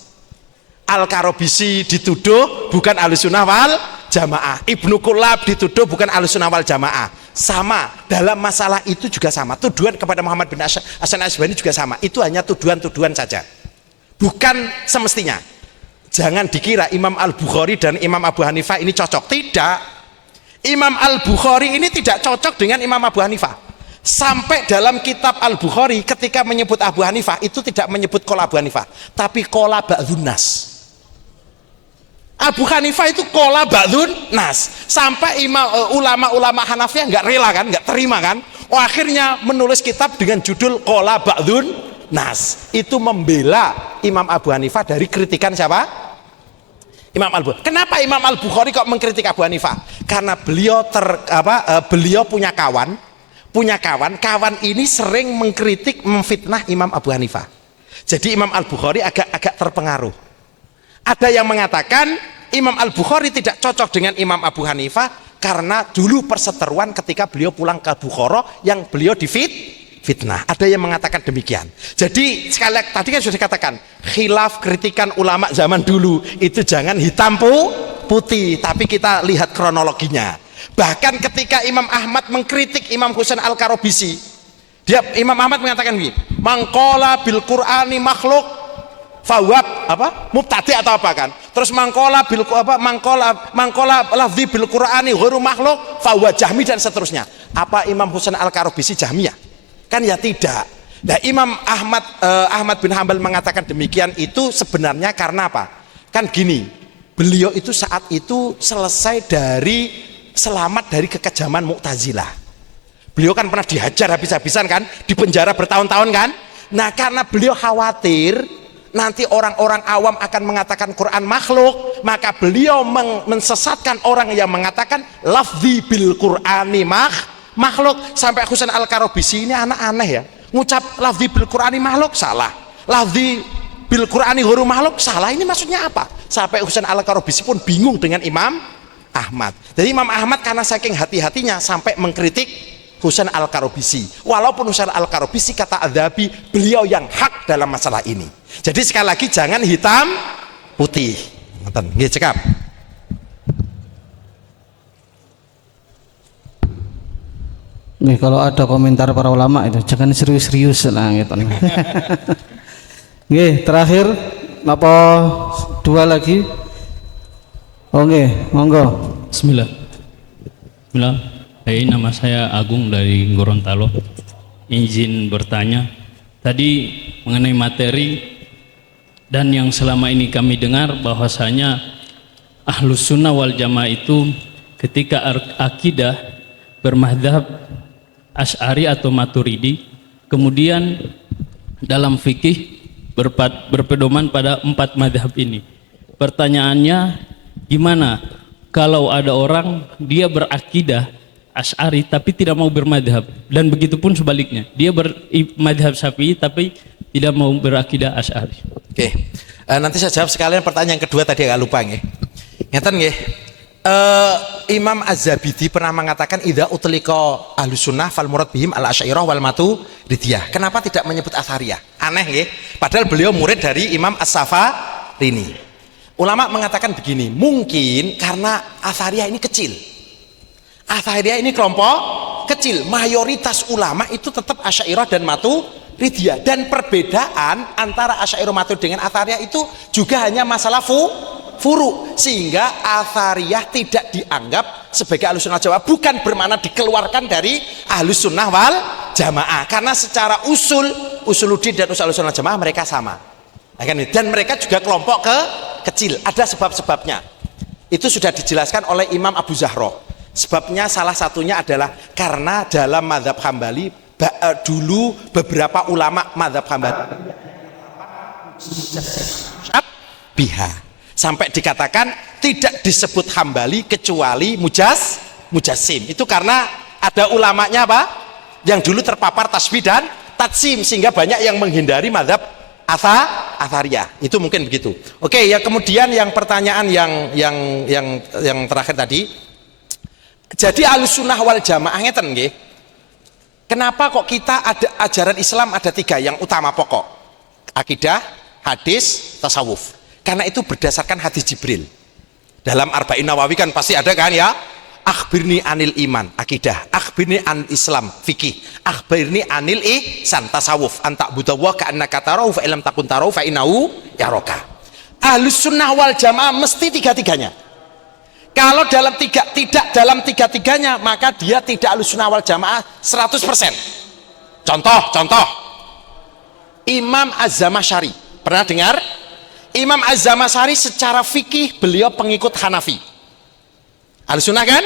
Al-Karobisi dituduh bukan Ahlussunnah wal Jamaah, Ibnu Kullab dituduh bukan Ahlussunnah wal Jamaah. Sama, dalam masalah itu juga sama. Tuduhan kepada Muhammad bin Asy-Syaibani juga sama. Itu hanya tuduhan-tuduhan saja, bukan semestinya. Jangan dikira Imam Al-Bukhari dan Imam Abu Hanifah ini cocok. Tidak. Imam Al-Bukhari ini tidak cocok dengan Imam Abu Hanifah. Sampai dalam kitab Al-Bukhari ketika menyebut Abu Hanifah itu tidak menyebut qala Abu Hanifah, tapi qala ba'dun nas. Abu Hanifah itu qala ba'dun nas. Sampai ulama-ulama Hanafiyah nggak rela kan, nggak terima kan. Akhirnya menulis kitab dengan judul qala ba'dun nas. Itu membela Imam Abu Hanifah dari kritikan siapa? Imam Al-Bukhari. Kenapa Imam Al-Bukhari kok mengkritik Abu Hanifah? Karena beliau beliau punya kawan ini sering mengkritik, memfitnah Imam Abu Hanifah. Jadi Imam Al-Bukhari agak terpengaruh. Ada yang mengatakan Imam Al-Bukhari tidak cocok dengan Imam Abu Hanifah karena dulu perseteruan ketika beliau pulang ke Bukhara yang beliau fitnah. Ada yang mengatakan demikian. Jadi sekali tadi kan sudah dikatakan khilaf kritikan ulama zaman dulu itu jangan hitam putih, tapi kita lihat kronologinya. Bahkan ketika Imam Ahmad mengkritik Imam Husain Al-Karobisi, Imam Ahmad mengatakan begini, mangkola bil Qur'ani makhluk fawab mubtadi atau apa kan, terus mangkola lafzi bil Qur'ani ghairu makhluk fawab jahmi dan seterusnya. Apa Imam Husain Al-Karobisi jahmiyah? Kan ya tidak. Nah, Imam Ahmad bin Hambal mengatakan demikian itu sebenarnya karena apa? Kan gini, beliau itu saat itu selesai dari selamat dari kekejaman Mu'tazilah. Beliau kan pernah dihajar habis-habisan kan, di penjara bertahun-tahun kan. Nah, karena beliau khawatir nanti orang-orang awam akan mengatakan Quran makhluk, maka beliau mensesatkan orang yang mengatakan lafzi bil Qur'ani makhluk. Sampai Husain Al-Karobisi ini anak aneh ya, ngucap lafzi bil Qur'ani makhluk salah, lafzi bil Qur'ani ghairu makhluk salah, ini maksudnya apa? Sampai Husain Al-Karobisi pun bingung dengan Imam Ahmad. Jadi Imam Ahmad karena saking hati-hatinya sampai mengkritik Husain Al-Karobisi, walaupun Husain Al-Karobisi kata Adzabi beliau yang hak dalam masalah ini. Jadi sekali lagi jangan hitam putih. Nggih cekap. Nih kalau ada komentar para ulama itu jangan serius-serius lah gitu. Nggih, terakhir apa dua lagi? Oke, monggo. Bismillah. Hai, nama saya Agung dari Gorontalo. Izin bertanya. Tadi mengenai materi dan yang selama ini kami dengar bahwasanya Ahlus Sunnah wal Jamaah itu ketika akidah bermadzhab Asy'ari atau Maturidi, kemudian dalam fikih berpedoman pada 4 mazhab ini. Pertanyaannya, gimana kalau ada orang dia berakidah Asy'ari tapi tidak mau bermadhab, dan begitu pun sebaliknya, dia bermadhab Syafi'i tapi tidak mau berakidah Asy'ari. Oke, nanti saya jawab sekalian pertanyaan kedua tadi agak lupa nggih. Ngeten nggih. Imam Az-Zabidi pernah mengatakan idza utliqa ahlus sunnah fal murad bihim al asy'ariyah wal maturidiyah. Kenapa tidak menyebut Athariyah? Aneh nggih. Padahal beliau murid dari Imam As-Safarini. Ulama mengatakan begini, mungkin karena Athariyah ini kecil. Athariyah ini kelompok kecil. Mayoritas ulama itu tetap Asy'ariyah dan Maturidiyah, dan perbedaan antara Asy'ariyah Maturidiyah dengan Athariyah itu juga hanya masalah furu, sehingga Athariyah tidak dianggap sebagai Ahlus Sunnah Jamaah, bukan bermakna dikeluarkan dari Ahlus Sunnah wal Jamaah, karena secara usuluddin dan usul Sunnah Jamaah mereka sama, dan mereka juga kelompok kecil. Ada sebab-sebabnya, itu sudah dijelaskan oleh Imam Abu Zahra. Sebabnya salah satunya adalah karena dalam mazhab Hambali dulu beberapa ulama mazhab Hambali biha sampai dikatakan tidak disebut Hambali kecuali mujassim. Itu karena ada ulamanya apa? Yang dulu terpapar tasbih dan tatsim, sehingga banyak yang menghindari mazhab Athariyah. Itu mungkin begitu. Oke, ya kemudian yang pertanyaan yang terakhir tadi. Jadi Ahlus Sunnah wal Jamaah ngeten nggih. Kenapa kok kita ada ajaran Islam ada 3 yang utama pokok? Akidah, hadis, tasawuf. Karena itu berdasarkan hadis Jibril. Dalam Arba'in Nawawi kan pasti ada kan ya? Akhbirni anil iman, akidah. Akhbirni anil Islam, fikih. Akhbirni anil ihsan, tasawuf. Antak budawah ka'annaka tarahu fa ilam takun tarahu fa innahu yaraka. Ahlus Sunnah wal Jamaah mesti 3-3-nya. Kalau tidak dalam 3-3-nya, maka dia tidak Ahlus Sunnah wal Jamaah 100%. Contoh Imam Az-Zamakhsyari. Pernah dengar? Imam Az-Zamakhsyari secara fikih beliau pengikut Hanafi, Ahlus Sunnah kan?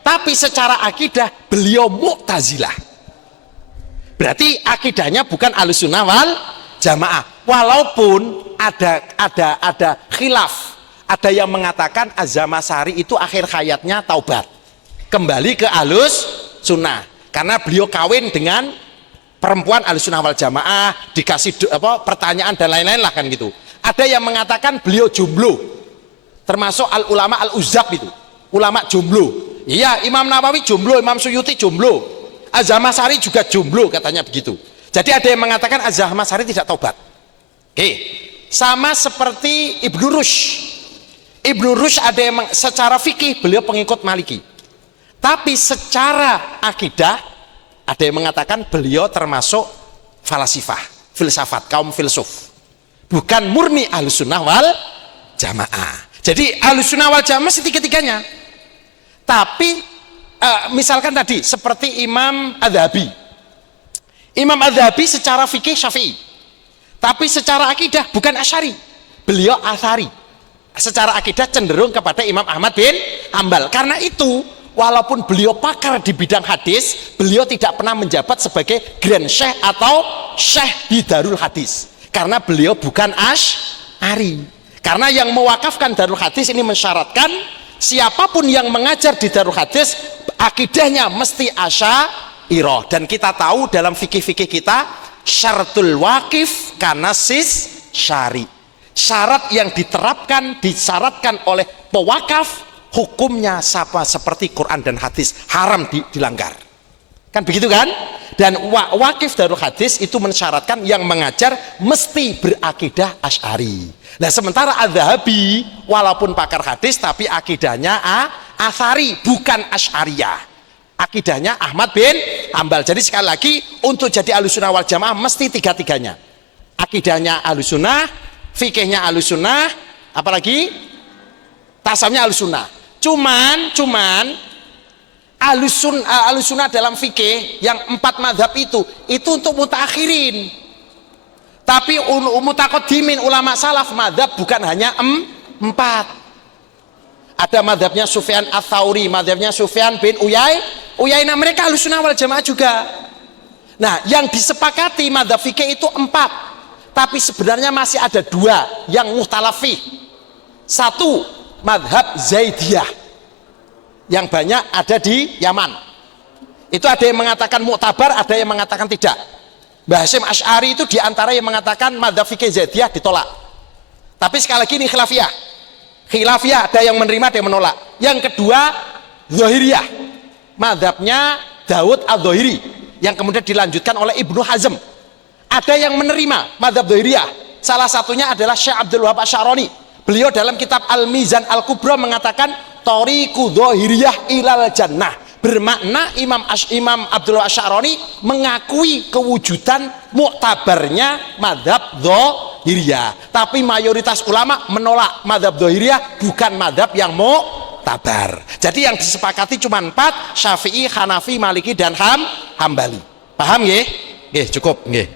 Tapi secara akidah beliau Mu'tazilah. Berarti akidahnya bukan Ahlus Sunnah wal Jamaah. Walaupun ada khilaf. Ada yang mengatakan Az-Zamakhsyari itu akhir hayatnya taubat, kembali ke Ahlus Sunnah, karena beliau kawin dengan perempuan Ahlussunnah wal Jamaah dikasih pertanyaan dan lain-lain lah kan gitu. Ada yang mengatakan beliau jomblo, termasuk al ulama al uzab itu, ulama jomblo. Iya, Imam Nawawi jomblo, Imam Suyuti jomblo, Az-Zahmasari juga jomblo katanya begitu. Jadi ada yang mengatakan Az-Zahmasari tidak taubat. Oke, sama seperti Ibnu Rushd. Ibnu Rushd ada yang secara fikih beliau pengikut Maliki, tapi secara akidah ada yang mengatakan beliau termasuk falasifah, filsafat, kaum filsuf, bukan murni Ahlussunnah wal Jamaah. Jadi Ahlussunnah wal Jamaah tiga-tiganya. Tapi misalkan tadi seperti Imam Adz-Dzahabi. Imam Adz-Dzahabi secara fikih Syafi'i, tapi secara akidah bukan Asy'ari, beliau Atsari. Secara akidah cenderung kepada Imam Ahmad bin Hanbal. Karena itu walaupun beliau pakar di bidang hadis, beliau tidak pernah menjabat sebagai Grand Syekh atau Syekh di Darul Hadis, karena beliau bukan Asy'ari. Karena yang mewakafkan Darul Hadis ini mensyaratkan siapapun yang mengajar di Darul Hadis akidahnya mesti Asy'ariyah. Dan kita tahu dalam fikih-fikih kita syaratul wakif karena sis syari, syarat yang diterapkan disyaratkan oleh pewakaf hukumnya sama seperti Quran dan hadis, haram dilanggar, kan begitu kan? Dan wakif Darul Hadis itu mensyaratkan yang mengajar mesti berakidah Asy'ari. Nah sementara Adz-Dzahabi walaupun pakar hadis tapi akidahnya Atsari, bukan Asy'ariyah, akidahnya Ahmad bin Hanbal. Jadi sekali lagi untuk jadi Ahlussunnah wal Jamaah mesti tiga-tiganya, akidahnya Ahlussunnah, fikihnya Ahlussunnah, apalagi tasawufnya Ahlussunnah. Cuman Ahlussunnah dalam fikih yang 4 mazhab itu untuk mutaakhirin. Tapi mutaqaddimin ulama salaf mazhab bukan hanya 4. Ada mazhabnya Sufyan Ats-Tsauri, mazhabnya Sufyan bin Uyainah, mereka Ahlussunnah wal Jamaah juga. Nah, yang disepakati mazhab fikih itu 4. Tapi sebenarnya masih ada 2 yang mukhtalafih. 1, mazhab Zaidiyah yang banyak ada di Yaman. Itu ada yang mengatakan muktabar, ada yang mengatakan tidak. Mbah Hasyim Asy'ari itu diantara yang mengatakan mazhab fikih Zaidiyah ditolak. Tapi sekali lagi ini khilafiyah. Khilafiyah, ada yang menerima, ada yang menolak. Yang kedua Zahiriyah, mazhabnya Daud Adz-Dzahiri yang kemudian dilanjutkan oleh Ibnu Hazm. Ada yang menerima mazhab Zahiriyah, salah satunya adalah Syekh Abdul Wahab Asy'arani. Beliau dalam kitab Al-Mizan Al-Kubra mengatakan Thariqu Dzahiriyah ilal jannah, bermakna Imam Abdul Wahab Asy'arani mengakui kewujudan muktabarnya mazhab Dzahiriyah, tapi mayoritas ulama menolak mazhab Dzahiriyah bukan mazhab yang muktabar. Jadi yang disepakati cuma 4, Syafi'i, Hanafi, Maliki dan Hambali. Paham nggih? Nggih, cukup nggih.